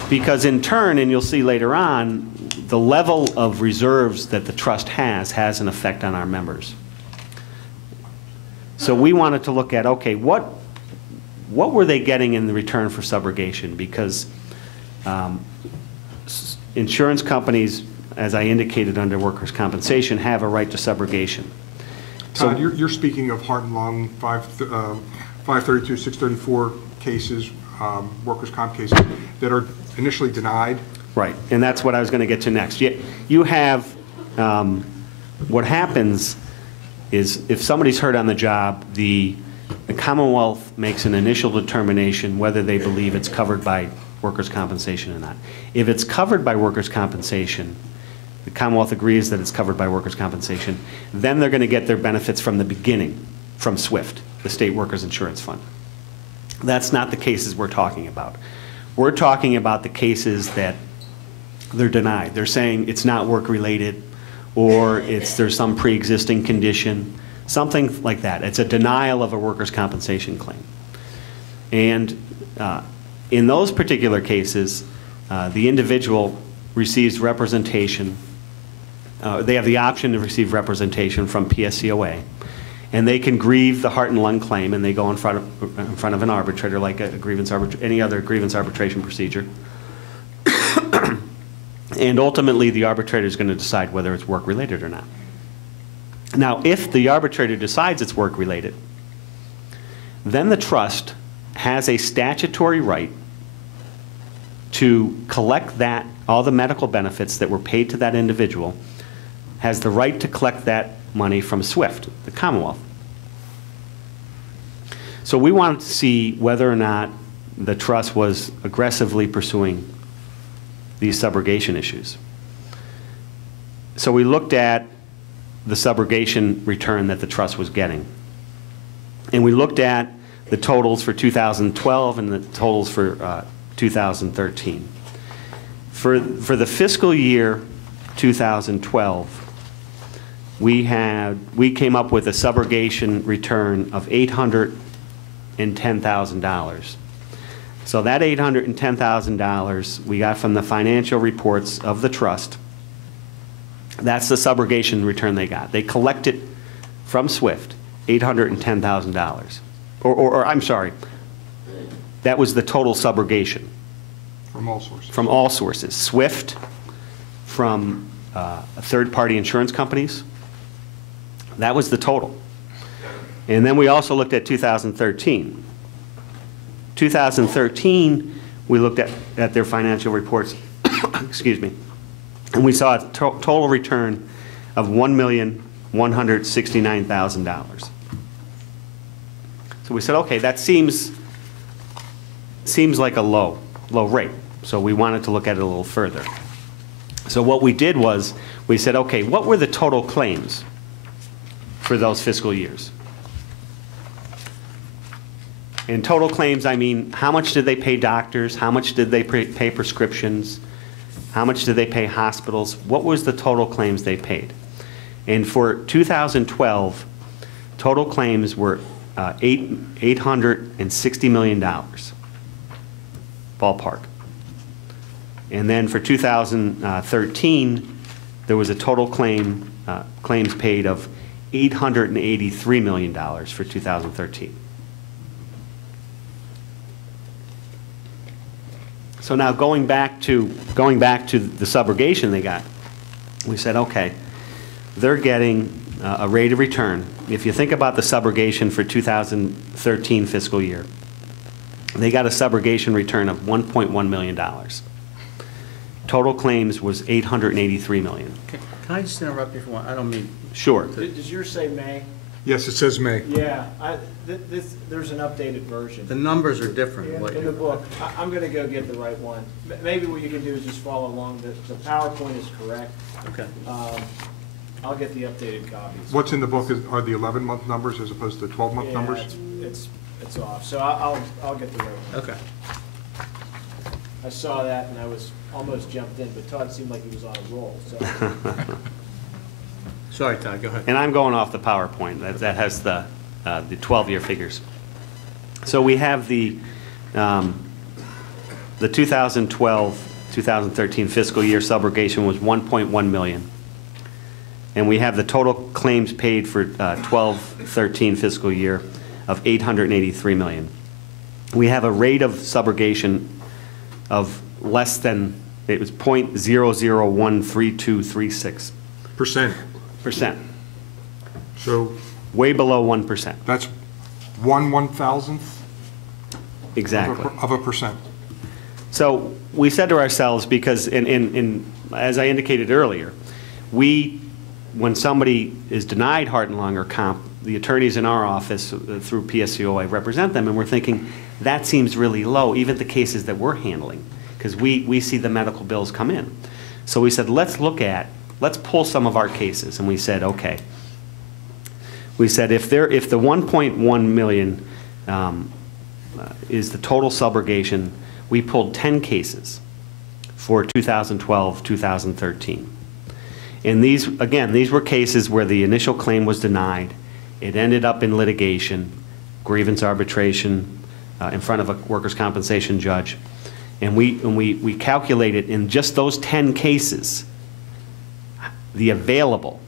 Because in turn, and you'll see later on, the level of reserves that the trust has an effect on our members. So we wanted to look at, okay, what were they getting in the return for subrogation? Because insurance companies, as I indicated under workers' compensation, have a right to subrogation. Todd, you're speaking of heart and lung, 532, 634 cases, workers' comp cases that are initially denied. Right, and that's what I was going to get to next. You have, what happens is if somebody's hurt on the job, the Commonwealth makes an initial determination whether they believe it's covered by workers' compensation or not. If it's covered by workers' compensation, the Commonwealth agrees that it's covered by workers' compensation, then they're going to get their benefits from the beginning, from SWIFT, the State Workers Insurance Fund. That's not the cases we're talking about. We're talking about the cases that they're denied. They're saying it's not work-related, or there's some pre-existing condition, something like that. It's a denial of a workers' compensation claim. And in those particular cases, the individual receives representation. They have the option to receive representation from PSCOA, and they can grieve the heart and lung claim, and they go in front of an arbitrator, like any other grievance arbitration procedure. And ultimately, the arbitrator is going to decide whether it's work-related or not. Now, if the arbitrator decides it's work-related, then the trust has a statutory right to collect all the medical benefits that were paid to that individual, has the right to collect that money from SWIFT, the Commonwealth. So we wanted to see whether or not the trust was aggressively pursuing these subrogation issues. So we looked at the subrogation return that the trust was getting. And we looked at the totals for 2012 and the totals for 2013. For the fiscal year 2012, we came up with a subrogation return of $810,000. So that $810,000 we got from the financial reports of the trust. That's the subrogation return they got. They collected from SWIFT $810,000. Or I'm sorry, that was the total subrogation. From all sources. From all sources. SWIFT, from third-party insurance companies. That was the total. And then we also looked at 2013. 2013, we looked at their financial reports, excuse me, and we saw a total return of $1,169,000. So we said, okay, that seems like a low rate. So we wanted to look at it a little further. So what we did was we said, okay, what were the total claims for those fiscal years? In total claims, I mean, how much did they pay doctors? How much did they pay prescriptions? How much did they pay hospitals? What was the total claims they paid? And for 2012, total claims were $860 million, ballpark. And then for 2013, there was a total claims paid of $883 million for 2013. So now going back to the subrogation they got, we said, okay, they're getting a rate of return. If you think about the subrogation for 2013 fiscal year, they got a subrogation return of $1.1 million. Total claims was $883 million. Can I just interrupt you for one? I don't mean... Sure. Does yours say May? Yes, it says May. Yeah, there's an updated version. The numbers are different. In the book. I'm going to go get the right one. Maybe what you can do is just follow along. The PowerPoint is correct. Okay. I'll get the updated copies. What's in the book are the 11-month numbers as opposed to 12-month numbers? It's off. So I'll get the right one. Okay. I saw that and I was almost jumped in, but Todd seemed like he was on a roll. So. Sorry, Todd, go ahead. And I'm going off the PowerPoint. That has the 12-year figures. So we have the 2012-2013 fiscal year subrogation was $1.1 million. And we have the total claims paid for 12-13 fiscal year of $883 million. We have a rate of subrogation of less than, it was 0.00132336%. Percent. So Way below 1%. that's 1/1000th Exactly. of a percent. So we said to ourselves, because as I indicated earlier, when somebody is denied heart and lung or comp, the attorneys in our office through PSCOA represent them, and we're thinking, that seems really low, even the cases that we're handling, because we see the medical bills come in. So we said, let's pull some of our cases, and we said, okay. We said, if the 1.1 million is the total subrogation, we pulled 10 cases for 2012, 2013. And these were cases where the initial claim was denied. It ended up in litigation, grievance arbitration, in front of a workers' compensation judge. And we calculated in just those 10 cases the available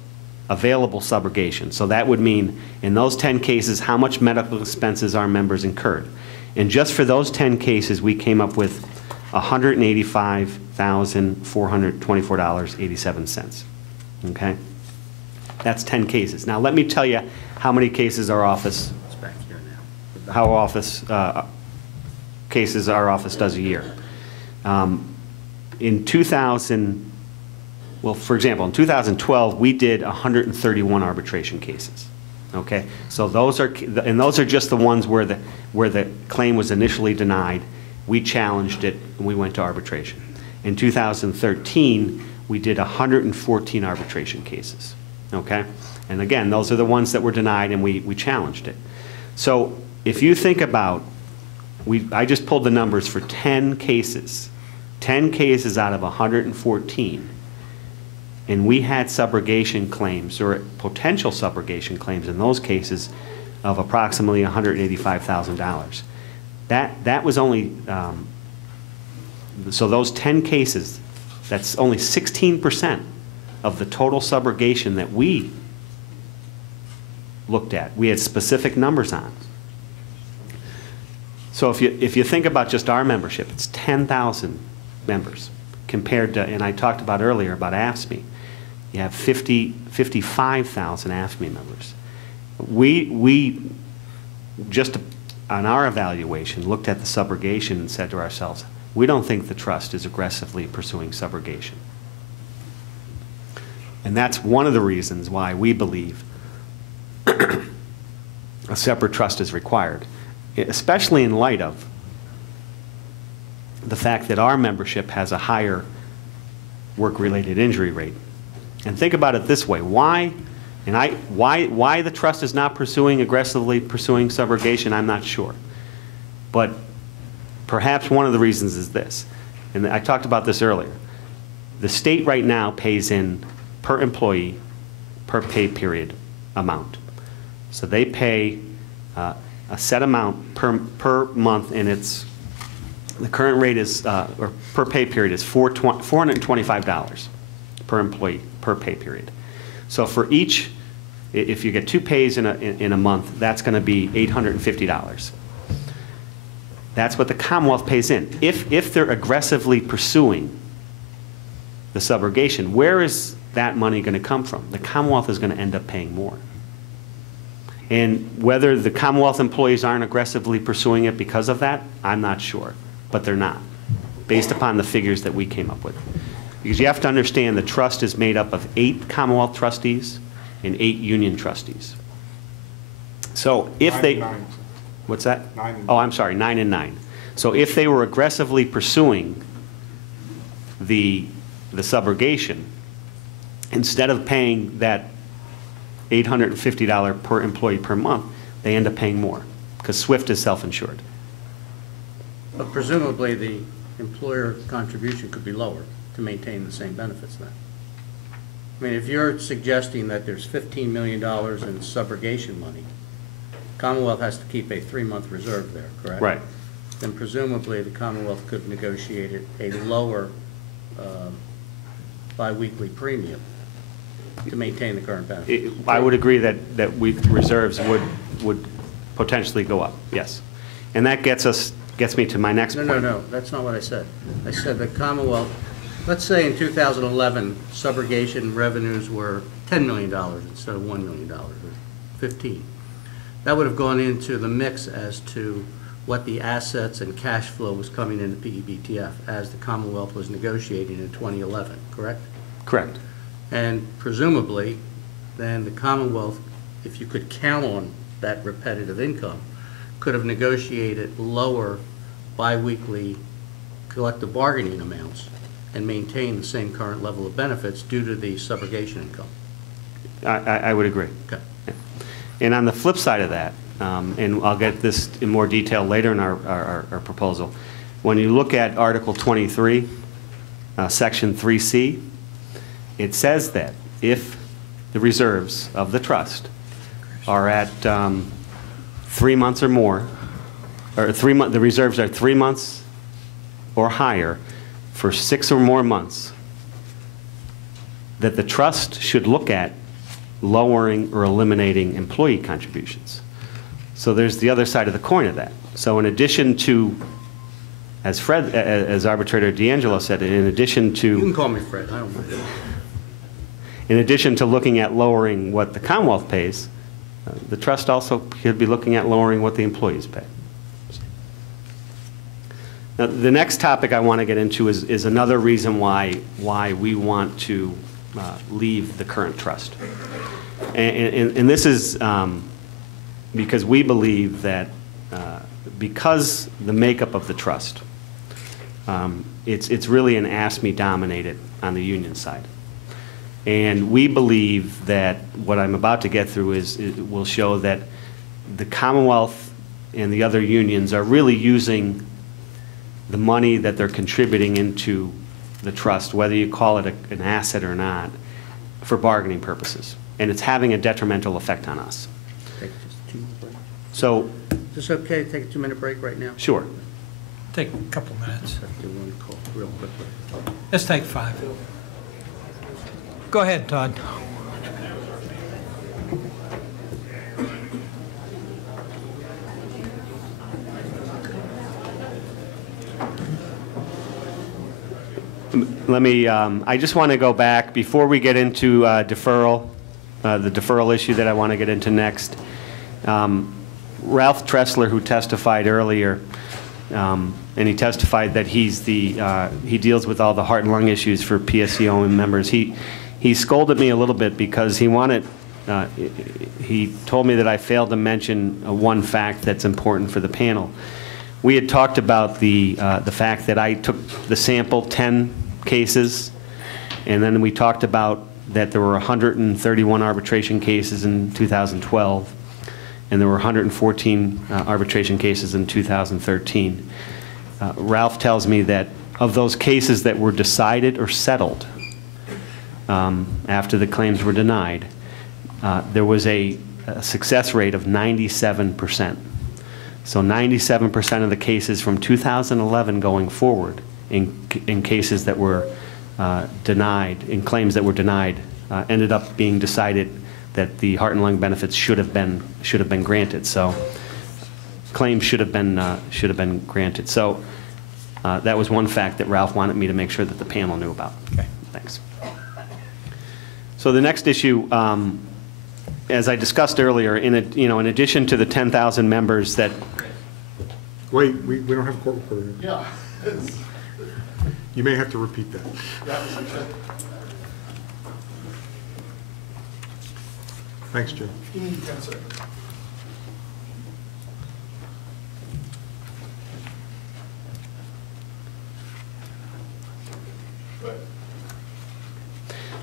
subrogation. So that would mean in those 10 cases how much medical expenses our members incurred. And just for those 10 cases, we came up with $185,424.87. Okay? That's 10 cases. Now let me tell you how many cases our office, cases our office does a year. In 2000, well, for example, in 2012, we did 131 arbitration cases. Okay, so those are just the ones where the claim was initially denied. We challenged it and we went to arbitration. In 2013, we did 114 arbitration cases. Okay, and again, those are the ones that were denied and we challenged it. So if you think about, I just pulled the numbers for 10 cases out of 114. And we had subrogation claims or potential subrogation claims in those cases of approximately $185,000. That was only, so those 10 cases, that's only 16% of the total subrogation that we looked at. We had specific numbers on. So if you think about just our membership, it's 10,000 members compared to, and I talked about earlier about AFSCME. You have 55,000 AFSCME members. We just on our evaluation looked at the subrogation and said to ourselves, we don't think the trust is aggressively pursuing subrogation. And that's one of the reasons why we believe a separate trust is required, especially in light of the fact that our membership has a higher work-related injury rate. And think about it this way, why the trust is not aggressively pursuing subrogation, I'm not sure. But perhaps one of the reasons is this, and I talked about this earlier. The state right now pays in per employee, per pay period amount. So they pay a set amount per month, and the current rate is, or per pay period is $425 per employee per pay period. So for each, if you get 2 pays in a month, that's going to be $850. That's what the Commonwealth pays in. If they're aggressively pursuing the subrogation, where is that money going to come from? The Commonwealth is going to end up paying more. And whether the Commonwealth employees aren't aggressively pursuing it because of that, I'm not sure. But they're not, based upon the figures that we came up with. Because you have to understand the trust is made up of 8 Commonwealth trustees and 8 union trustees. So if they... 9 and 9. What's that? 9 and 9. Oh, I'm sorry, 9 and 9. So if they were aggressively pursuing the subrogation, instead of paying that $850 per employee per month, they end up paying more, because SWIFT is self-insured. But presumably, the employer contribution could be lower to maintain the same benefits then. I mean, if you're suggesting that there's $15 million in subrogation money, Commonwealth has to keep a 3-month reserve there, correct? Right. Then presumably the Commonwealth could negotiate a lower biweekly premium to maintain the current benefit. I would agree that reserves would potentially go up, yes. And that gets me to my next point. No, that's not what I said. I said the Commonwealth, let's say in 2011, subrogation revenues were $10 million instead of $1 million, or 15. That would have gone into the mix as to what the assets and cash flow was coming into PEBTF as the Commonwealth was negotiating in 2011, correct? Correct. And presumably, then the Commonwealth, if you could count on that repetitive income, could have negotiated lower biweekly collective bargaining amounts and maintain the same current level of benefits due to the subrogation income. I would agree. Okay. Yeah. And on the flip side of that, and I'll get this in more detail later in our proposal, when you look at Article 23, Section 3C, it says that if the reserves of the trust are at 3 months or more, or the reserves are 3 months or higher for 6 or more months, that the trust should look at lowering or eliminating employee contributions. So there's the other side of the coin of that. So in addition to, as Arbitrator D'Angelo said, in addition to... You can call me Fred, I don't mind. In addition to looking at lowering what the Commonwealth pays, the trust also could be looking at lowering what the employees pay. Now, the next topic I want to get into is another reason why we want to leave the current trust. And this is because we believe that because the makeup of the trust, it's really an AFSCME dominated on the union side. And we believe that what I'm about to get through will show that the Commonwealth and the other unions are really using the money that they're contributing into the trust, whether you call it an asset or not, for bargaining purposes. And it's having a detrimental effect on us. Take just a 2-minute break. So... Is this okay to take a 2-minute break right now? Sure. Take a couple minutes. Let's do one call real quickly. Let's take 5. Go ahead, Todd. Let me, I just want to go back, before we get into deferral, the deferral issue that I want to get into next. Ralph Tressler, who testified earlier, and he testified that he deals with all the heart and lung issues for PSCOA members. He scolded me a little bit because he told me that I failed to mention one fact that's important for the panel. We had talked about the fact that I took the sample 10 cases, and then we talked about that there were 131 arbitration cases in 2012, and there were 114 arbitration cases in 2013. Ralph tells me that of those cases that were decided or settled after the claims were denied, there was a success rate of 97%. So 97% of the cases from 2011 going forward in cases that were denied, in claims that were denied, ended up being decided that the heart and lung benefits should have been granted. So claims should have been granted. So that was one fact that Ralph wanted me to make sure that the panel knew about. Okay, thanks. So the next issue, as I discussed earlier, in addition to the 10,000 members that... Wait, we don't have a court reporter. Yeah. You may have to repeat that. Thanks, Jim.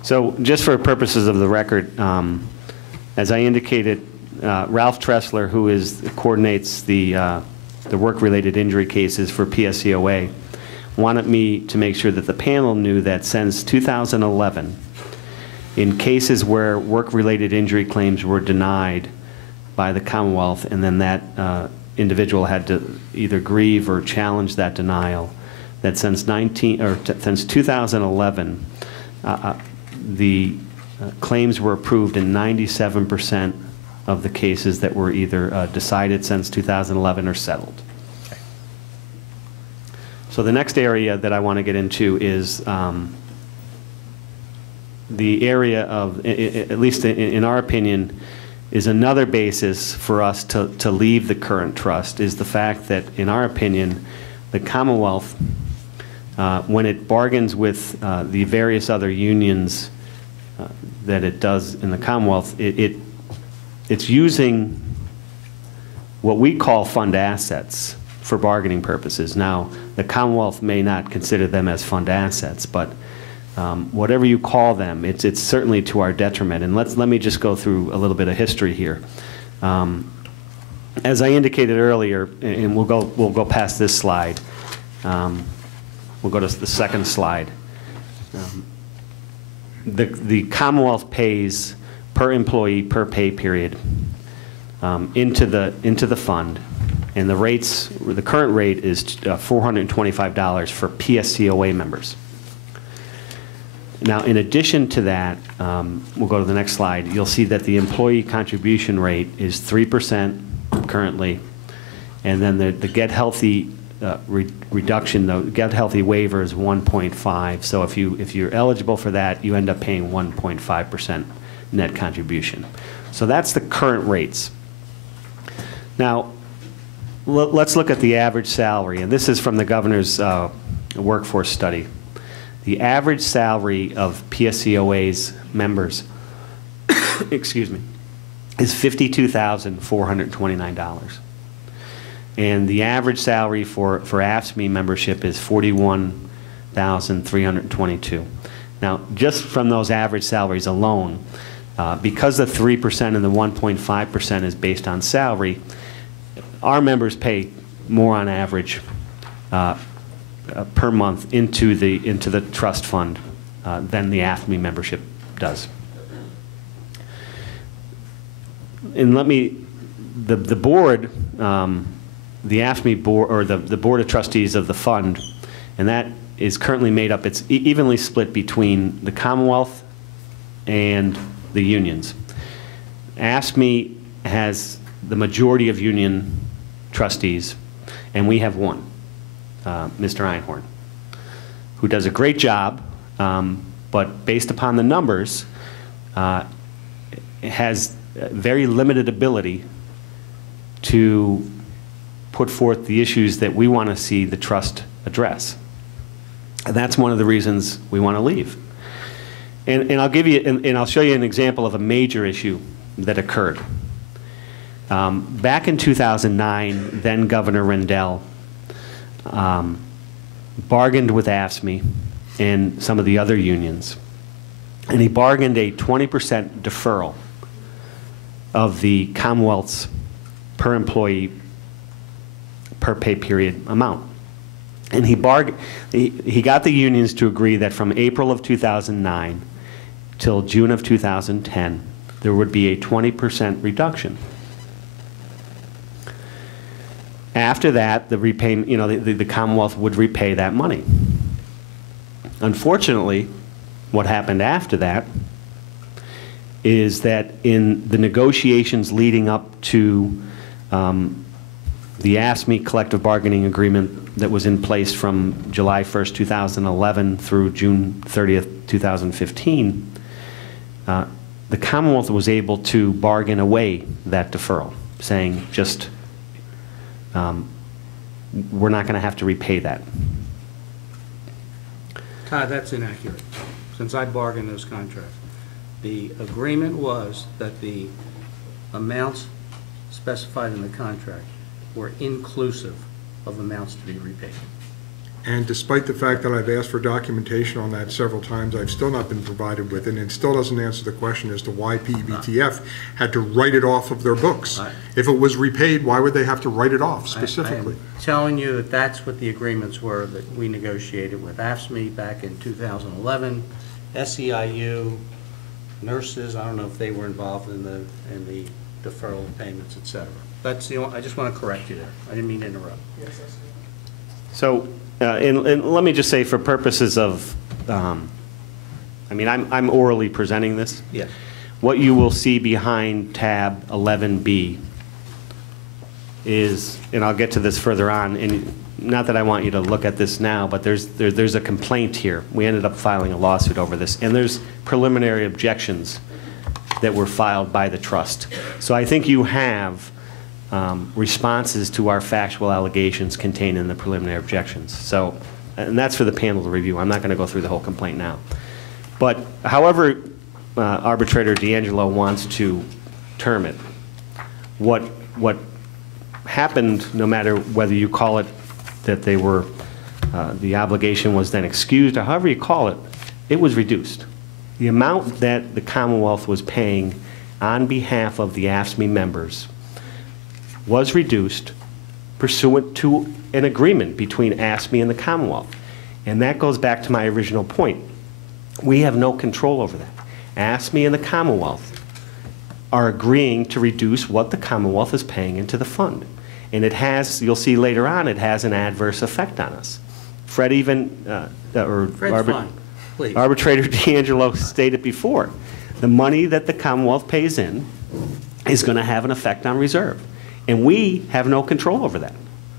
So just for purposes of the record, as I indicated, Ralph Tressler, who coordinates the work-related injury cases for PSCOA, wanted me to make sure that the panel knew that since 2011, in cases where work-related injury claims were denied by the Commonwealth, and then that individual had to either grieve or challenge that denial, that since 2011, the claims were approved in 97% of the cases that were either decided since 2011 or settled. So the next area that I want to get into is the area of, at least in our opinion, is another basis for us to leave the current trust, is the fact that, in our opinion, the Commonwealth, when it bargains with the various other unions that it does in the Commonwealth, it's using what we call fund assets for bargaining purposes. Now, the Commonwealth may not consider them as fund assets, but whatever you call them, it's certainly to our detriment. And let me just go through a little bit of history here. As I indicated earlier, and we'll go past this slide. We'll go to the second slide. The Commonwealth pays per employee per pay period into the fund, and the current rate is $425 for PSCOA members. Now, in addition to that, we'll go to the next slide. You'll see that the employee contribution rate is 3% currently, and then the Get Healthy reduction, the Get Healthy waiver is 1.5. So if you're eligible for that, you end up paying 1.5% net contribution. So that's the current rates. Now, let's look at the average salary, and this is from the governor's workforce study. The average salary of PSCOA's members, excuse me, is $52,429. And the average salary for AFSCME membership is $41,322. Now, just from those average salaries alone, because the 3% and the 1.5% is based on salary, our members pay more on average per month into the trust fund than the AFSCME membership does. And the board, the AFSCME board, or the board of trustees of the fund, and that is currently made up, it's evenly split between the Commonwealth and the unions. AFSCME has the majority of union trustees, and we have one, Mr. Einhorn, who does a great job, but based upon the numbers, has very limited ability to put forth the issues that we want to see the trust address. And that's one of the reasons we want to leave. And I'll give you, and I'll show you an example of a major issue that occurred. Back in 2009, then Governor Rendell bargained with AFSCME and some of the other unions, and he bargained a 20% deferral of the Commonwealth's per employee per pay period amount. And he got the unions to agree that from April of 2009 till June of 2010, there would be a 20% reduction. After that, the repayment, the Commonwealth would repay that money. Unfortunately, what happened after that is that in the negotiations leading up to the AFSCME collective bargaining agreement that was in place from July 1st, 2011 through June 30th, 2015, the Commonwealth was able to bargain away that deferral, saying just, we're not going to have to repay that. Todd, that's inaccurate, since I bargained those contracts. The agreement was that the amounts specified in the contract were inclusive of amounts to be repaid. And despite the fact that I've asked for documentation on that several times, I've still not been provided with it, and it still doesn't answer the question as to why PEBTF had to write it off of their books. If it was repaid, why would they have to write it off specifically? I'm telling you that that's what the agreements were that we negotiated with AFSCME back in 2011, SEIU, nurses, I don't know if they were involved in the deferral of payments, et cetera. That's the only, I just want to correct you there. I didn't mean to interrupt. Yes, I see. So, and let me just say, for purposes of I mean, I'm orally presenting this. Yes. What you will see behind tab 11B is, and I'll get to this further on, and not that I want you to look at this now, but there's a complaint here. We ended up filing a lawsuit over this, and there's preliminary objections that were filed by the trust. So I think you have responses to our factual allegations contained in the preliminary objections. So, and that's for the panel to review. I'm not going to go through the whole complaint now. But however Arbitrator D'Angelo wants to term it, what happened, no matter whether you call it that they were, the obligation was then excused, or however you call it, it was reduced. The amount that the Commonwealth was paying on behalf of the AFSCME members was reduced pursuant to an agreement between AFSCME and the Commonwealth. And that goes back to my original point. We have no control over that. AFSCME and the Commonwealth are agreeing to reduce what the Commonwealth is paying into the fund. And it has, you'll see later on, it has an adverse effect on us. Fred even, Fred's fine. Please. Arbitrator D'Angelo stated before, the money that the Commonwealth pays in is going to have an effect on reserve. And we have no control over that.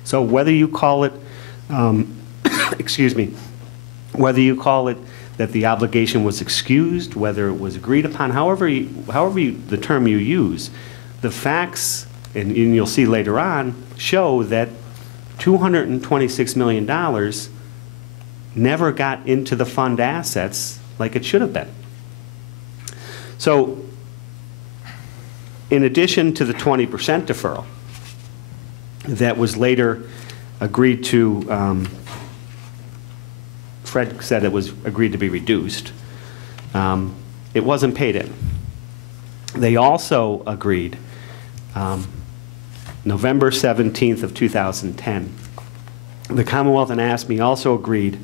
So whether you call it, excuse me, whether you call it that the obligation was excused, whether it was agreed upon, however the term you use, the facts, and you'll see later on, show that $226 million never got into the fund assets like it should have been. So in addition to the 20% deferral that was later agreed to, Fred said it was agreed to be reduced, it wasn't paid in. They also agreed November 17th of 2010, the Commonwealth and AFSCME also agreed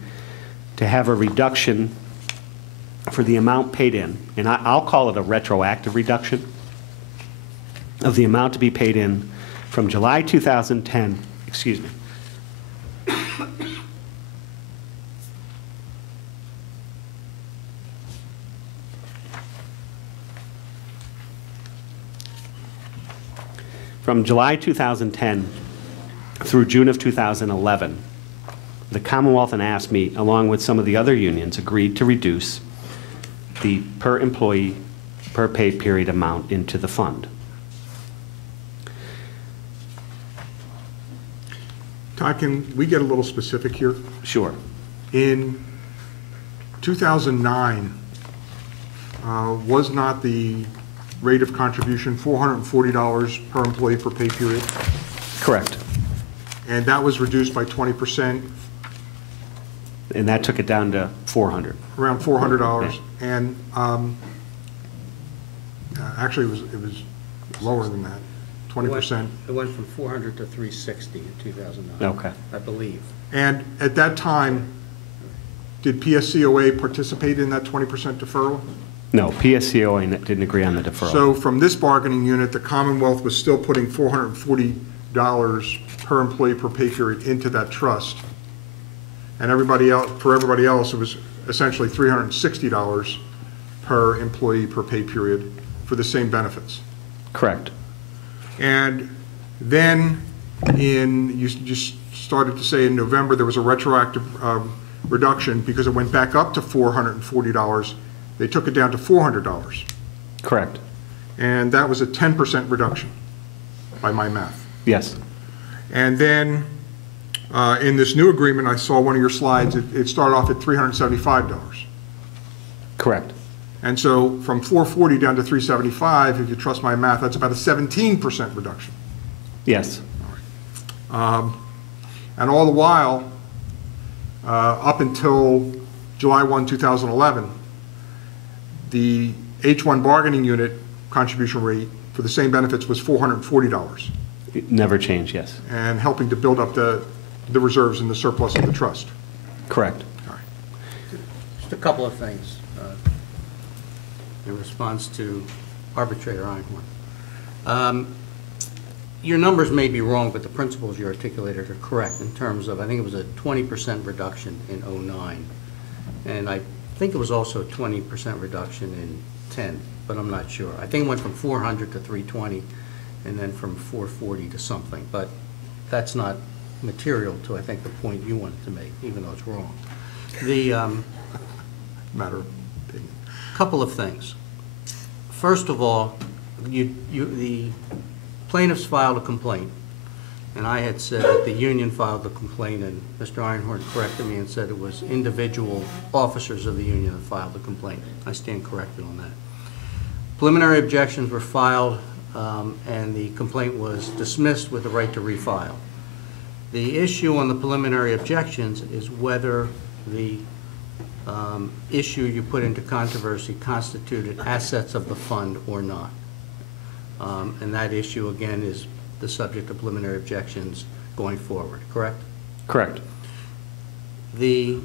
to have a reduction for the amount paid in, and I'll call it a retroactive reduction of the amount to be paid in from July 2010, excuse me, from July 2010 through June of 2011, the Commonwealth and AFSCME, along with some of the other unions, agreed to reduce the per employee, per pay period amount into the fund. Todd, can we get a little specific here? Sure. In 2009, was not the rate of contribution $440 per employee per pay period? Correct. And that was reduced by 20%? And that took it down to $400. Around $400. Yeah. And actually, it was lower than that, 20%. It went from 400 to 360 in 2009. Okay. I believe. And at that time, did PSCOA participate in that 20% deferral? No, PSCOA didn't agree on the deferral. So from this bargaining unit, the Commonwealth was still putting $440 per employee per pay period into that trust. And for everybody else, it was essentially $360 per employee per pay period for the same benefits. Correct. And then you just started to say in November there was a retroactive reduction because it went back up to $440. They took it down to $400. Correct. And that was a 10% reduction by my math. Yes. And then in this new agreement, I saw one of your slides, it started off at $375. Correct. And so from 440 down to 375, if you trust my math, that's about a 17% reduction. Yes. And all the while, up until July 1, 2011, the H-1 bargaining unit contribution rate for the same benefits was $440. It never changed, yes. And helping to build up the reserves and the surplus of the trust. Correct. All right. Just a couple of things in response to Arbitrator Einhorn. Your numbers may be wrong, but the principles you articulated are correct in terms of, I think it was a 20% reduction in '09. And I think it was also a 20% reduction in 10, but I'm not sure. I think it went from 400 to 320 and then from 440 to something, but that's not material to, I think, the point you wanted to make, even though it's wrong. The Matter of opinion. couple of things. First of all, the plaintiffs filed a complaint, and I had said that the union filed the complaint, and Mr. Einhorn corrected me and said it was individual officers of the union that filed the complaint. I stand corrected on that. Preliminary objections were filed, and the complaint was dismissed with the right to refile. The issue on the preliminary objections is whether the issue you put into controversy constituted assets of the fund or not. And that issue, again, is the subject of preliminary objections going forward, correct? Correct. The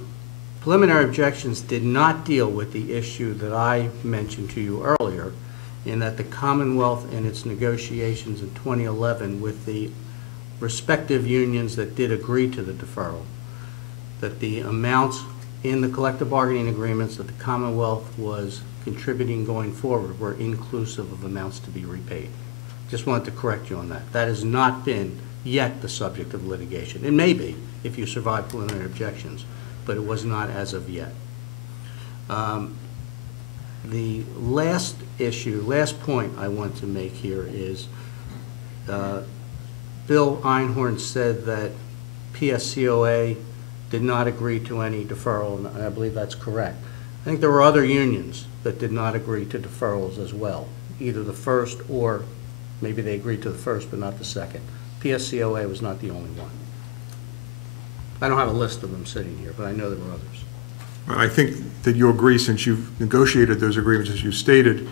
preliminary objections did not deal with the issue that I mentioned to you earlier, in that the Commonwealth in its negotiations in 2011 with the respective unions that did agree to the deferral, that the amounts in the collective bargaining agreements that the Commonwealth was contributing going forward were inclusive of amounts to be repaid. Just wanted to correct you on that. That has not been yet the subject of litigation. It may be if you survive preliminary objections, but it was not as of yet. The last issue, last point I want to make here is Bill Einhorn said that PSCOA did not agree to any deferral, and I believe that's correct. I think there were other unions that did not agree to deferrals as well, either the first or maybe they agreed to the first but not the second. PSCOA was not the only one. I don't have a list of them sitting here, but I know there were others. I think that you agree, since you've negotiated those agreements, as you stated,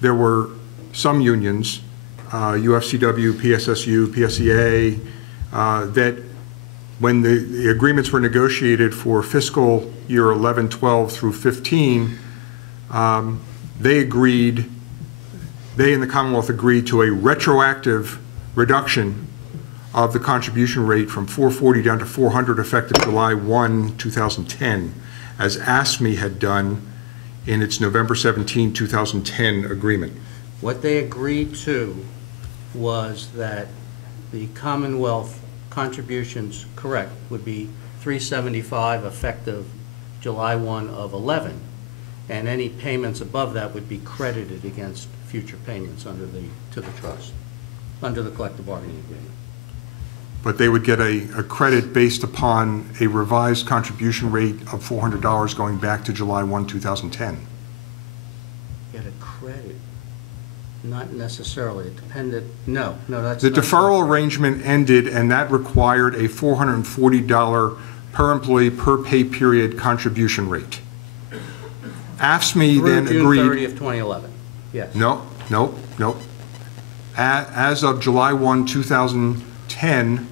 there were some unions, UFCW, PSSU, PSEA, that when the agreements were negotiated for fiscal year 11-12 through 15, they and the Commonwealth agreed to a retroactive reduction of the contribution rate from 440 down to 400 effective July 1, 2010, as ASME had done in its November 17, 2010 agreement. What they agreed to was that the Commonwealth contributions, correct, would be $375 effective July 1 of 11, and any payments above that would be credited against future payments to the trust, under the collective bargaining agreement. But they would get a credit based upon a revised contribution rate of $400 going back to July 1, 2010. Get a credit? Not necessarily. It depended. No, that's the not deferral correct. arrangement ended, and that required a $440 per employee per pay period contribution rate. AFSCME then agreed. June 30th, 2011. Yes. No. As of July 1, 2010,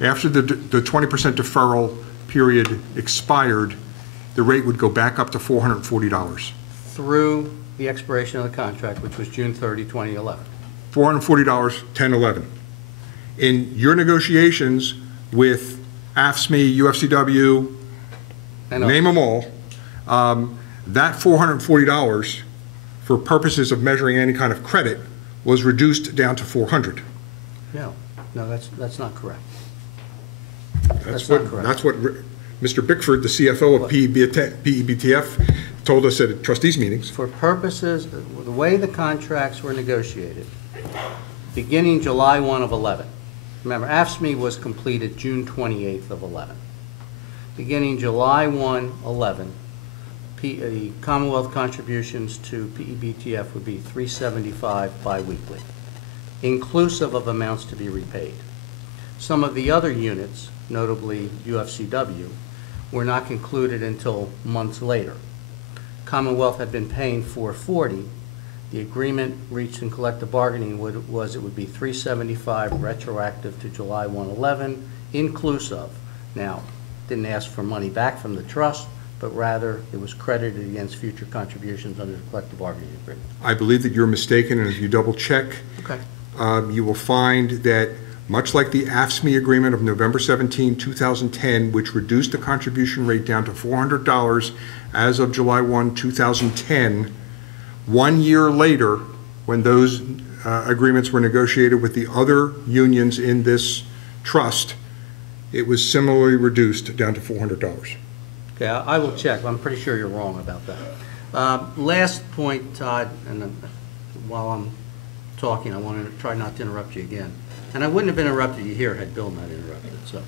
after the 20% deferral period expired, the rate would go back up to $440. Through the expiration of the contract, which was June 30, 2011. $440, 10-11. In your negotiations with AFSCME, UFCW, name them all, that $440, for purposes of measuring any kind of credit, was reduced down to $400. No, that's not correct. That's not correct. That's what Mr. Bickford, the CFO of PEBTF, told us at trustees meetings. For purposes, the way the contracts were negotiated, beginning July 1 of 11. Remember, AFSCME was completed June 28th of 11. Beginning July 1, 11, the Commonwealth contributions to PEBTF would be $375 biweekly, inclusive of amounts to be repaid. Some of the other units, notably UFCW, were not concluded until months later. Commonwealth had been paying $440. The agreement reached in collective bargaining was it would be $375 retroactive to July 1/11, inclusive. Now, didn't ask for money back from the trust, but rather it was credited against future contributions under the collective bargaining agreement. I believe that you're mistaken, and if you double check, you will find that much like the AFSCME agreement of November 17, 2010, which reduced the contribution rate down to $400 as of July 1, 2010, 1 year later, when those agreements were negotiated with the other unions in this trust, it was similarly reduced down to $400. Okay, I will check. I'm pretty sure you're wrong about that. Last point, Todd, and while I'm talking, I want to try not to interrupt you again. And I wouldn't have interrupted you here had Bill not interrupted. So,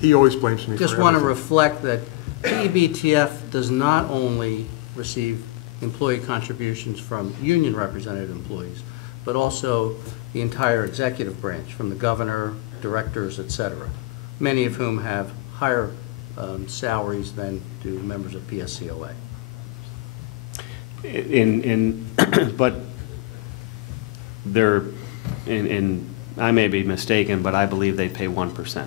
he always blames me for just want to everything. reflect that PEBTF does not only receive employee contributions from union represented employees, but also the entire executive branch, from the governor, directors, et cetera, many of whom have higher salaries than do members of PSCOA. But they're, I may be mistaken, but I believe they pay 1%.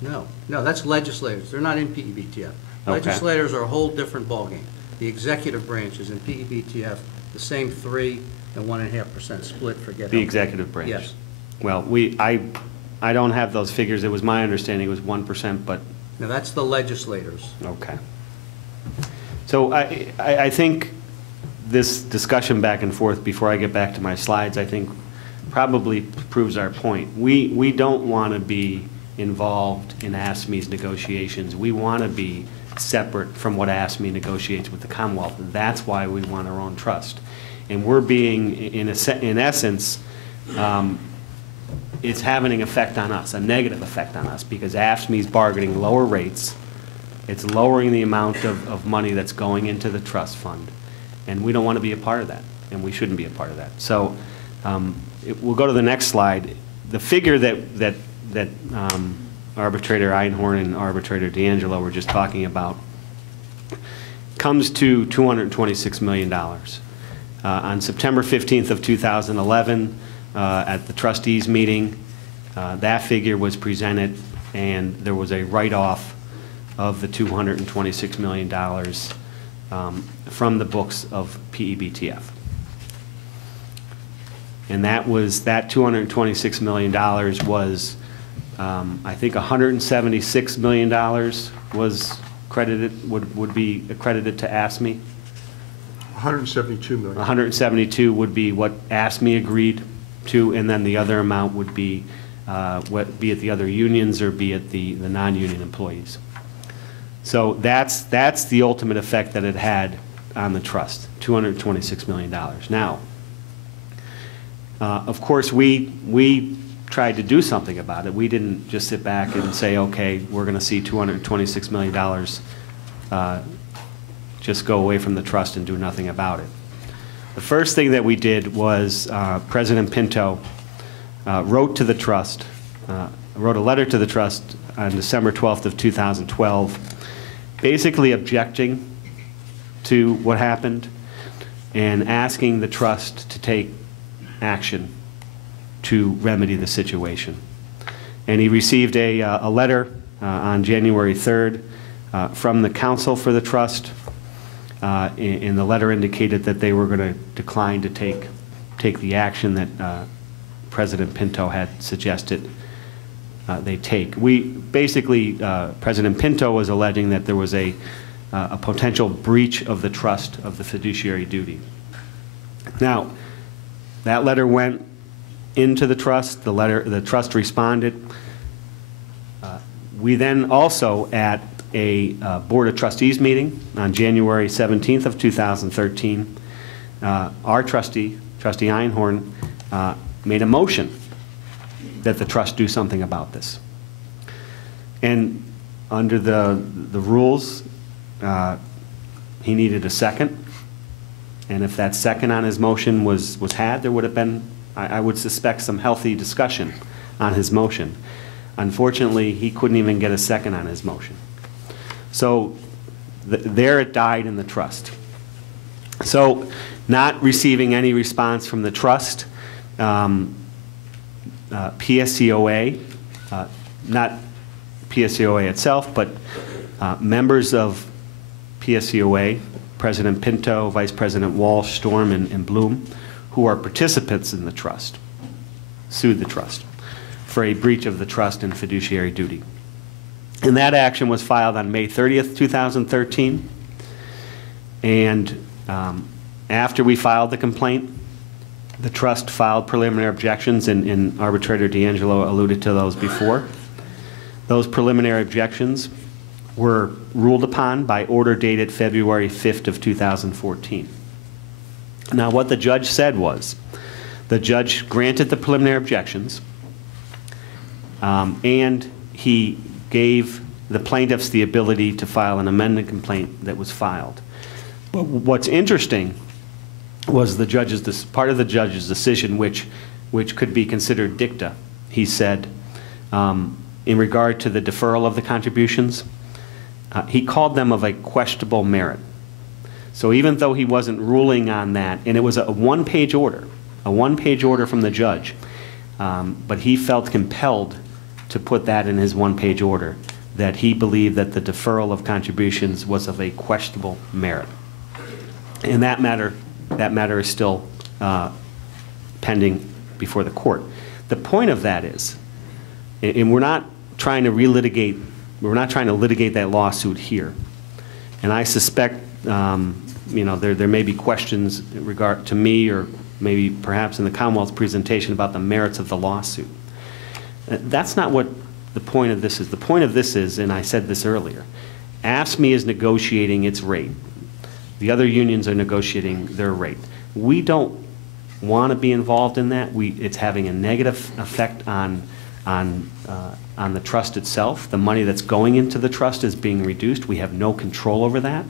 No, that's legislators. They're not in PEBTF. Okay. Legislators are a whole different ballgame. The executive branch is in PEBTF, the same 3 and 1.5% split for get The help. executive branch? Yes. Well, I don't have those figures. It was my understanding it was 1%, but. Now, that's the legislators. Okay. So I think this discussion back and forth, before I get back to my slides, I think probably proves our point. We don't want to be involved in ASME's negotiations. We want to be separate from what ASME negotiates with the Commonwealth. That's why we want our own trust. And we're being, in essence, it's having an effect on us, a negative effect on us, because AFSCME is bargaining lower rates. It's lowering the amount of money that's going into the trust fund. And we don't want to be a part of that, and we shouldn't be a part of that. So we'll go to the next slide. The figure that Arbitrator Einhorn and Arbitrator D'Angelo were just talking about comes to $226 million. On September 15th of 2011, at the trustees meeting, that figure was presented, and there was a write-off of the $226 million from the books of PEBTF. And that $226 million was, I think $176 million was credited, would be accredited to ASME. 172 million. 172 would be what ASME agreed to, and then the other amount would be be it the other unions or be it the non-union employees. So that's the ultimate effect that it had on the trust, $226 million. Now, of course, we tried to do something about it. We didn't just sit back and say, okay, we're going to see $226 million just go away from the trust and do nothing about it. The first thing that we did was President Pinto wrote to the trust, wrote a letter to the trust on December 12th of 2012, basically objecting to what happened and asking the trust to take action to remedy the situation. And he received a letter on January 3rd from the counsel for the trust, and the letter indicated that they were going to decline to take the action that President Pinto had suggested they take. President Pinto was alleging that there was a potential breach of the trust of the fiduciary duty. Now, that letter went into the trust. The trust responded. We then also, at a Board of Trustees meeting on January 17th of 2013, our trustee Einhorn, made a motion that the trust do something about this. And under the rules, he needed a second. And if that second on his motion was had, there would have been, I would suspect, some healthy discussion on his motion. Unfortunately, he couldn't even get a second on his motion. So there it died in the trust. So not receiving any response from the trust, PSCOA, not PSCOA itself, but members of PSCOA, President Pinto, Vice President Walsh, Storm, and Bloom, who are participants in the trust, sued the trust for a breach of the trust and fiduciary duty. And that action was filed on May 30th, 2013. And after we filed the complaint, the trust filed preliminary objections, and Arbitrator D'Angelo alluded to those before. Those preliminary objections were ruled upon by order dated February 5th of 2014. Now, what the judge said was, the judge granted the preliminary objections, and he gave the plaintiffs the ability to file an amended complaint that was filed. But what's interesting was the judge's, part of the judge's decision, which could be considered dicta. He said, in regard to the deferral of the contributions, he called them of a questionable merit. So even though he wasn't ruling on that, and it was a one-page order from the judge, but he felt compelled to put that in his one-page order, that he believed that the deferral of contributions was of a questionable merit. And that matter is still pending before the court. The point of that is, and we're not trying to relitigate, we're not trying to litigate that lawsuit here. And I suspect, you know, there may be questions in regard to me, or maybe perhaps in the Commonwealth's presentation, about the merits of the lawsuit. That's not what the point of this is. The point of this is, and I said this earlier, AFSCME is negotiating its rate. The other unions are negotiating their rate. We don't want to be involved in that. It's having a negative effect on the trust itself. The money that's going into the trust is being reduced. We have no control over that.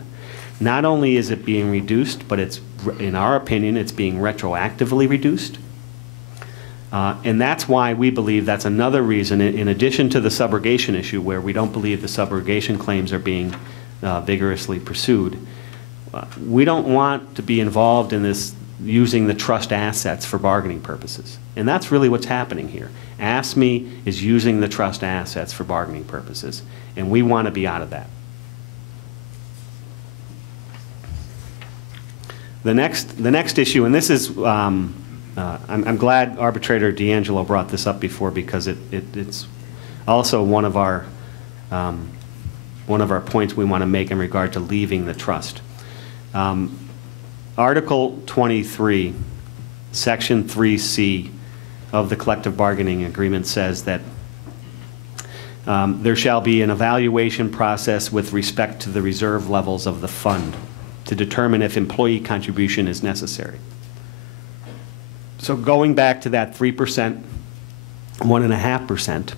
Not only is it being reduced, but it's, in our opinion, it's being retroactively reduced. And that's why we believe that's another reason, in addition to the subrogation issue, where we don't believe the subrogation claims are being vigorously pursued. We don't want to be involved in this using the trust assets for bargaining purposes. And that's really what's happening here. AFSCME is using the trust assets for bargaining purposes, and we want to be out of that. The next issue, and this is, I'm glad Arbitrator D'Angelo brought this up before, because it's also one of our points we want to make in regard to leaving the trust. Article 23, Section 3C of the collective bargaining agreement says that there shall be an evaluation process with respect to the reserve levels of the fund to determine if employee contribution is necessary. So going back to that 3%, 1.5%,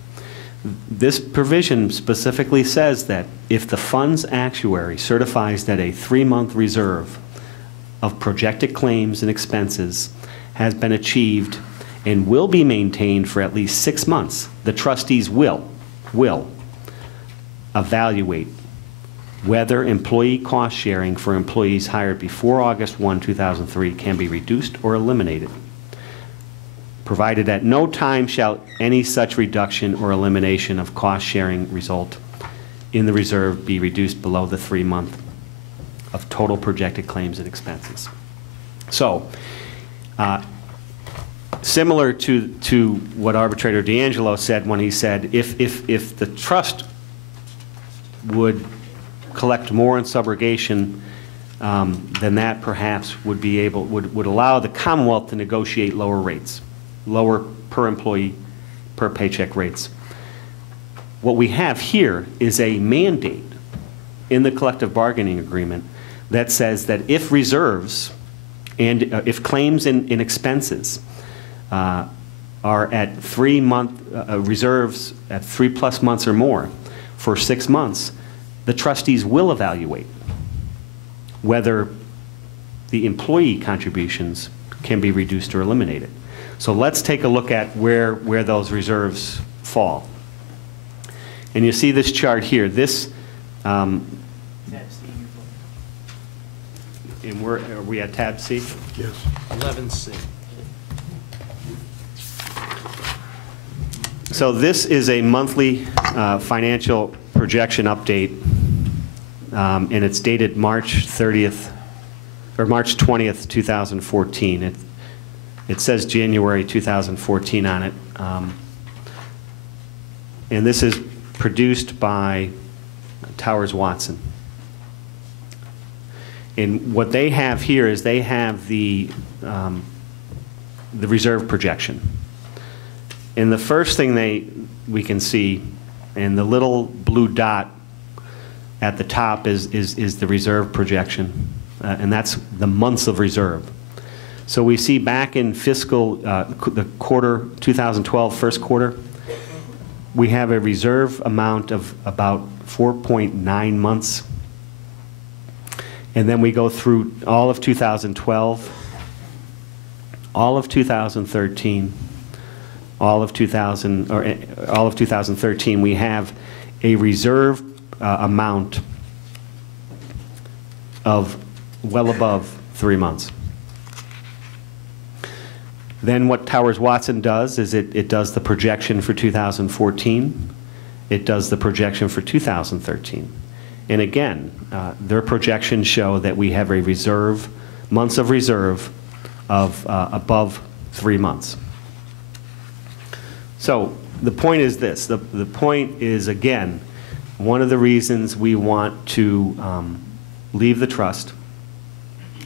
this provision specifically says that if the fund's actuary certifies that a 3-month reserve of projected claims and expenses has been achieved and will be maintained for at least 6 months, the trustees will evaluate whether employee cost sharing for employees hired before August 1, 2003 can be reduced or eliminated, provided at no time shall any such reduction or elimination of cost sharing result in the reserve be reduced below the 3-month of total projected claims and expenses. So, similar to what Arbitrator D'Angelo said when he said, if the trust would collect more in subrogation, then that perhaps would allow the Commonwealth to negotiate lower rates, lower per employee, per paycheck rates. What we have here is a mandate in the collective bargaining agreement that says that if reserves and if claims and expenses are at 3-month reserves at 3+ months or more for 6 months, the trustees will evaluate whether the employee contributions can be reduced or eliminated. So let's take a look at where those reserves fall. And you see this chart here. This, and are we at tab C? Yes. 11C. So this is a monthly financial projection update, and it's dated March 30th, or March 20th, 2014. It says January 2014 on it. And this is produced by Towers Watson. And what they have here is they have the reserve projection. And the first thing we can see, and the little blue dot at the top is the reserve projection, and that's the months of reserve. So we see back in fiscal, the quarter, 2012 first quarter, we have a reserve amount of about 4.9 months. And then we go through all of 2012, all of 2013, all of 2013, we have a reserve amount of well above 3 months. Then what Towers Watson does is it does the projection for 2014, it does the projection for 2013. And again, their projections show that we have a reserve, months of reserve of above 3 months. So the point is this, the point is, again, one of the reasons we want to leave the trust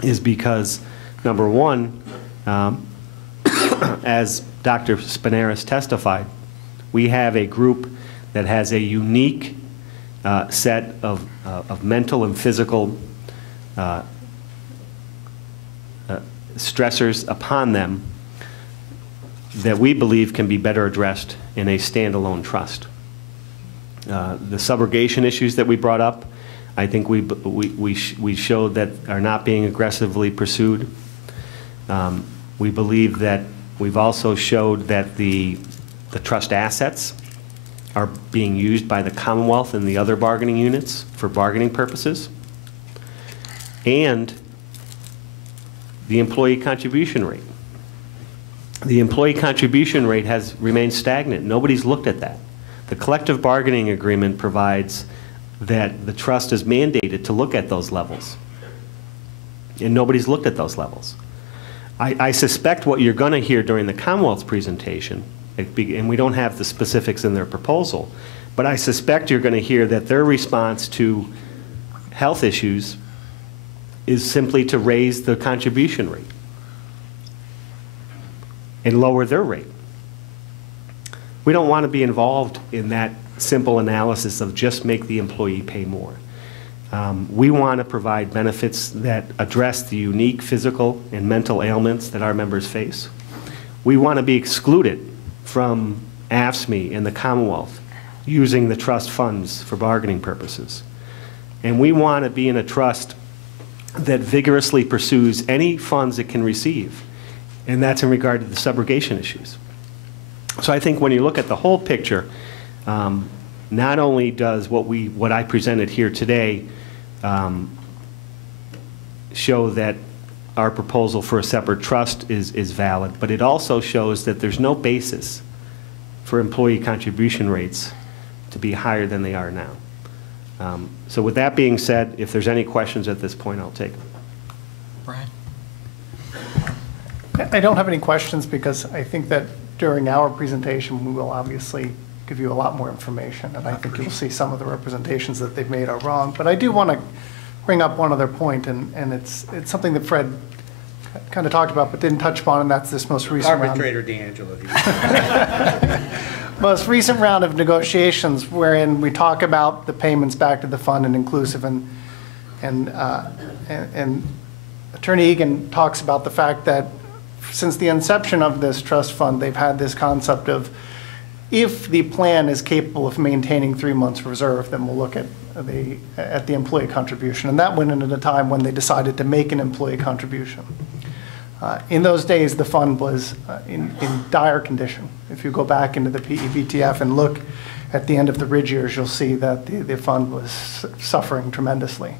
is because, number one, as Dr. Spinaris testified, we have a group that has a unique set of mental and physical stressors upon them that we believe can be better addressed in a standalone trust. The subrogation issues that we brought up, I think we showed that are not being aggressively pursued. We believe that we've also showed that the trust assets are being used by the Commonwealth and the other bargaining units for bargaining purposes. And the employee contribution rate. The employee contribution rate has remained stagnant. Nobody's looked at that. The collective bargaining agreement provides that the trust is mandated to look at those levels. And nobody's looked at those levels. I suspect what you're going to hear during the Commonwealth's presentation, and we don't have the specifics in their proposal, but I suspect you're going to hear that their response to health issues is simply to raise the contribution rate and lower their rate. We don't want to be involved in that simple analysis of just make the employee pay more. We want to provide benefits that address the unique physical and mental ailments that our members face. We want to be excluded from AFSCME and the Commonwealth using the trust funds for bargaining purposes. And we want to be in a trust that vigorously pursues any funds it can receive, and that's in regard to the subrogation issues. So I think when you look at the whole picture, not only does what I presented here today show that our proposal for a separate trust is valid, but it also shows that there's no basis for employee contribution rates to be higher than they are now. So with that being said, if there's any questions at this point, I'll take them. Brian? I don't have any questions because I think that during our presentation, we will obviously give you a lot more information, and I think you'll see some of the representations that they've made are wrong. But I do want to bring up one other point, and it's something that Fred kind of talked about but didn't touch upon, and that's this most recent Arbitrator D'Angelo. most recent round of negotiations wherein we talk about the payments back to the fund and inclusive, and Attorney Egan talks about the fact that since the inception of this trust fund, they've had this concept of if the plan is capable of maintaining 3 months reserve, then we'll look at the employee contribution. And that went in at a time when they decided to make an employee contribution. In those days, the fund was in dire condition. If you go back into the PEBTF and look at the end of the ridge years, you'll see that the fund was suffering tremendously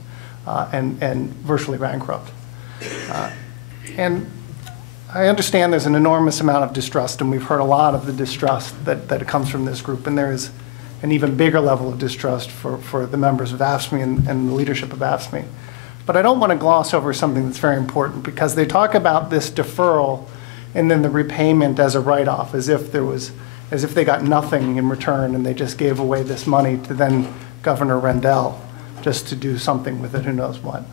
and virtually bankrupt. And I understand there's an enormous amount of distrust, and we've heard a lot of the distrust that comes from this group, and there is an even bigger level of distrust for the members of AFSCME and the leadership of AFSCME. But I don't want to gloss over something that's very important, because they talk about this deferral and then the repayment as a write-off, as if there was as if they got nothing in return and they just gave away this money to then Governor Rendell just to do something with it, who knows what.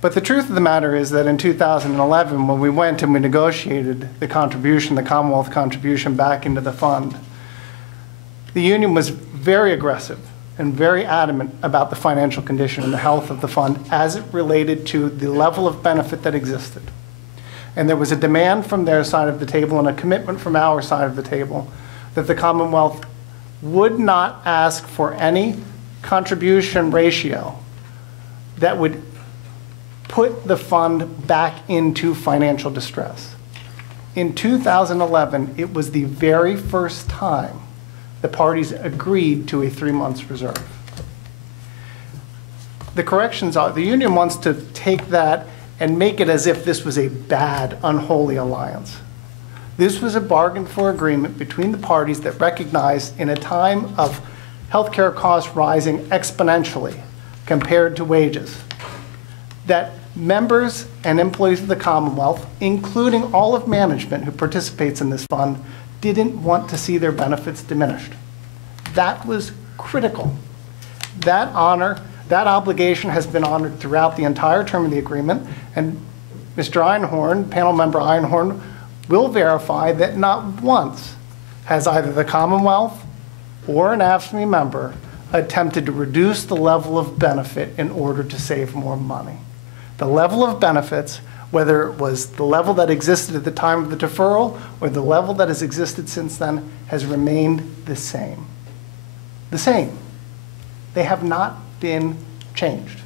But the truth of the matter is that in 2011, when we went and we negotiated the contribution, the Commonwealth contribution back into the fund, the union was very aggressive and very adamant about the financial condition and the health of the fund as it related to the level of benefit that existed. And there was a demand from their side of the table and a commitment from our side of the table that the Commonwealth would not ask for any contribution ratio that would put the fund back into financial distress. In 2011, it was the very first time the parties agreed to a 3-month reserve. The corrections are, the union wants to take that and make it as if this was a bad, unholy alliance. This was a bargain for agreement between the parties that recognized in a time of healthcare costs rising exponentially compared to wages, that members and employees of the Commonwealth, including all of management who participates in this fund, didn't want to see their benefits diminished. That was critical. That honor, that obligation has been honored throughout the entire term of the agreement, and Mr. Einhorn, panel member Einhorn, will verify that not once has either the Commonwealth or an AFSCME member attempted to reduce the level of benefit in order to save more money. The level of benefits, whether it was the level that existed at the time of the deferral or the level that has existed since then, has remained the same. The same. They have not been changed.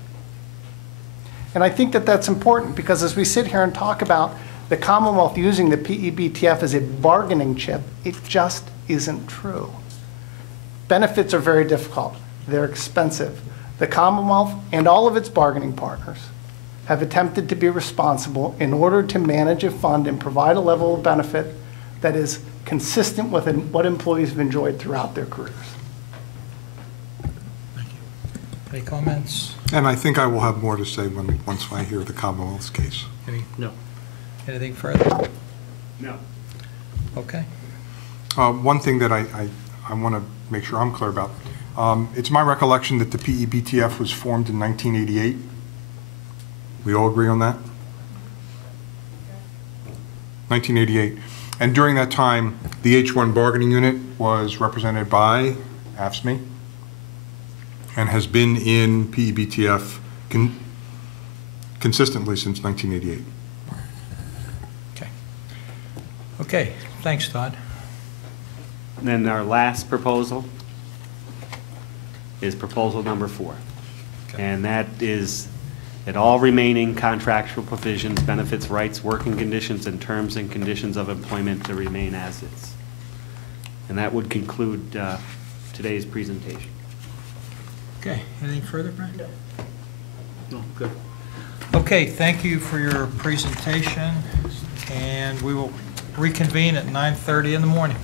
And I think that that's important because as we sit here and talk about the Commonwealth using the PEBTF as a bargaining chip, it just isn't true. Benefits are very difficult. They're expensive. The Commonwealth and all of its bargaining partners have attempted to be responsible in order to manage a fund and provide a level of benefit that is consistent with what employees have enjoyed throughout their careers. Thank you. Any comments? And I think I will have more to say once I hear the Commonwealth's case. No. Anything further? No. Okay. One thing that I want to make sure I'm clear about. It's my recollection that the PEBTF was formed in 1988. We all agree on that? 1988. And during that time, the H-1 bargaining unit was represented by AFSCME and has been in PEBTF consistently since 1988. Okay. Okay. Thanks, Todd. And then our last proposal is proposal number 4. Okay. And that is that all remaining contractual provisions, benefits, rights, working conditions, and terms and conditions of employment to remain as is. And that would conclude today's presentation. Okay. Anything further, Brian? No, good. Okay. Thank you for your presentation, and we will reconvene at 9:30 in the morning.